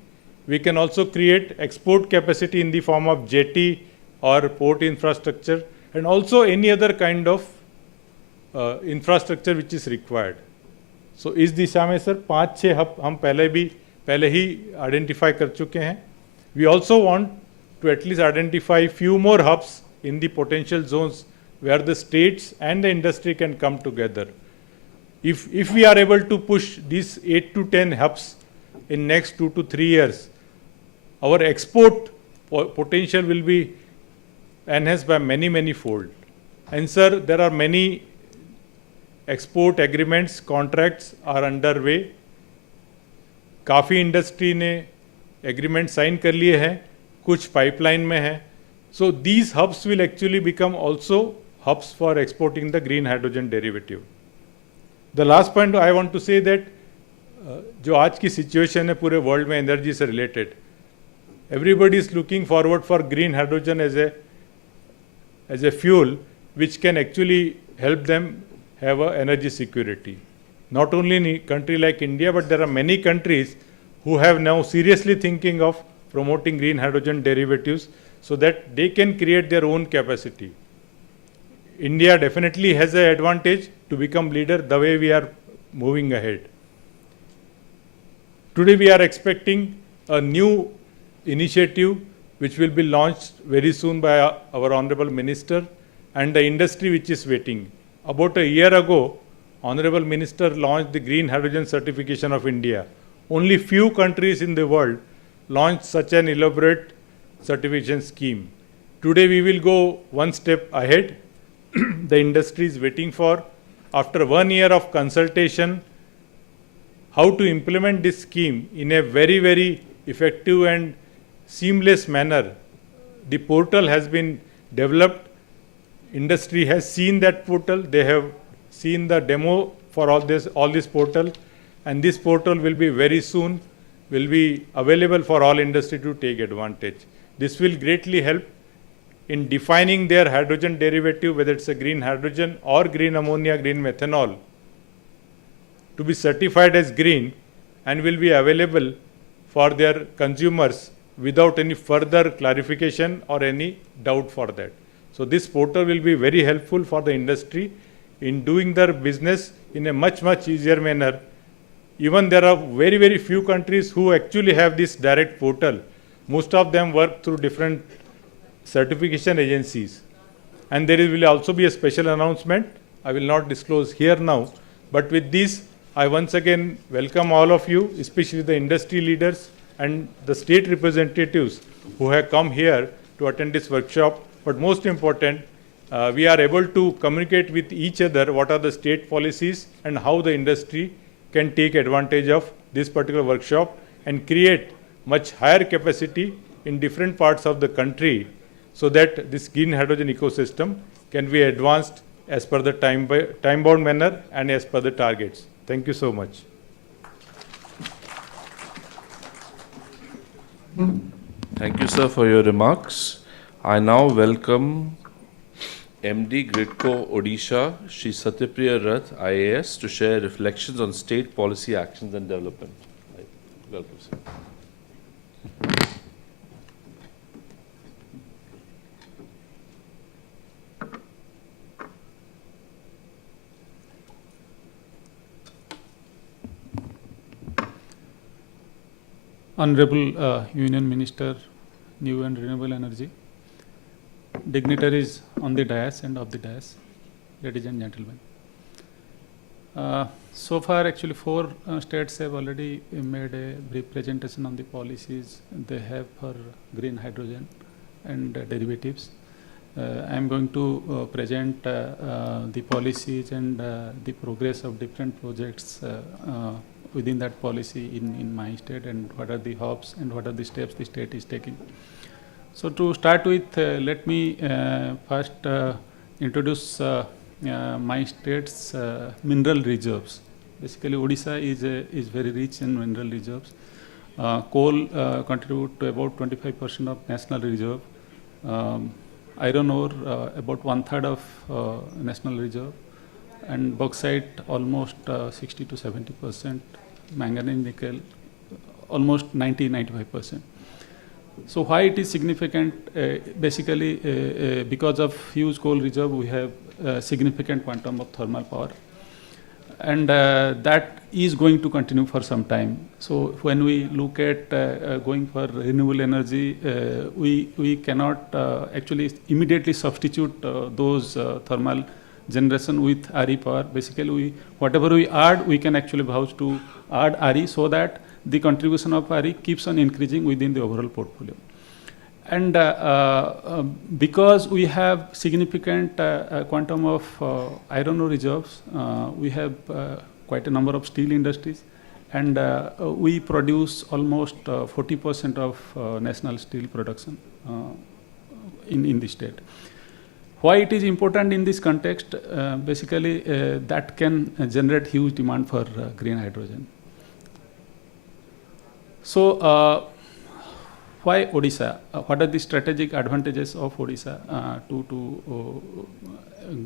we can also create export capacity in the form of jetty or port infrastructure, and also any other kind of infrastructure which is required. So इस दिशा में sir 5-6 hub हम पहले ही identify कर चुके हैं. We also want to at least identify few more hubs in the potential zones where the states and the industry can come together. If we are able to push these 8 to 10 hubs in next 2 to 3 years, our export potential will be enhanced by many fold. And sir, there are many export agreements, contracts are underway. काफ़ी industry ने agreement sign कर लिए हैं, कुछ pipeline में है. So these hubs will actually become also hubs for exporting the green hydrogen derivative. The last point I want to say that जो आज की सिचुएशन है पूरे वर्ल्ड में एनर्जी से related, everybody is looking forward for green hydrogen as a fuel which can actually help them have a energy security. Not only in a country like India, but there are many countries who have now seriously thinking of promoting green hydrogen derivatives so that they can create their own capacity. India definitely has an advantage to become leader the way we are moving ahead. Today we are expecting a new initiative which will be launched very soon by our Honorable Minister and the industry which is waiting. About a year ago, Honorable Minister launched the Green Hydrogen Certification of India. Only few countries in the world launched such an elaborate certification scheme. Today we will go one step ahead. The industry is waiting for, after 1 year of consultation, how to implement this scheme in a very, very effective and seamless manner. The portal has been developed. Industry has seen that portal. They have seen the demo for all this portal, and this portal will be very soon will be available for all industry to take advantage. This will greatly help in defining their hydrogen derivative, whether it's a green hydrogen or green ammonia, green methanol, to be certified as green and will be available for their consumers without any further clarification or any doubt for that. So this portal will be very helpful for the industry in doing their business in a much, much easier manner. Even there are very, very few countries who actually have this direct portal. Most of them work through different certification agencies. And there will also be a special announcement. I will not disclose here now. But with this, I once again welcome all of you, especially the industry leaders and the state representatives who have come here to attend this workshop. But most important, we are able to communicate with each other what are the state policies and how the industry can take advantage of this particular workshop and create much higher capacity in different parts of the country so that this green hydrogen ecosystem can be advanced as per the time-bound manner and as per the targets. Thank you so much. Thank you, sir, for your remarks. I now welcome MD Gridco Odisha, Shri Satyapriya Rath, IAS, to share reflections on state policy actions and development. Welcome, sir. Honorable Union Minister, New and Renewable Energy, dignitaries on the dais and off the dais, ladies and gentlemen. So far, actually, 4 states have already made a brief presentation on the policies they have for green hydrogen and derivatives. I am going to present the policies and the progress of different projects within that policy in my state, and what are the hubs and what are the steps the state is taking. So to start with, let me first introduce my state's mineral reserves. Basically, Odisha is very rich in mineral reserves. Coal contribute to about 25% of national reserve. Iron ore about 1/3 of national reserve, and bauxite almost 60 to 70%. Manganese, nickel, almost 90-95%. So why it is significant? Basically, because of huge coal reserve, we have significant quantum of thermal power, and that is going to continue for some time. So when we look at going for renewable energy, we cannot actually immediately substitute those thermal generation with RE power. Basically, whatever we add, we can actually vouch to add RE so that the contribution of RE keeps on increasing within the overall portfolio. And because we have significant quantum of iron ore reserves, we have quite a number of steel industries, and we produce almost 40% of national steel production in the state. Why it is important in this context? Basically, that can generate huge demand for green hydrogen. So why Odisha? What are the strategic advantages of Odisha to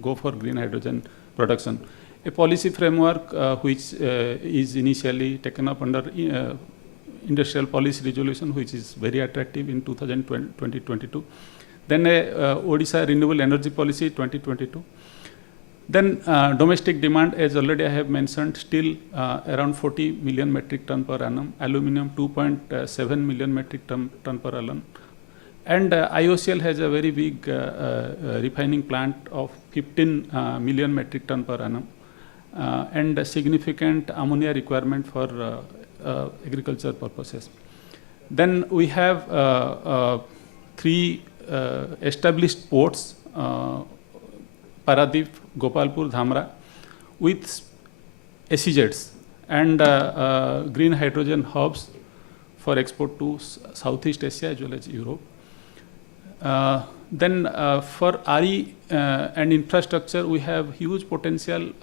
go for green hydrogen production? A policy framework which is initially taken up under industrial policy resolution, which is very attractive in 2022. Then Odisha renewable energy policy 2022. Then domestic demand, as already I have mentioned, still around 40 million metric ton per annum, aluminum 2.7 million metric ton per annum. And IOCL has a very big refining plant of 15 million metric ton per annum, and a significant ammonia requirement for agriculture purposes. Then we have 3 established ports, Paradip, Gopalpur, Dhamra, with SEZs and green hydrogen hubs for export to Southeast Asia as well as Europe. Then for RE and infrastructure, we have huge potential.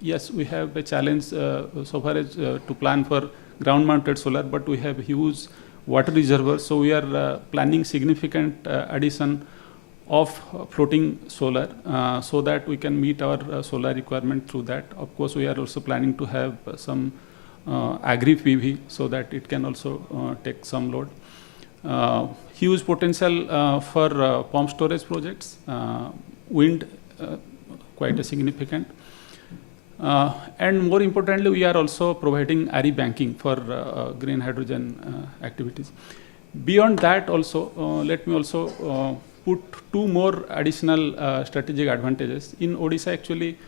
Yes, we have a challenge so far as to plan for ground-mounted solar, but we have huge water reservoirs. So we are planning significant addition of floating solar so that we can meet our solar requirement through that. Of course, we are also planning to have some agri PV so that it can also take some load. Huge potential for pump storage projects, wind quite a significant. And more importantly, we are also providing RE banking for green hydrogen activities. Beyond that also, let me also put 2 more additional strategic advantages. In Odisha, actually,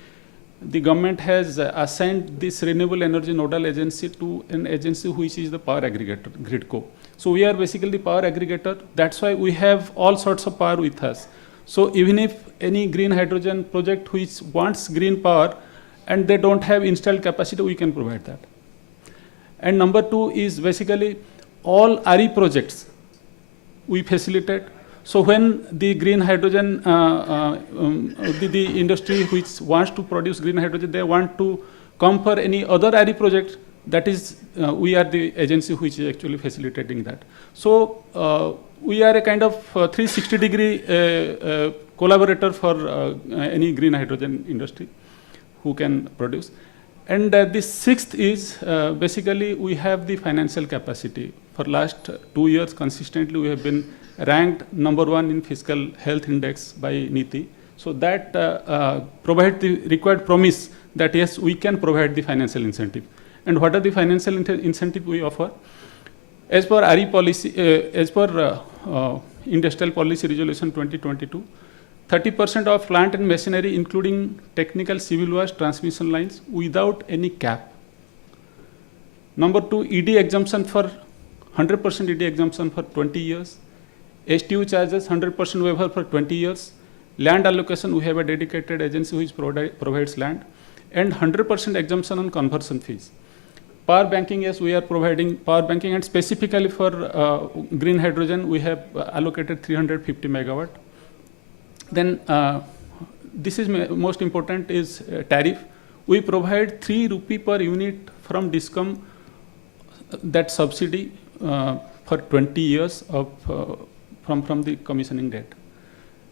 the government has assigned this renewable energy nodal agency to an agency which is the power aggregator, GRIDCO. So we are basically the power aggregator. That's why we have all sorts of power with us. So even if any green hydrogen project which wants green power and they don't have installed capacity, we can provide that. And number 2 is basically all RE projects we facilitate. So when the green hydrogen, the industry which wants to produce green hydrogen, they want to come for any other RE project, that is, we are the agency which is actually facilitating that. So we are a kind of 360-degree collaborator for any green hydrogen industry who can produce. And the 6th is basically we have the financial capacity. For last 2 years consistently we have been ranked #1 in fiscal health index by NITI. So that provides the required promise that yes, we can provide the financial incentive. And what are the financial incentive we offer? As per RE policy, as per Industrial Policy Resolution 2022, 30% of plant and machinery, including technical civil works, transmission lines, without any cap. Number 2, ED exemption for 100% ED exemption for 20 years. STU charges 100% waiver for 20 years. Land allocation, we have a dedicated agency which provides land, and 100% exemption on conversion fees. Power banking, yes, we are providing power banking, and specifically for green hydrogen, we have allocated 350 megawatt. Then this is most important is tariff. We provide 3 rupee per unit from DISCOM, that subsidy for 20 years of from the commissioning date.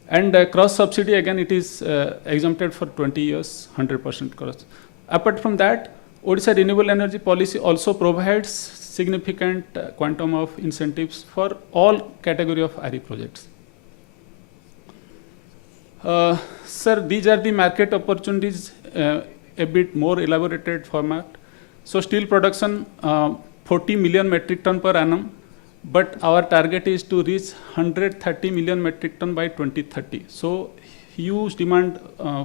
And cross subsidy, again, it is exempted for 20 years, 100% cross. Apart from that, Odisha Renewable Energy Policy also provides significant quantum of incentives for all category of RE projects. Sir, these are the market opportunities, a bit more elaborated format. So steel production, 40 million metric ton per annum, but our target is to reach 130 million metric ton by 2030. So huge demand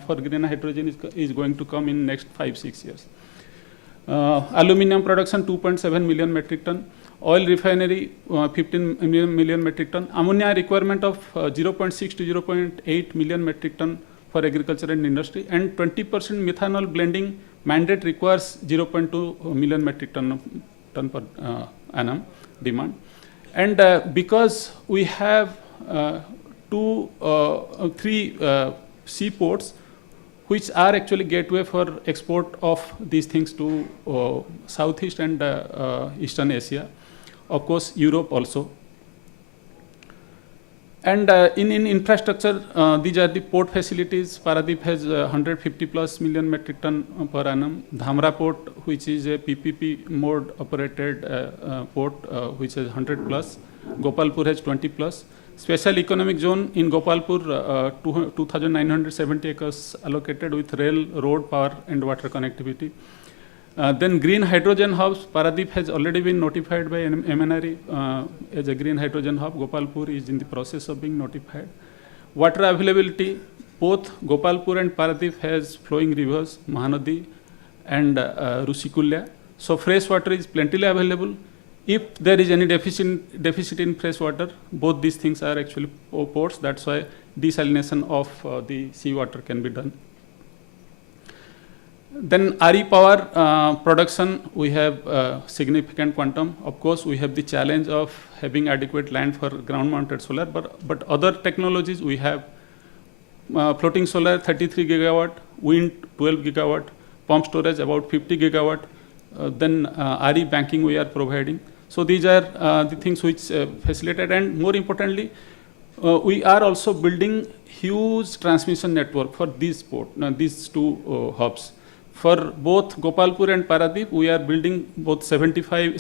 for green hydrogen is going to come in next 5-6 years. Aluminum production 2.7 million metric ton, oil refinery 15 million metric ton, ammonia requirement of 0.6 to 0.8 million metric ton for agriculture and industry, and 20% methanol blending mandate requires 0.2 million metric ton per annum demand. And because we have 3 seaports which are actually gateway for export of these things to Southeast and Eastern Asia, of course, Europe also. And in infrastructure, these are the port facilities. Paradip has 150 plus million metric ton per annum. Dhamra port, which is a PPP mode operated port, which has 100 plus. Gopalpur has 20 plus. Special economic zone in Gopalpur, 2,970 acres allocated with rail, road, power and water connectivity. Then green hydrogen hubs, Paradip has already been notified by MNRE as a green hydrogen hub. Gopalpur is in the process of being notified. Water availability, both Gopalpur and Paradip has flowing rivers, Mahanadi and Rusikulya. So fresh water is plentifully available. If there is any deficit in fresh water, both these things are actually ports. That's why desalination of the seawater can be done. Then RE power production, we have significant quantum. Of course, we have the challenge of having adequate land for ground-mounted solar, but other technologies we have floating solar 33 gigawatt, wind 12 gigawatt, pump storage about 50 gigawatt, then RE banking we are providing. So these are the things which facilitate, and more importantly, we are also building huge transmission network for these two hubs. For both Gopalpur and Paradip, we are building both 765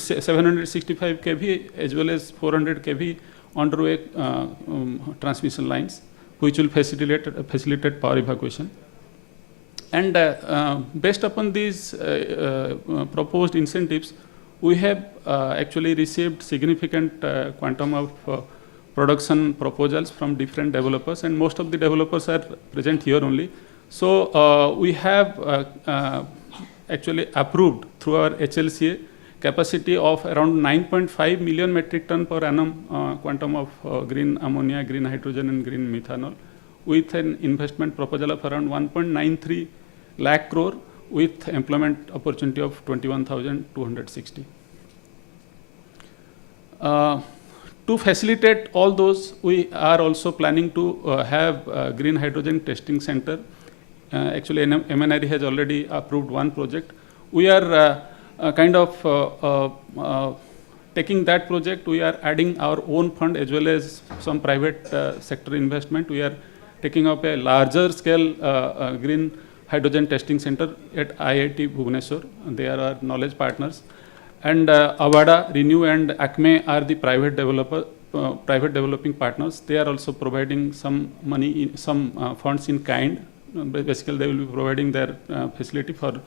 kV as well as 400 kV underway transmission lines, which will facilitate power evacuation. And based upon these proposed incentives, we have actually received significant quantum of production proposals from different developers, and most of the developers are present here only. So we have actually approved through our HLCA capacity of around 9.5 million metric ton per annum quantum of green ammonia, green hydrogen and green methanol, with an investment proposal of around 1.93 lakh crore with employment opportunity of 21,260. To facilitate all those, we are also planning to have green hydrogen testing center. Actually, MNRE has already approved one project. We are kind of taking that project. We are adding our own fund as well as some private sector investment. We are taking up a larger scale green hydrogen testing center at IIT Bhubaneswar. They are our knowledge partners. And Avada, Renew and Acme are the private developing partners. They are also providing some money, some funds in kind. Basically, they will be providing their facility for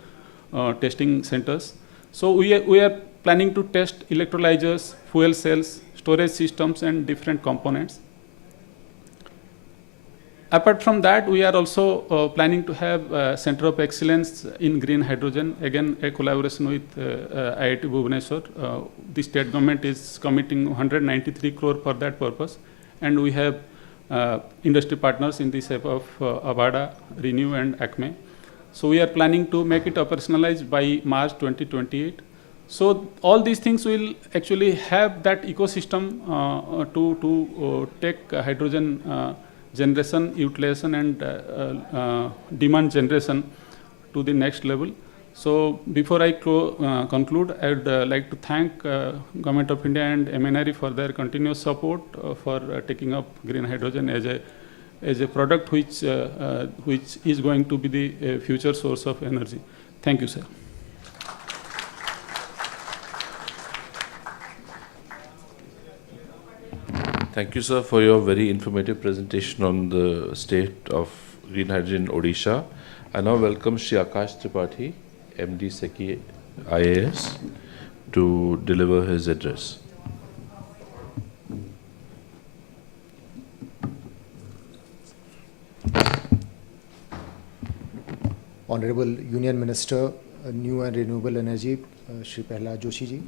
testing centers. So we are planning to test electrolyzers, fuel cells, storage systems, and different components. Apart from that, we are also planning to have a center of excellence in green hydrogen. Again, a collaboration with IIT Bhubaneswar. The state government is committing 193 crore for that purpose, and we have industry partners in the shape of Avada, Renew and Acme. So we are planning to make it operationalized by March 2028. So all these things will actually have that ecosystem to take hydrogen generation, utilization and demand generation to the next level. So before I conclude, I would like to thank Government of India and MNRE for their continuous support for taking up green hydrogen as a product which is going to be the future source of energy. Thank you, sir. Thank you, sir, for your very informative presentation on the state of green hydrogen in Odisha. I now welcome Shri Akash Tripathi, MD SECI IAS, to deliver his address. Honorable Union Minister, New and Renewable Energy, Shri Prahlad Joshi ji,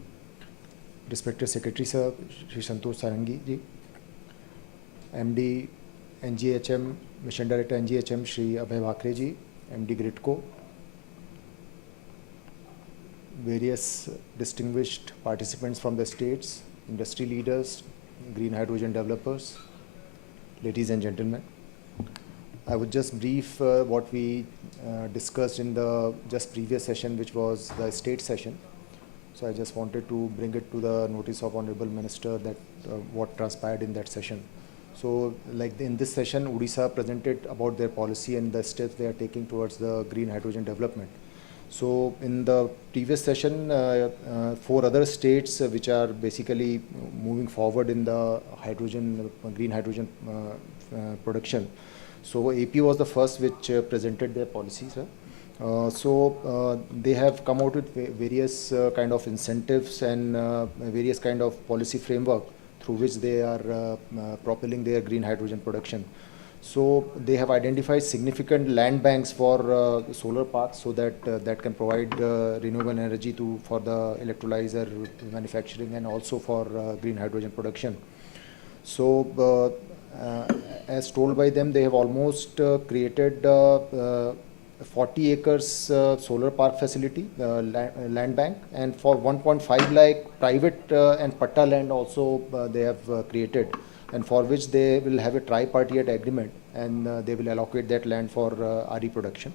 Respected Secretary Sir, Shri Santosh Sarangi ji, MD NGHM, Mission Director NGHM, Shri Abhay Vakre ji, MD Gridco, various distinguished participants from the states, industry leaders, green hydrogen developers, ladies and gentlemen. I would just brief what we discussed in the just previous session, which was the state session. So I just wanted to bring it to the notice of Honorable Minister that what transpired in that session. So like in this session, Odisha presented about their policy and the steps they are taking towards the green hydrogen development. So in the previous session, 4 other states which are basically moving forward in the hydrogen, green hydrogen production. So AP was the first which presented their policies. They have come out with various kind of incentives and various kind of policy framework through which they are propelling their green hydrogen production. So they have identified significant land banks for solar parks, so that that can provide renewable energy for the electrolyzer manufacturing and also for green hydrogen production. So as told by them, they have almost created 40 acres solar park facility, land bank, and for 1.5 lakh private and patta land also they have created, and for which they will have a tripartite agreement, and they will allocate that land for RE production.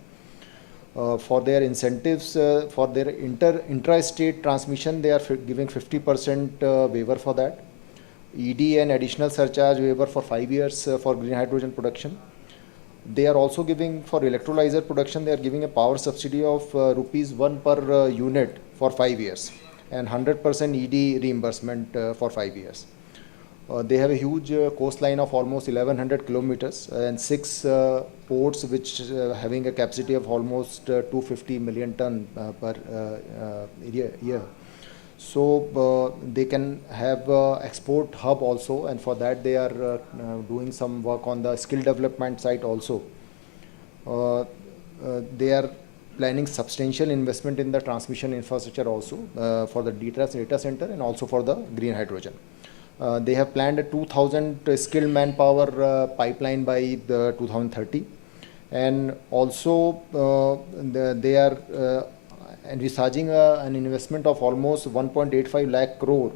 For their incentives, for their intra-state transmission, they are giving 50% waiver for that. ED and additional surcharge waiver for 5 years for green hydrogen production. They are also giving for electrolyzer production, they are giving a power subsidy of ₹1 per unit for 5 years, and 100% ED reimbursement for 5 years. They have a huge coastline of almost 1100 kilometers and 6 ports which having a capacity of almost 250 million ton per year. So they can have export hub also, and for that they are doing some work on the skill development side also. They are planning substantial investment in the transmission infrastructure also for the data center and also for the green hydrogen. They have planned a 2000 skilled manpower pipeline by 2030, and also they are envisaging an investment of almost 1.85 lakh crore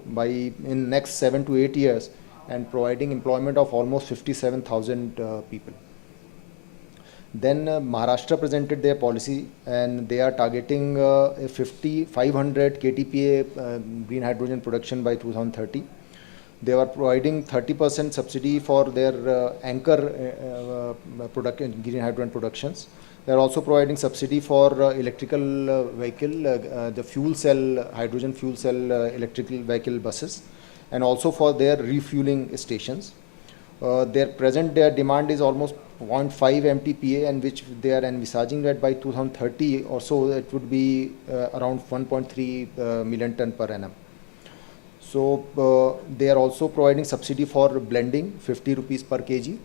in next 7 to 8 years, and providing employment of almost 57,000 people. Then Maharashtra presented their policy, and they are targeting a 500 KTPA green hydrogen production by 2030. They are providing 30% subsidy for their anchor green hydrogen productions. They are also providing subsidy for electrical vehicle, the fuel cell, hydrogen fuel cell electrical vehicle buses, and also for their refueling stations. Their demand is almost 0.5 MTPA, and which they are envisaging that by 2030 or so it would be around 1.3 million ton per annum. So they are also providing subsidy for blending, 50 rupees per kg.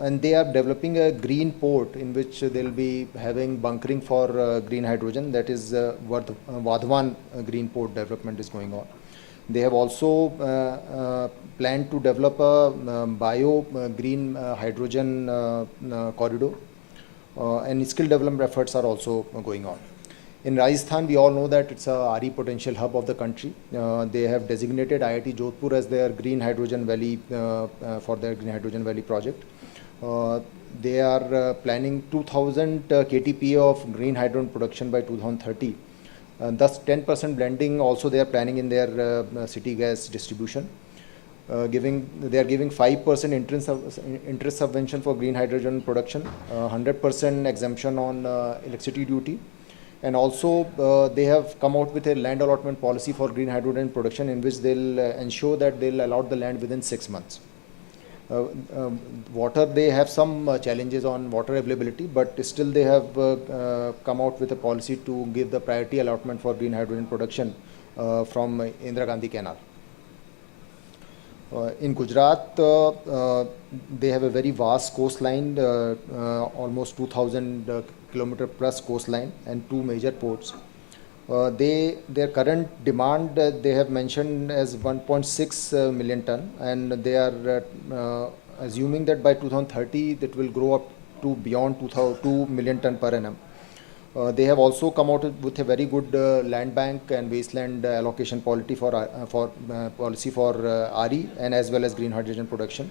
And they are developing a green port in which they will be having bunkering for green hydrogen. That is Bhawan green port development is going on. They have also planned to develop a bio green hydrogen corridor, and skill development efforts are also going on. In Rajasthan, we all know that it's a RE potential hub of the country. They have designated IIT Jodhpur as their green hydrogen valley for their green hydrogen valley project. They are planning 2000 KTPA of green hydrogen production by 2030. Thus 10% blending also they are planning in their city gas distribution. They are giving 5% interest subvention for green hydrogen production, 100% exemption on electricity duty. And also they have come out with a land allotment policy for green hydrogen production, in which they'll ensure that they'll allot the land within 6 months. Water, they have some challenges on water availability, but still they have come out with a policy to give the priority allotment for green hydrogen production from Indira Gandhi Canal. In Gujarat, they have a very vast coastline, almost 2000 kilometer plus coastline, and 2 major ports. Their current demand they have mentioned as 1.6 million ton, and they are assuming that by 2030 that will grow up to beyond 2 million ton per annum. They have also come out with a very good land bank and wasteland allocation policy for RE and as well as green hydrogen production.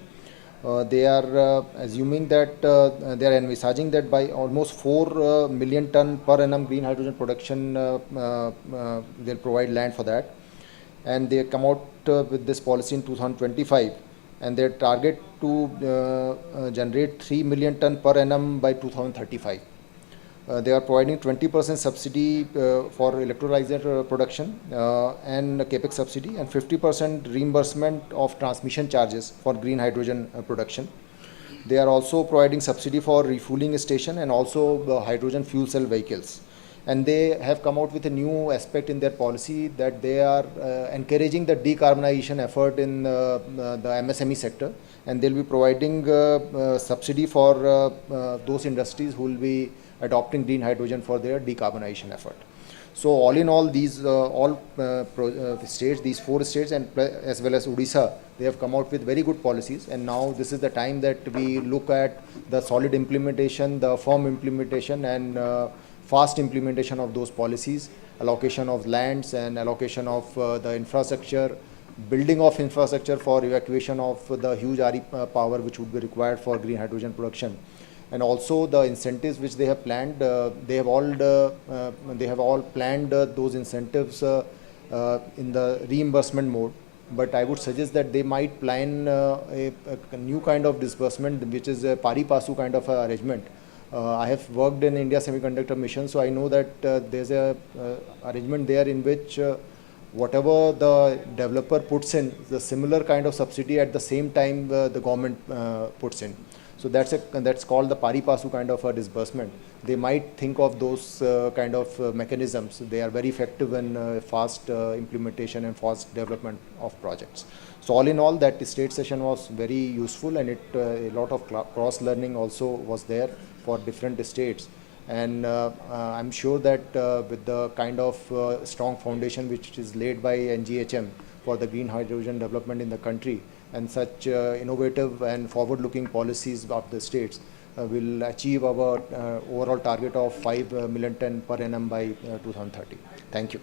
They are assuming that they are envisaging that by almost 4 million ton per annum green hydrogen production, they'll provide land for that. And they come out with this policy in 2025, and their target to generate 3 million ton per annum by 2035. They are providing 20% subsidy for electrolyzer production and capex subsidy, and 50% reimbursement of transmission charges for green hydrogen production. They are also providing subsidy for refueling station and also hydrogen fuel cell vehicles. And they have come out with a new aspect in their policy that they are encouraging the decarbonization effort in the MSME sector, and they'll be providing subsidy for those industries who will be adopting green hydrogen for their decarbonization effort. So all in all, these states, these 4 states, and as well as Odisha, they have come out with very good policies. And now this is the time that we look at the solid implementation, the firm implementation, and fast implementation of those policies, allocation of lands and allocation of the infrastructure, building of infrastructure for evacuation of the huge RE power which would be required for green hydrogen production. And also the incentives which they have planned, they have all planned those incentives in the reimbursement mode. But I would suggest that they might plan a new kind of disbursement, which is a pari passu kind of arrangement. I have worked in India Semiconductor Mission, so I know that there's a arrangement there in which whatever the developer puts in, the similar kind of subsidy at the same time the government puts in. So that's called the pari passu kind of a disbursement. They might think of those kind of mechanisms. They are very effective in fast implementation and fast development of projects. So all in all, that state session was very useful, and a lot of cross learning also was there for different states. And I'm sure that with the kind of strong foundation which is laid by NGHM for the green hydrogen development in the country, and such innovative and forward-looking policies of the states, will achieve our overall target of 5 million ton per annum by 2030. Thank you.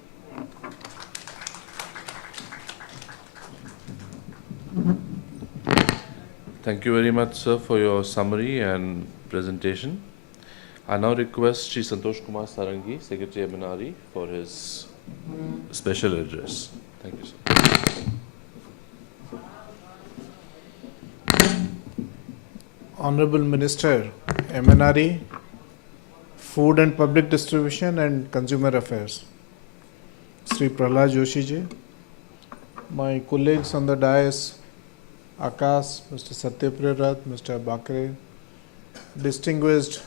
Thank you very much, sir, for your summary and presentation. I now request Shri Santosh Kumar Sarangi, Secretary MNRE, for his special address. Thank you, sir. Honorable Minister, MNRE, Food and Public Distribution and Consumer Affairs, Sri Prahlad Joshi ji, my colleagues on the dais, Akash, Mr. Satyapriya Rath, Mr. Bakre, distinguished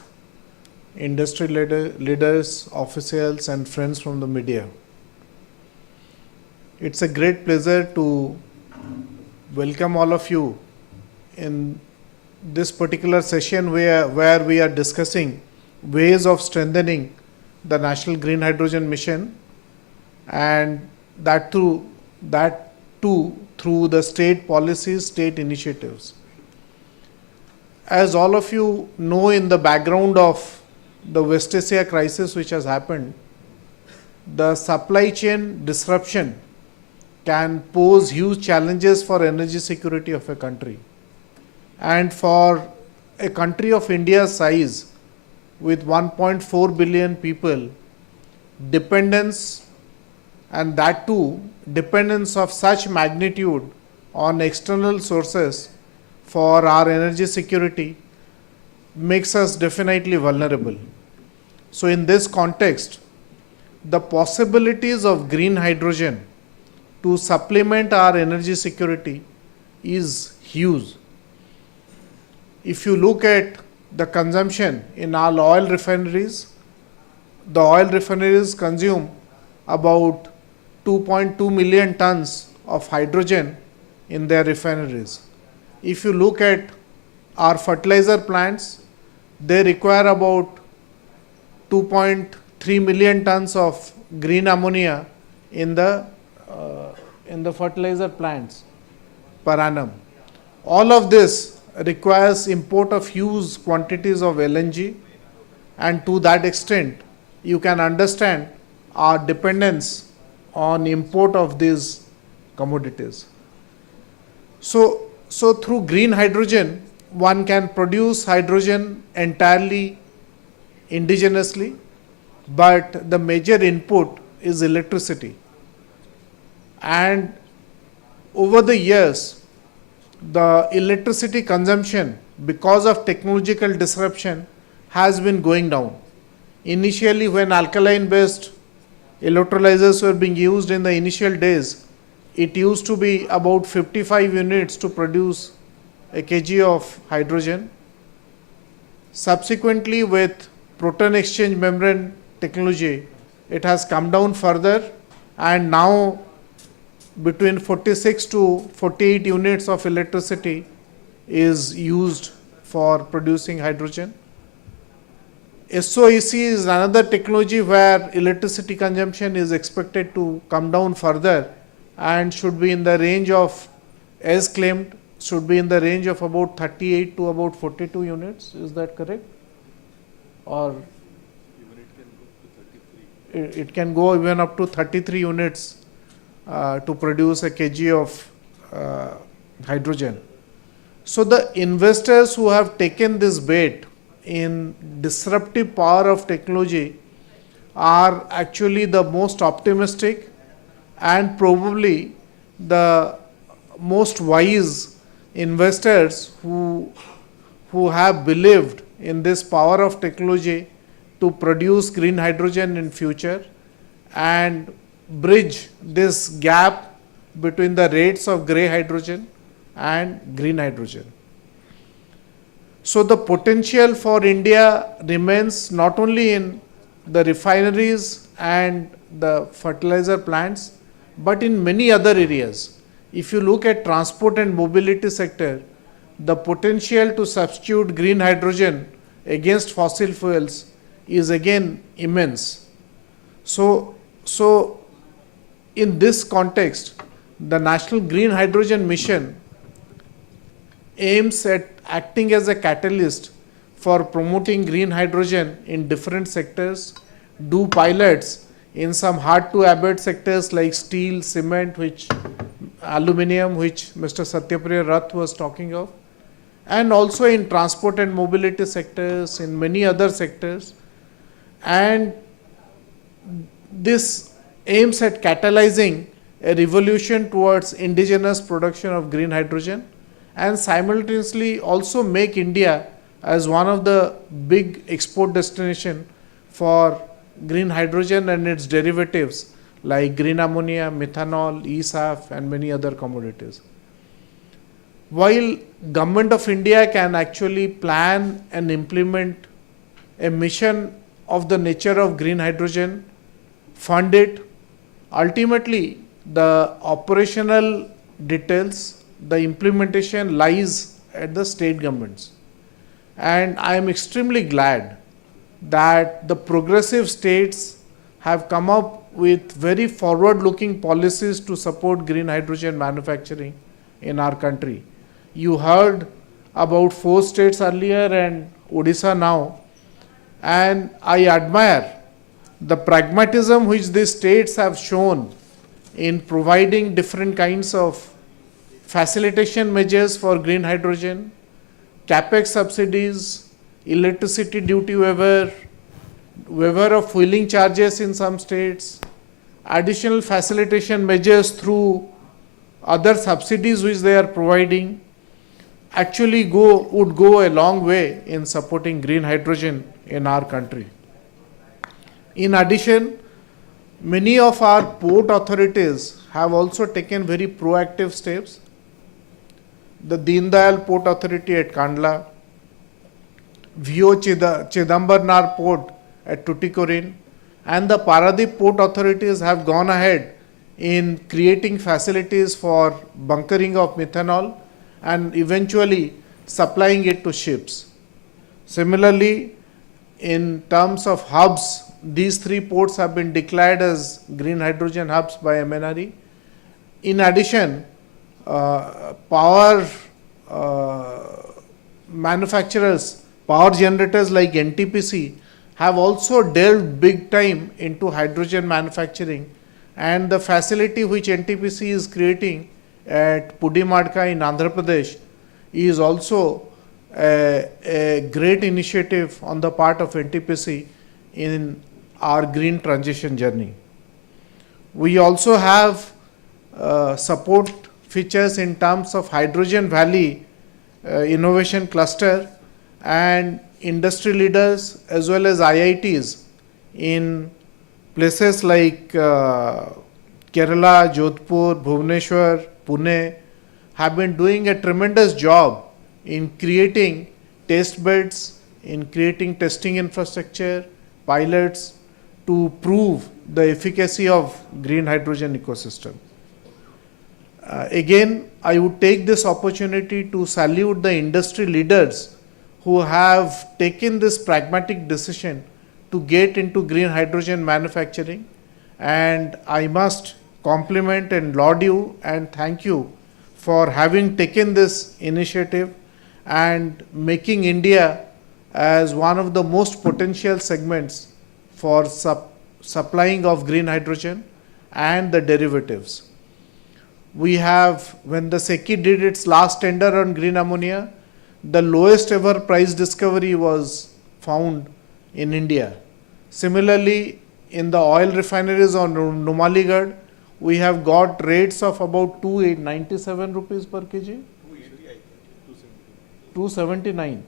industry leaders, officials and friends from the media. It's a great pleasure to welcome all of you in this particular session where we are discussing ways of strengthening the National Green Hydrogen Mission, and that too through the state policies, state initiatives. As all of you know, in the background of the West Asia crisis which has happened, the supply chain disruption can pose huge challenges for energy security of a country. And for a country of India's size, with 1.4 billion people, dependence, and that too dependence of such magnitude on external sources for our energy security, makes us definitely vulnerable. So in this context, the possibilities of green hydrogen to supplement our energy security is huge. If you look at the consumption in our oil refineries, the oil refineries consume about 2.2 million tons of hydrogen in their refineries. If you look at our fertilizer plants, they require about 2.3 million tons of green ammonia in the fertilizer plants per annum. All of this requires import of huge quantities of LNG, and to that extent you can understand our dependence on import of these commodities. So So through green hydrogen, one can produce hydrogen entirely indigenously, but the major input is electricity. And over the years, the electricity consumption, because of technological disruption, has been going down. Initially, when alkaline based electrolyzers were being used in the initial days, it used to be about 55 units to produce a kg of hydrogen. Subsequently, with proton exchange membrane technology, it has come down further, and now between 46 to 48 units of electricity is used for producing hydrogen. SOEC is another technology where electricity consumption is expected to come down further and should be in the range of, as claimed, should be in the range of about 38 to about 42 units. Is that correct? Or it can go even up to 33 units to produce a kg of hydrogen. So the investors who have taken this bet in disruptive power of technology are actually the most optimistic and probably the most wise investors who have believed in this power of technology to produce green hydrogen in future and bridge this gap between the rates of grey hydrogen and green hydrogen. So the potential for India remains not only in the refineries and the fertilizer plants, but in many other areas. If you look at transport and mobility sector, the potential to substitute green hydrogen against fossil fuels is again immense. So in this context, the National Green Hydrogen Mission aims at acting as a catalyst for promoting green hydrogen in different sectors, do pilots in some hard to abate sectors like steel, cement, aluminium, which Mr. Satyapriya Rath was talking of, and also in transport and mobility sectors, in many other sectors. And this aims at catalyzing a revolution towards indigenous production of green hydrogen and simultaneously also make India as one of the big export destination for green hydrogen and its derivatives like green ammonia, methanol, eSAF and many other commodities. While Government of India can actually plan and implement a mission of the nature of green hydrogen, fund it, ultimately the operational details, the implementation lies at the state governments. And I am extremely glad that the progressive states have come up with very forward-looking policies to support green hydrogen manufacturing in our country. You heard about 4 states earlier and Odisha now, and I admire the pragmatism which these states have shown in providing different kinds of facilitation measures for green hydrogen, capex subsidies, electricity duty waiver of fueling charges in some states, additional facilitation measures through other subsidies which they are providing, actually would go a long way in supporting green hydrogen in our country. In addition, many of our port authorities have also taken very proactive steps. The Deen Dayal Port Authority at Kandla, VO Chidambarnar Port at Tuticorin, and the Paradip Port authorities have gone ahead in creating facilities for bunkering of methanol and eventually supplying it to ships. Similarly, in terms of hubs, these 3 ports have been declared as green hydrogen hubs by MNRE. In addition, power manufacturers, power generators like NTPC have also delved big time into hydrogen manufacturing, and the facility which NTPC is creating at Pudimadka in Andhra Pradesh is also a great initiative on the part of NTPC in our green transition journey. We also have support features in terms of Hydrogen Valley Innovation Cluster and industry leaders as well as IITs in places like Kerala, Jodhpur, Bhubaneswar, Pune have been doing a tremendous job in creating test beds, in creating testing infrastructure, pilots to prove the efficacy of green hydrogen ecosystem. Again, I would take this opportunity to salute the industry leaders who have taken this pragmatic decision to get into green hydrogen manufacturing, and I must compliment and laud you and thank you for having taken this initiative and making India as one of the most potential segments for supplying of green hydrogen and the derivatives. We have, when the SECI did its last tender on green ammonia, the lowest ever price discovery was found in India. Similarly, in the oil refineries on Numaligarh, we have got rates of about 297 rupees per kg. 279.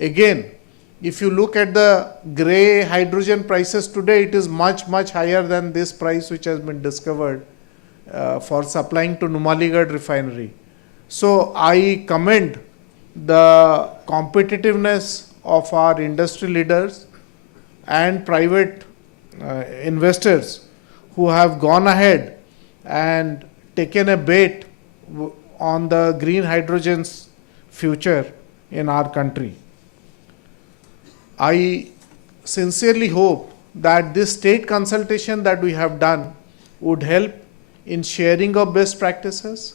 Again, if you look at the grey hydrogen prices today, it is much, much higher than this price which has been discovered for supplying to Numaligarh refinery. So I commend the competitiveness of our industry leaders and private investors who have gone ahead and taken a bet on the green hydrogen's future in our country. I sincerely hope that this state consultation that we have done would help in sharing of best practices,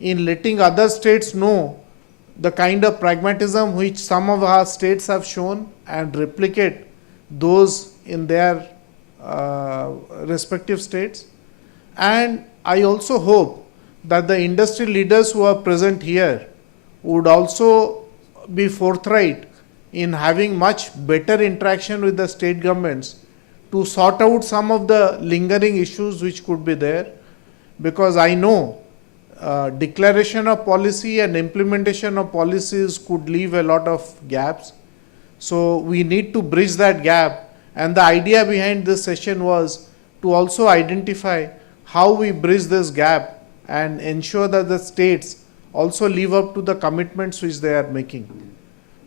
in letting other states know the kind of pragmatism which some of our states have shown and replicate those in their respective states. And I also hope that the industry leaders who are present here would also be forthright in having much better interaction with the state governments to sort out some of the lingering issues which could be there, because I know declaration of policy and implementation of policies could leave a lot of gaps. So we need to bridge that gap, and the idea behind this session was to also identify how we bridge this gap and ensure that the states also live up to the commitments which they are making.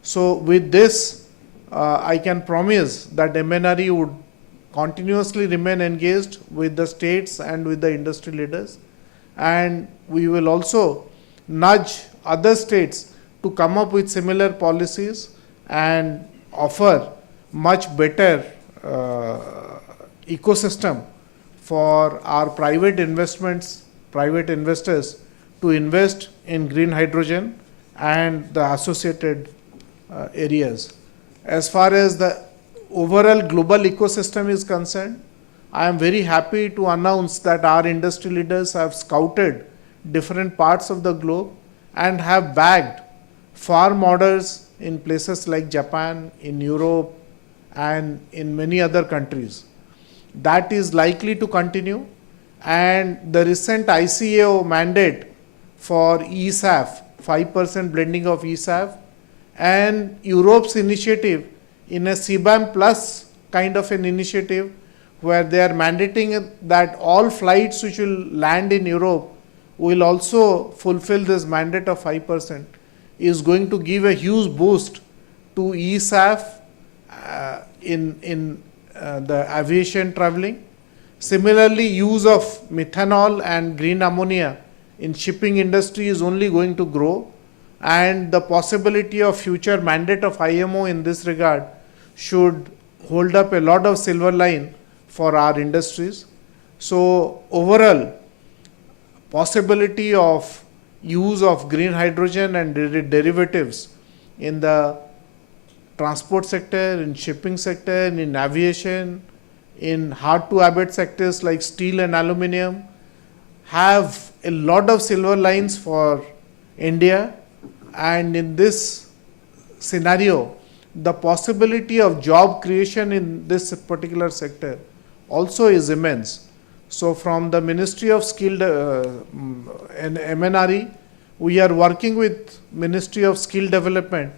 So with this, I can promise that MNRE would continuously remain engaged with the states and with the industry leaders, and we will also nudge other states to come up with similar policies and offer much better ecosystem for our private investments, private investors to invest in green hydrogen and the associated areas. As far as the overall global ecosystem is concerned, I am very happy to announce that our industry leaders have scouted different parts of the globe and have bagged farm orders in places like Japan, in Europe, and in many other countries. That is likely to continue, and the recent ICAO mandate for eSAF, 5% blending of eSAF, and Europe's initiative in a CBAM plus kind of an initiative where they are mandating that all flights which will land in Europe will also fulfill this mandate of 5%, is going to give a huge boost to eSAF in the aviation traveling. Similarly, use of methanol and green ammonia in shipping industry is only going to grow, and the possibility of future mandate of IMO in this regard should hold up a lot of silver line for our industries. So overall, possibility of use of green hydrogen and derivatives in the transport sector, in shipping sector, in aviation, in hard to abate sectors like steel and aluminium have a lot of silver lines for India, and in this scenario, the possibility of job creation in this particular sector also is immense. So from the Ministry of Skilled and MNRE, we are working with Ministry of Skill Development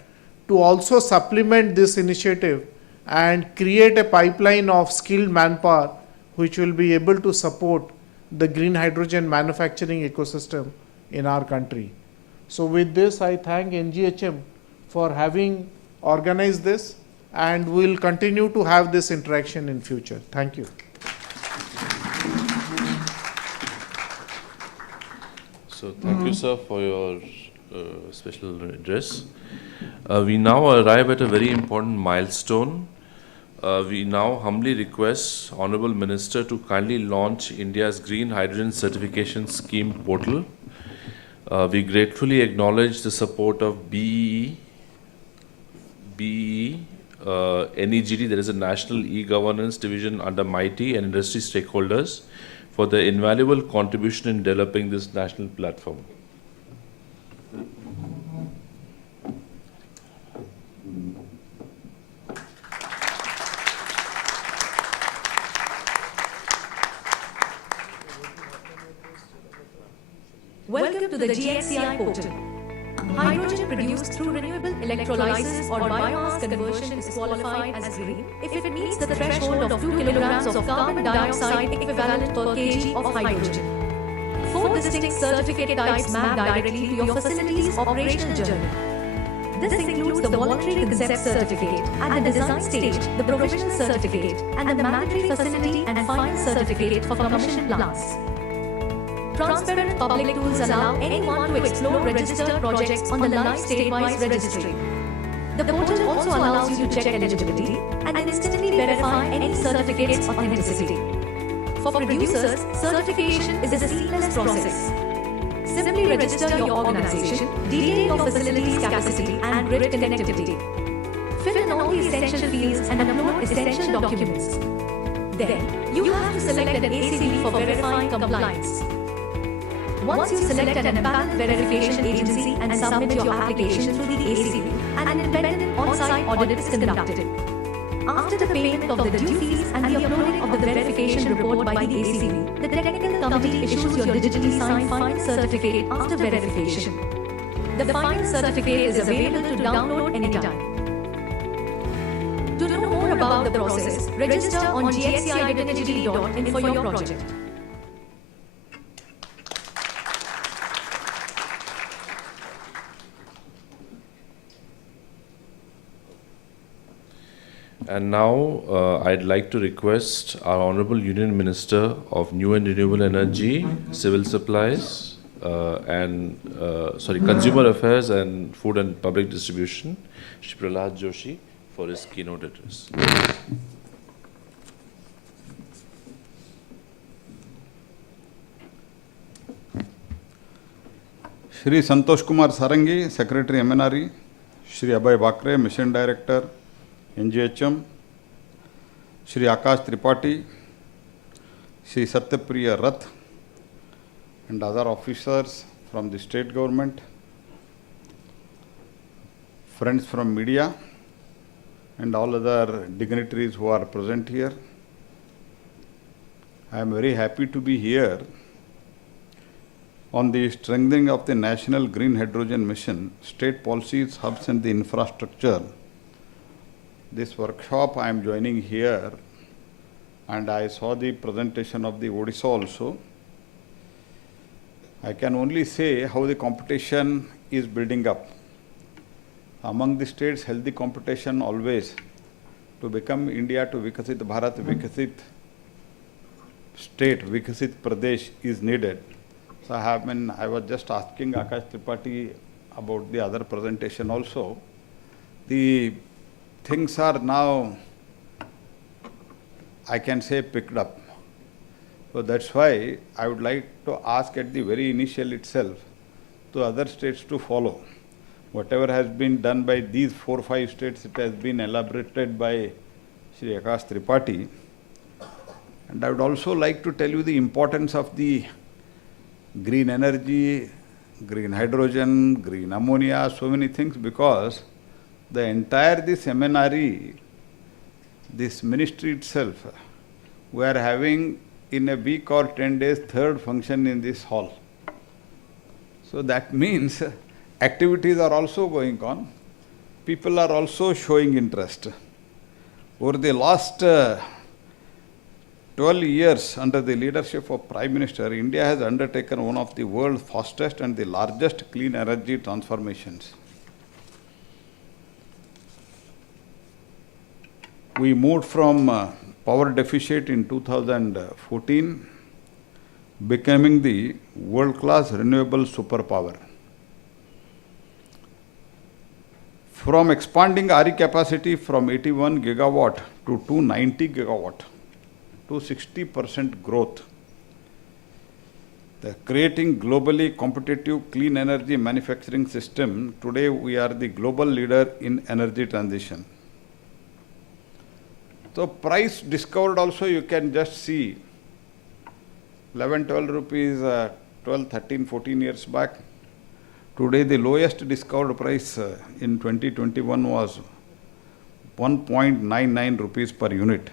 to also supplement this initiative and create a pipeline of skilled manpower which will be able to support the green hydrogen manufacturing ecosystem in our country. So with this, I thank NGHM for having organized this, and we will continue to have this interaction in future. Thank you. So thank you, sir, for your special address. We now arrive at a very important milestone. We now humbly request Honorable Minister to kindly launch India's Green Hydrogen Certification Scheme portal. We gratefully acknowledge the support of BEE, NEGD, that is a National E-Governance Division under MITI, and industry stakeholders for their invaluable contribution in developing this national platform. Welcome to the GXCI portal. Hydrogen produced through renewable electrolysis or biomass conversion is qualified as green if it meets the threshold of 2 kilograms of carbon dioxide equivalent per kg of hydrogen. 4 distinct certificate types map directly to your facility's operational journey. This includes the voluntary concept certificate at the design stage, the provisional certificate, and the mandatory facility and final certificate for commissioned plants. Transparent public tools allow anyone to explore registered projects on the live state-wise registry. The portal also allows you to check eligibility and instantly verify any certificate's authenticity. For producers, certification is a seamless process. Simply register your organization, detail your facility's capacity and grid connectivity. Fill in all the essential fields and upload essential documents. Then, you have to select an ACV for verifying compliance. Once you select an empaneled verification agency and submit your application through the ACV, an independent on-site audit is conducted. After the payment of the due fees and the uploading of the verification report by the ACV, the technical committee issues your digitally signed final certificate after verification. The final certificate is available to download anytime. To know more about the process, register on gxci.in for your project. And now I'd like to request our Honorable Union Minister of New and Renewable Energy, Civil Supplies, Consumer Affairs and Food and Public Distribution, Shri Prahlad Joshi, for his keynote address. Shri Santosh Kumar Sarangi, Secretary MNRE, Shri Abhay Bakre, Mission Director, NGHM, Shri Akash Tripathi, Shri Satyapriya Rath, and other officers from the state government, friends from media, and all other dignitaries who are present here. I am very happy to be here on the strengthening of the National Green Hydrogen Mission, state policies, hubs, and the infrastructure. This workshop I am joining here, and I saw the presentation of the Odisha also. I can only say how the competition is building up. Among the states, healthy competition always to become India to Vikasit Bharat, Vikasit state, Vikasit Pradesh is needed. So I was just asking Akash Tripathi about the other presentation also. The things are now, I can say, picked up. So that's why I would like to ask at the very initial itself to other states to follow. Whatever has been done by these 4 or 5 states, it has been elaborated by Shri Akash Tripathi. And I would also like to tell you the importance of the green energy, green hydrogen, green ammonia, so many things, because the entire this MNRE, this ministry itself, we are having in a week or 10 days third function in this hall. So that means activities are also going on. People are also showing interest. Over the last 12 years under the leadership of Prime Minister, India has undertaken one of the world's fastest and the largest clean energy transformations. We moved from power deficit in 2014, becoming the world-class renewable superpower. From expanding RE capacity from 81 gigawatt to 290 gigawatt, to 60% growth, creating globally competitive clean energy manufacturing system. Today we are the global leader in energy transition. So price discovered also you can just see 11, 12 rupees, 12, 13, 14 years back. Today the lowest discovered price in 2021 was 1.99 rupees per unit.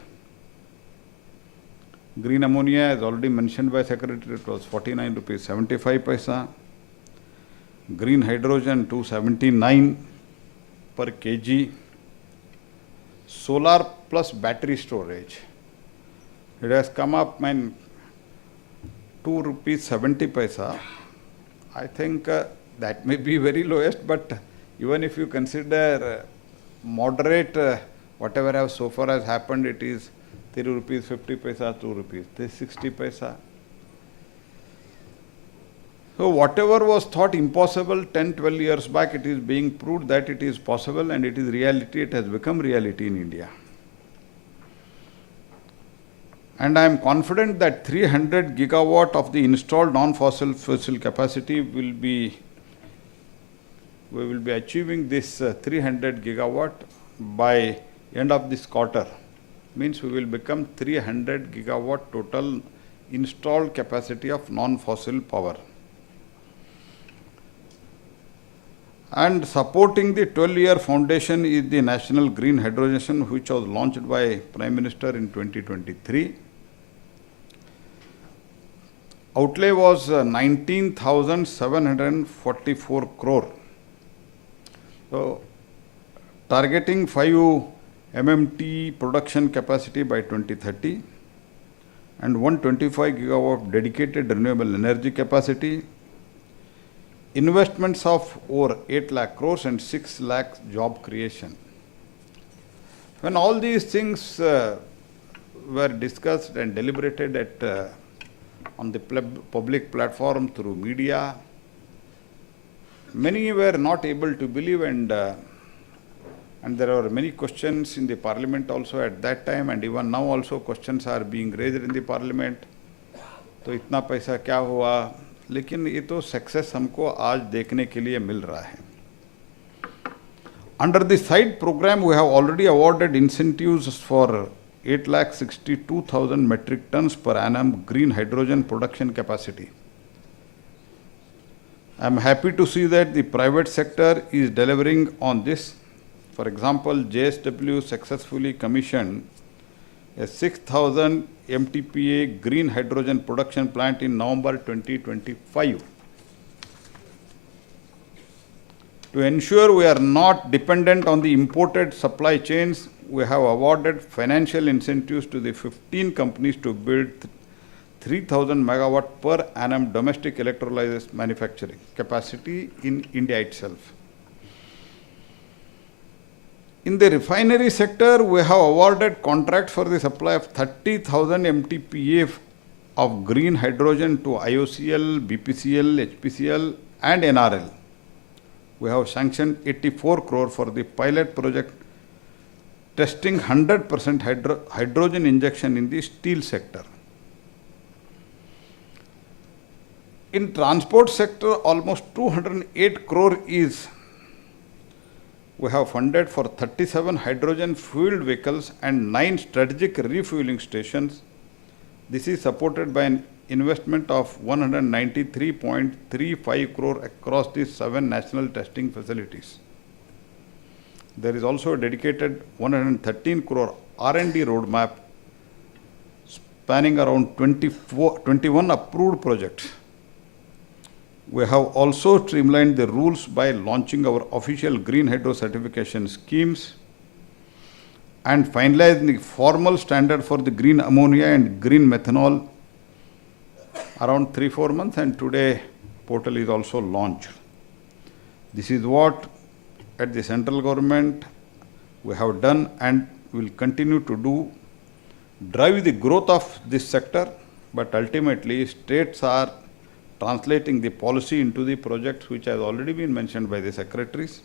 Green ammonia, as already mentioned by Secretary, it was 49 rupees 75 paisa. Green hydrogen 279 per kg. Solar plus battery storage, it has come up 2 rupees 70 paisa. I think that may be very lowest, but even if you consider moderate, whatever has so far has happened, it is 3 rupees 50 paisa, 2 rupees, this 60 paisa. So whatever was thought impossible 10, 12 years back, it is being proved that it is possible and it is reality, it has become reality in India. And I am confident that 300 gigawatt of the installed non-fossil fuel capacity we will be achieving this 300 gigawatt by end of this quarter. Means we will become 300 gigawatt total installed capacity of non-fossil power. And supporting the 12-year foundation is the National Green Hydrogen, which was launched by Prime Minister in 2023. Outlay was 19,744 crore. So, targeting 5 MMT production capacity by 2030 and 125 gigawatt dedicated renewable energy capacity, investments of over 8 lakh crores and 6 lakh job creation. When all these things were discussed and deliberated at on the public platform through media, many were not able to believe, and there were many questions in the parliament also at that time, and even now also questions are being raised in the parliament. तो इतना पैसा क्या हुआ? लेकिन ये तो success हमको आज देखने के लिए मिल रहा है. Under the side program, we have already awarded incentives for 8,62,000 metric tons per annum green hydrogen production capacity. I am happy to see that the private sector is delivering on this. For example, JSW successfully commissioned a 6,000 MTPA green hydrogen production plant in November 2025. To ensure we are not dependent on the imported supply chains, we have awarded financial incentives to the 15 companies to build 3,000 megawatt per annum domestic electrolysis manufacturing capacity in India itself. In the refinery sector, we have awarded contracts for the supply of 30,000 MTPA of green hydrogen to IOCL, BPCL, HPCL and NRL. We have sanctioned 84 crore for the pilot project testing 100% hydrogen injection in the steel sector. In transport sector, almost 208 crore is we have funded for 37 hydrogen fueled vehicles and 9 strategic refueling stations. This is supported by an investment of 193.35 crore across the 7 national testing facilities. There is also a dedicated 113 crore R&D roadmap spanning around 21 approved projects. We have also streamlined the rules by launching our official green hydro certification schemes and finalizing the formal standard for the green ammonia and green methanol around 3-4 months, and today portal is also launched. This is what at the central government we have done and will continue to do, drive the growth of this sector, but ultimately states are translating the policy into the projects which has already been mentioned by the secretaries.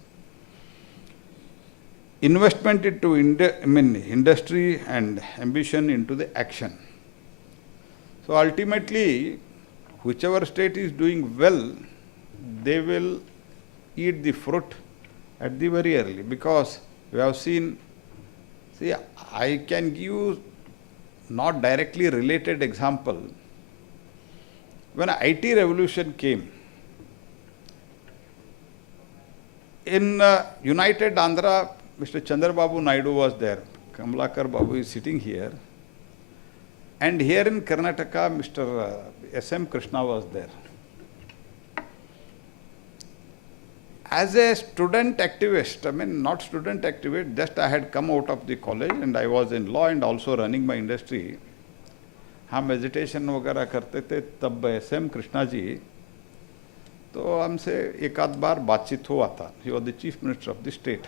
Investment into industry and ambition into the action. So ultimately, whichever state is doing well, they will eat the fruit at the very early, because we have seen, see, I can give you not directly related example. When IT revolution came, in United Andhra, Mr. Chandrababu Naidu was there. Kamalakar Babu is sitting here. And here in Karnataka, Mr. S.M. Krishna was there. As a student activist, not student activist, just I had come out of the college and I was in law and also running my industry. हम meditation वगैरह करते थे, तब S.M. Krishna ji तो हमसे एक आध बार बातचीत हुआ था. He was the chief minister of the state.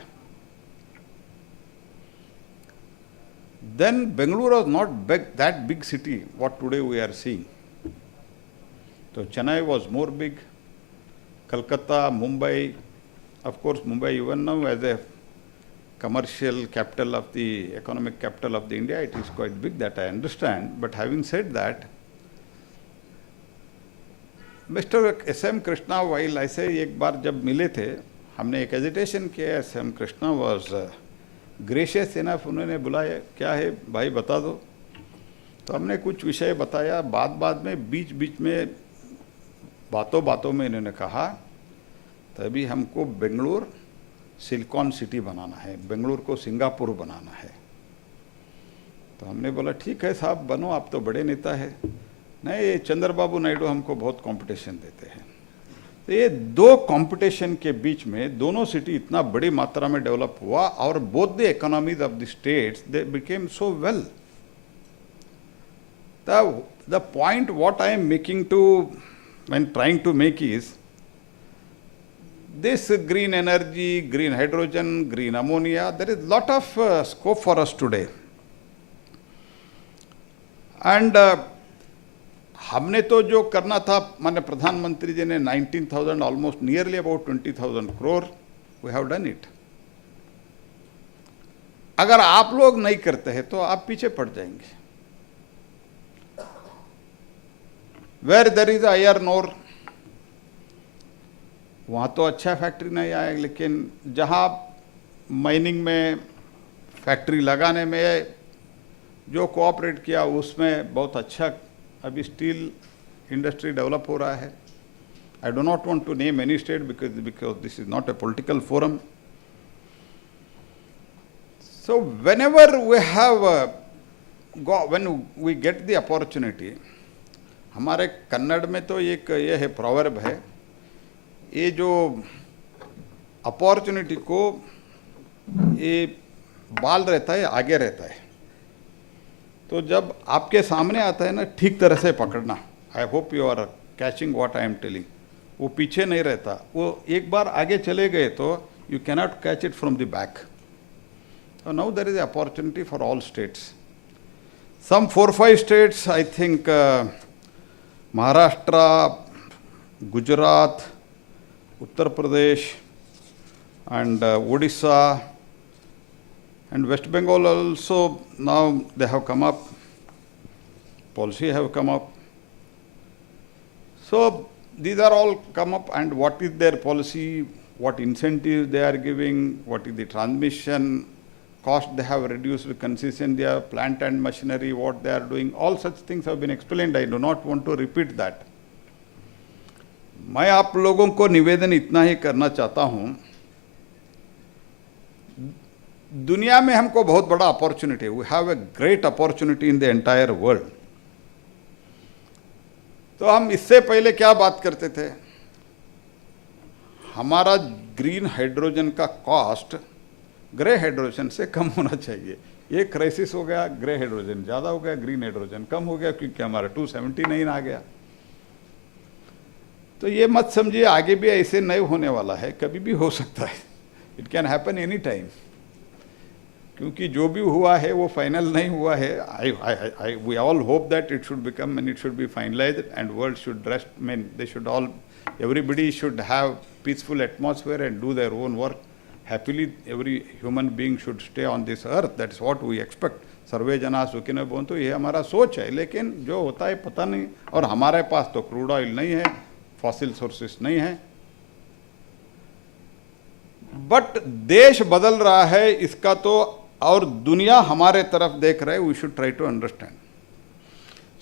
Then Bengaluru was not that big city what today we are seeing. So Chennai was more big, Calcutta, Mumbai, of course Mumbai even now as a commercial capital of the economic capital of the India, it is quite big, that I understand. But having said that, Mr. S.M. Krishna, while I say एक बार जब मिले थे, हमने एक agitation किया. S.M. Krishna was gracious enough, उन्होंने बुलाया, क्या है भाई बता दो. तो हमने कुछ विषय बताया. बाद में बीच में बातों में इन्होंने कहा, तभी हमको बेंगलुरु सिलिकॉन सिटी बनाना है, बेंगलुरु को सिंगापुर बनाना है. तो हमने बोला ठीक है साहब बनो, आप तो बड़े नेता है. नहीं, चंद्रबाबू नायडू हमको बहुत कंपटीशन देते हैं. तो ये दो कंपटीशन के बीच में दोनों सिटी इतना बड़ी मात्रा में डेवलप हुआ और both the economies of the states they became so well. The point what I am making to when trying to make is this green energy, green hydrogen, green ammonia, there is lot of scope for us today. And हमने तो जो करना था, माननीय प्रधानमंत्री जी ने 19,000 almost nearly about 20,000 crore, we have done it. अगर आप लोग नहीं करते हैं तो आप पीछे पड़ जाएंगे. Where there is iron ore, वहाँ तो अच्छा फैक्ट्री नहीं आएगा, लेकिन जहाँ माइनिंग में फैक्ट्री लगाने में जो कोऑपरेट किया उसमें बहुत अच्छा अभी स्टील इंडस्ट्री डेवलप हो रहा है. I do not want to name any state because this is not a political forum. So whenever we have when we get the opportunity, हमारे कन्नड़ में तो एक ये है प्रोवर्ब है, ये जो अपॉर्चुनिटी को ये बाल रहता है आगे रहता है. तो जब आपके सामने आता है ना, ठीक तरह से पकड़ना. I hope you are catching what I am telling. वो पीछे नहीं रहता, वो एक बार आगे चले गए तो you cannot catch it from the back. So now there is an opportunity for all states. Some 4-5 states, I think Maharashtra, Gujarat, Uttar Pradesh, and Odisha, and West Bengal also, now they have come up, policy have come up. So these are all come up, and what is their policy, what incentives they are giving, what is the transmission, cost they have reduced, concession, their plant and machinery, what they are doing, all such things have been explained. I do not want to repeat that. मैं आप लोगों को निवेदन इतना ही करना चाहता हूं, दुनिया में हमको बहुत बड़ा अपॉर्चुनिटी है. We have a great opportunity in the entire world. तो हम इससे पहले क्या बात करते थे, हमारा ग्रीन हाइड्रोजन का कॉस्ट ग्रे हाइड्रोजन से कम होना चाहिए. ये क्राइसिस हो गया, ग्रे हाइड्रोजन ज़्यादा हो गया, ग्रीन हाइड्रोजन कम हो गया, क्योंकि हमारा 279 आ गया. तो ये मत समझिए आगे भी ऐसे नहीं होने वाला है, कभी भी हो सकता है. It can happen any time, क्योंकि जो भी हुआ है वो फाइनल नहीं हुआ है. We all hope that it should become and it should be finalised and world should rest. Mean they should all, everybody should have peaceful atmosphere and do their own work happily. Every human being should stay on this earth. That's what we expect. सर्वे जना सुखिनो भवन्तु, ये हमारा सोच है. लेकिन जो होता है पता नहीं. और हमारे पास तो क्रूड ऑयल नहीं है, फॉसिल सोर्सेस नहीं है. बट देश बदल रहा है इसका तो, और दुनिया हमारे तरफ देख रहे. We should try to understand.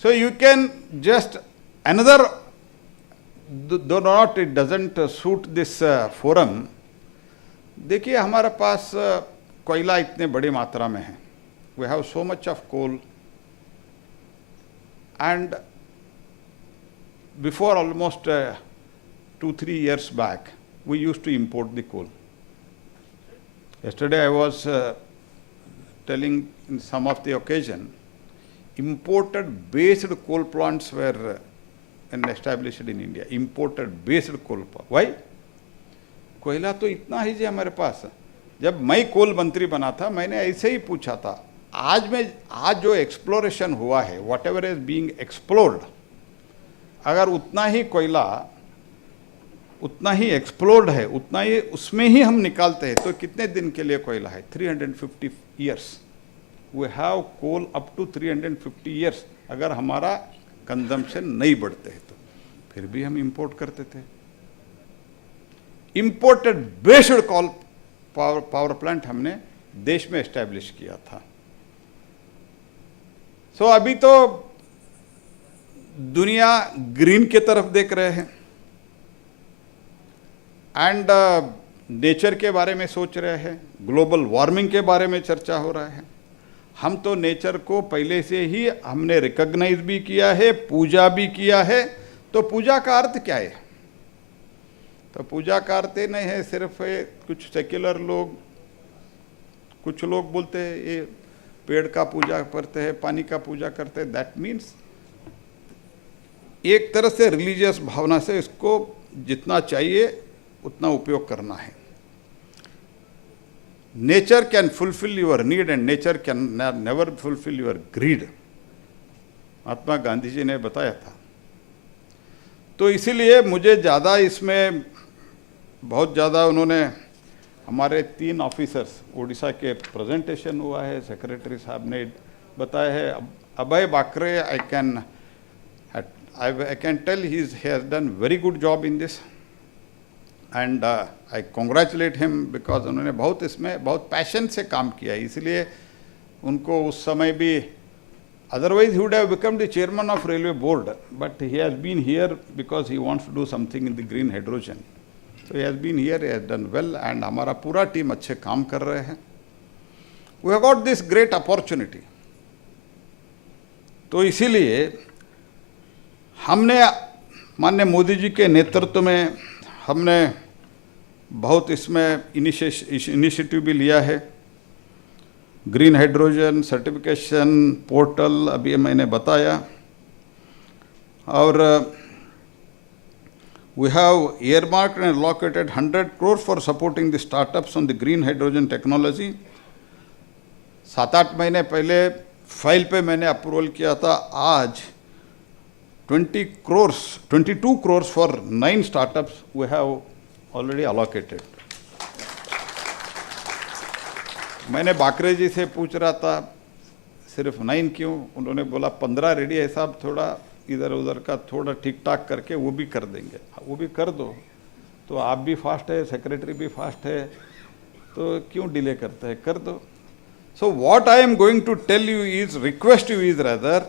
So you can just another, though not it doesn't suit this forum. देखिए हमारे पास कोयला इतने बड़ी मात्रा में है. We have so much of coal, and before almost 2-3 years back we used to import the coal. Yesterday I was telling in some of the occasion, imported based coal plants were and established in India. Imported based coal. Why? कोयला तो इतना ही जो हमारे पास. जब मैं कोल मंत्री बना था मैंने ऐसे ही पूछा था, आज जो एक्सप्लोरेशन हुआ है, what ever is being explored, अगर उतना ही कोयला उतना ही एक्सप्लोर्ड है, उतना ही उसमें ही हम निकालते हैं, तो कितने दिन के लिए कोयला है? 350 years. We have coal up to 350 years. अगर हमारा कंजम्पशन नहीं बढ़ते हैं तो फिर भी हम इंपोर्ट करते थे. Imported based coal power plant हमने देश में एस्टैब्लिश किया था. सो अभी तो दुनिया ग्रीन की तरफ देख रहे हैं एंड नेचर के बारे में सोच रहे हैं. ग्लोबल वार्मिंग के बारे में चर्चा हो रहा है. हम तो नेचर को पहले से ही हमने रिकॉग्नाइज भी किया है, पूजा भी किया है. तो पूजा का अर्थ क्या है? तो पूजा का अर्थ नहीं है सिर्फ कुछ सेक्युलर लोग, कुछ लोग बोलते हैं ये पेड़ का पूजा करते हैं, पानी का पूजा करते हैं. दैट मीन्स एक तरह से रिलीजियस भावना से इसको जितना चाहिए उतना उपयोग करना है. Nature can fulfill your need and nature can never fulfill your greed. Mahatma Gandhi ji ने बताया था. तो इसीलिए मुझे ज़्यादा इसमें बहुत ज़्यादा उन्होंने हमारे 3 ऑफिसर्स उड़ीसा के प्रेजेंटेशन हुआ है, सेक्रेटरी साहब ने बताया है. अभय Bakre, I can tell he has done very good job in this. And I congratulate him because उन्होंने बहुत इसमें बहुत पैशन से काम किया है. इसलिए उनको उस समय भी, otherwise he would have become the chairman of railway board, but he has been here because he wants to do something in the green hydrogen. So he has been here, he has done well and हमारा पूरा team अच्छे काम कर रहे हैं. We have got this great opportunity. तो इसीलिए हमने माननीय मोदी जी के नेतृत्व में हमने बहुत इसमें इनिशिएटिव भी लिया है. ग्रीन हाइड्रोजन सर्टिफिकेशन पोर्टल अभी मैंने बताया. और we have earmarked and allocated 100 crore for supporting the startups on the green hydrogen technology. 7-8 महीने पहले फाइल पे मैंने अप्रूवल किया था. आज 22 crores for 9 startups we have already allocated. मैंने बाकरे जी से पूछ रहा था सिर्फ 9 क्यों, उन्होंने बोला 15 रेडी है साहब, थोड़ा इधर उधर का थोड़ा ठीक ठाक करके वो भी कर देंगे. वो भी कर दो. तो आप भी फास्ट है, सेक्रेटरी भी फास्ट है, तो क्यों डिले करते हैं, कर दो. So what I am going to tell you is, request you is rather,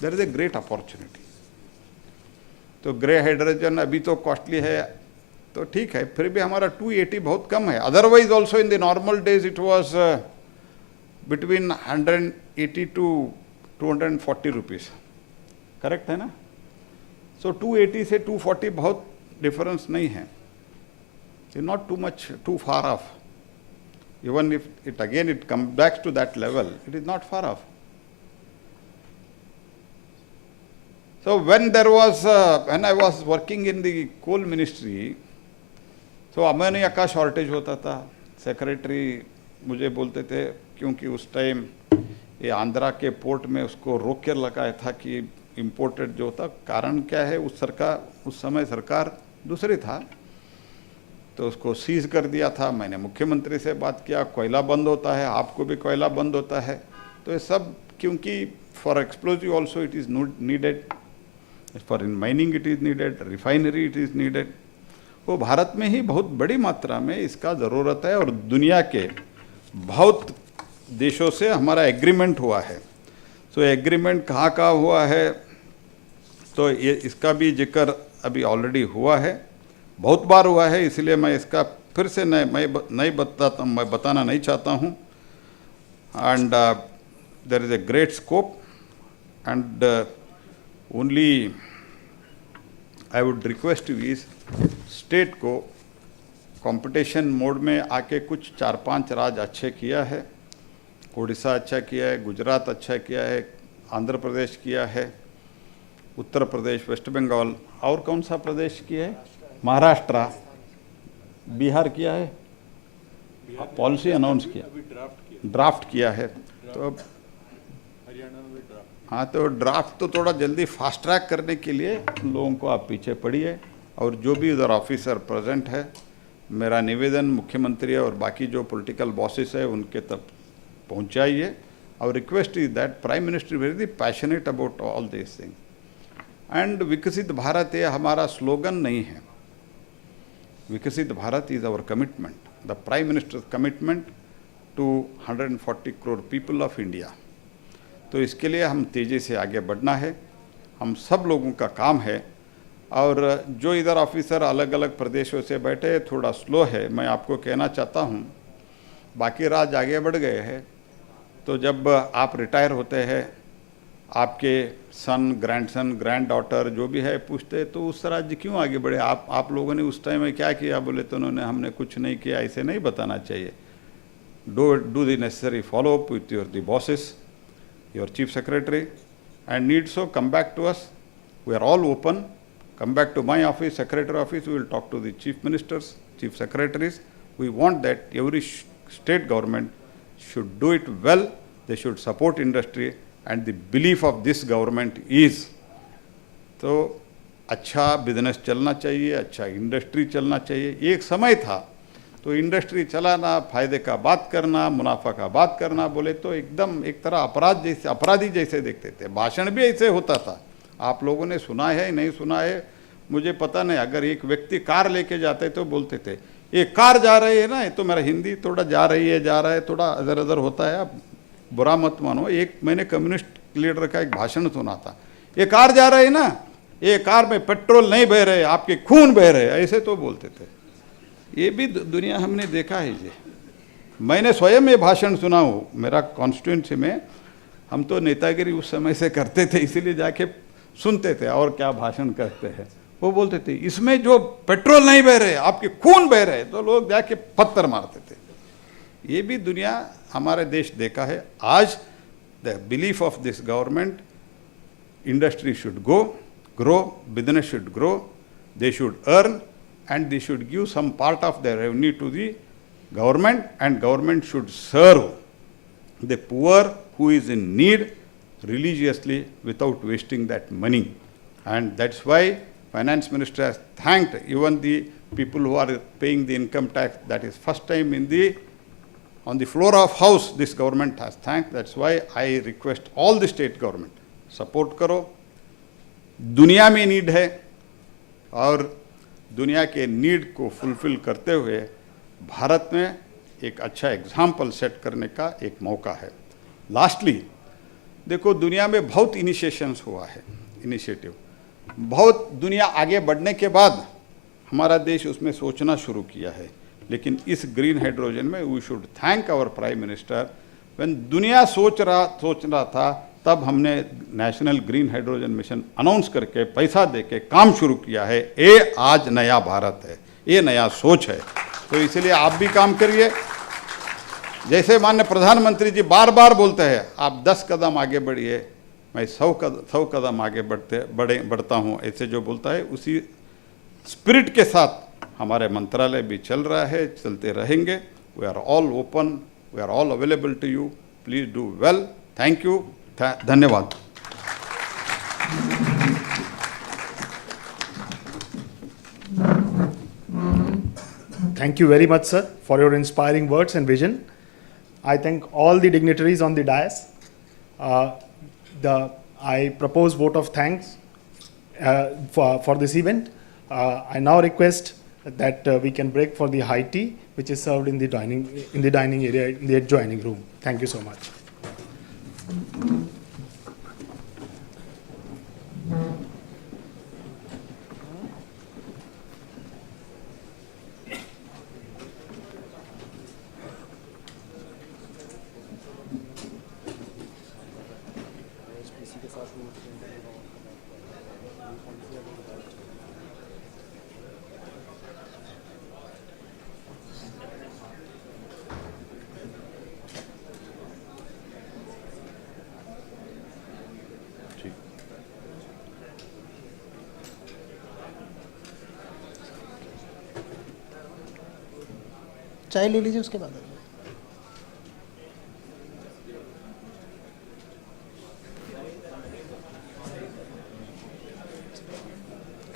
there is a great opportunity. तो ग्रे हाइड्रोजन अभी तो कॉस्टली है, तो ठीक है, फिर भी हमारा 280 बहुत कम है. Otherwise also in the normal days it was between 180 to 240 rupees, correct है ना? सो 280 से 240 बहुत डिफरेंस नहीं है. It not too much, too far off. Even if it again it comes back to that level, it is not far off. So when there was, when I was working in the coal ministry, so ammonia का shortage होता था. Secretary मुझे बोलते थे, क्योंकि उस time ये आंध्रा के पोर्ट में उसको रोक कर लगाया था कि इम्पोर्टेड जो था. कारण क्या है, उस समय सरकार दूसरी था, तो उसको सीज कर दिया था. मैंने मुख्यमंत्री से बात किया, कोयला बंद होता है, आपको भी कोयला बंद होता है. तो ये सब, क्योंकि for explosive also it is needed, for in mining it is needed, refinery it is needed. वो भारत में ही बहुत बड़ी मात्रा में इसका ज़रूरत है, और दुनिया के बहुत देशों से हमारा एग्रीमेंट हुआ है. तो एग्रीमेंट कहाँ का हुआ है, तो ये इसका भी जिक्र अभी ऑलरेडी हुआ है, बहुत बार हुआ है, इसलिए मैं इसका फिर से मैं बताना नहीं चाहता हूँ. And there is a great scope, and only I would request you is, state को कंपटीशन मोड में आके कुछ 4-5 राज्य अच्छे किया है. उड़ीसा अच्छा किया है, गुजरात अच्छा किया है, आंध्र प्रदेश किया है, उत्तर प्रदेश, वेस्ट बंगाल, और कौन सा प्रदेश किया है, महाराष्ट्र, बिहार किया है, पॉलिसी अनाउंस किया, ड्राफ्ट किया है. तो हाँ, तो ड्राफ्ट तो थोड़ा जल्दी फास्ट ट्रैक करने के लिए लोगों को आप पीछे पड़िए, और जो भी उधर ऑफिसर प्रेजेंट है, मेरा निवेदन मुख्यमंत्री और बाकी जो पॉलिटिकल बॉसेस है उनके तक पहुंचाइए. और request is that prime minister very passionate about all this thing. And Viksit Bharat ये हमारा स्लोगन नहीं है. Viksit Bharat is our commitment, the prime minister commitment to 140 crore people of India. तो इसके लिए हम तेज़ी से आगे बढ़ना है, हम सब लोगों का काम है. और जो इधर ऑफिसर अलग अलग प्रदेशों से बैठे, थोड़ा स्लो है, मैं आपको कहना चाहता हूँ, बाकी राज्य आगे बढ़ गए हैं. तो जब आप रिटायर होते हैं, आपके सन, ग्रैंडसन, ग्रैंड डॉटर जो भी है पूछते, तो उस राज्य क्यों आगे बढ़े, आप लोगों ने उस टाइम में क्या किया, बोले तो उन्होंने हमने कुछ नहीं किया. ऐसे नहीं बताना चाहिए. Do the necessary follow up with your the bosses, your chief secretary, and need so come back to us. We are all open. Come back to my office, secretary office, we will talk to the chief ministers, chief secretaries. We want that every state government should do it well, they should support industry, and the belief of this government is, तो अच्छा business चलना चाहिए, अच्छा industry चलना चाहिए. एक समय था तो इंडस्ट्री चलाना, फायदे का बात करना, मुनाफा का बात करना, बोले तो एकदम एक तरह अपराधी जैसे देखते थे. भाषण भी ऐसे होता था. आप लोगों ने सुना है नहीं सुना है मुझे पता नहीं. अगर एक व्यक्ति कार लेके जाते तो बोलते थे, ये कार जा रही है ना, ये तो मेरा हिंदी थोड़ा जा रहा है, थोड़ा इधर उधर होता है, आप बुरा मत मानो. एक मैंने कम्युनिस्ट लीडर का एक भाषण सुना था, ये कार जा रही है ना, ये कार में पेट्रोल नहीं बह रहे, आपके खून बह रहे, ऐसे तो बोलते थे. ये भी दुनिया हमने देखा है. ये मैंने स्वयं ये भाषण सुना हूँ. मेरा कॉन्स्टिट्यूंसी में हम तो नेतागिरी उस समय से करते थे, इसीलिए जाके सुनते थे और क्या भाषण करते हैं. वो बोलते थे इसमें जो पेट्रोल नहीं बह रहे, आपके खून बह रहे, तो लोग जाके पत्थर मारते थे. ये भी दुनिया हमारे देश देखा है. आज the belief of this government, industry should grow, business should grow, they should earn, and they should give some part of the revenue to the government, and government should serve the poor who is in need religiously without wasting that money. And that's why finance minister has thanked even the people who are paying the income tax. That is first time on the floor of house this government has thanked. That's why I request all the state government, support करो. दुनिया में need है, और दुनिया के need को fulfil करते हुए भारत में एक अच्छा एग्जाम्पल सेट करने का एक मौका है। लास्टली देखो, दुनिया में बहुत इनिशिएशंस हुआ है, इनिशिएटिव, बहुत दुनिया आगे बढ़ने के बाद हमारा देश उसमें सोचना शुरू किया है। लेकिन इस ग्रीन हाइड्रोजन में we should thank our prime minister. When दुनिया सोच रहा था, तब हमने national green hydrogen mission announce करके पैसा देके काम शुरू किया है। ये आज नया भारत है, ये नया सोच है। तो इसलिए आप भी काम करिए। जैसे माननीय प्रधानमंत्री जी बार बार बोलते हैं, आप 10 कदम आगे बढ़िए, मैं 100 कदम आगे बढ़ता हूँ, ऐसे जो बोलता है, उसी स्पिरिट के साथ हमारे मंत्रालय भी चल रहा है, चलते रहेंगे। We are all open, we are all available to you, please do well. Thank you, धन्यवाद। Thank you very much, sir, for your inspiring words and vision. I thank all the dignitaries on the dais. I propose vote of thanks for this event. I now request that we can break for the high tea, which is served in the dining area in the adjoining room. Thank you so much. चाय ले लीजिए उसके बाद।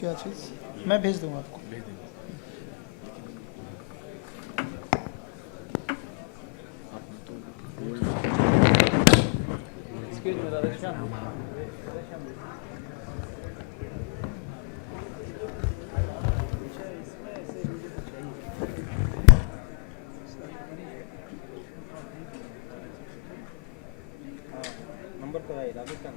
क्या चीज़? मैं भेज दूंगा आपको। नंबर तो है राजस्थान।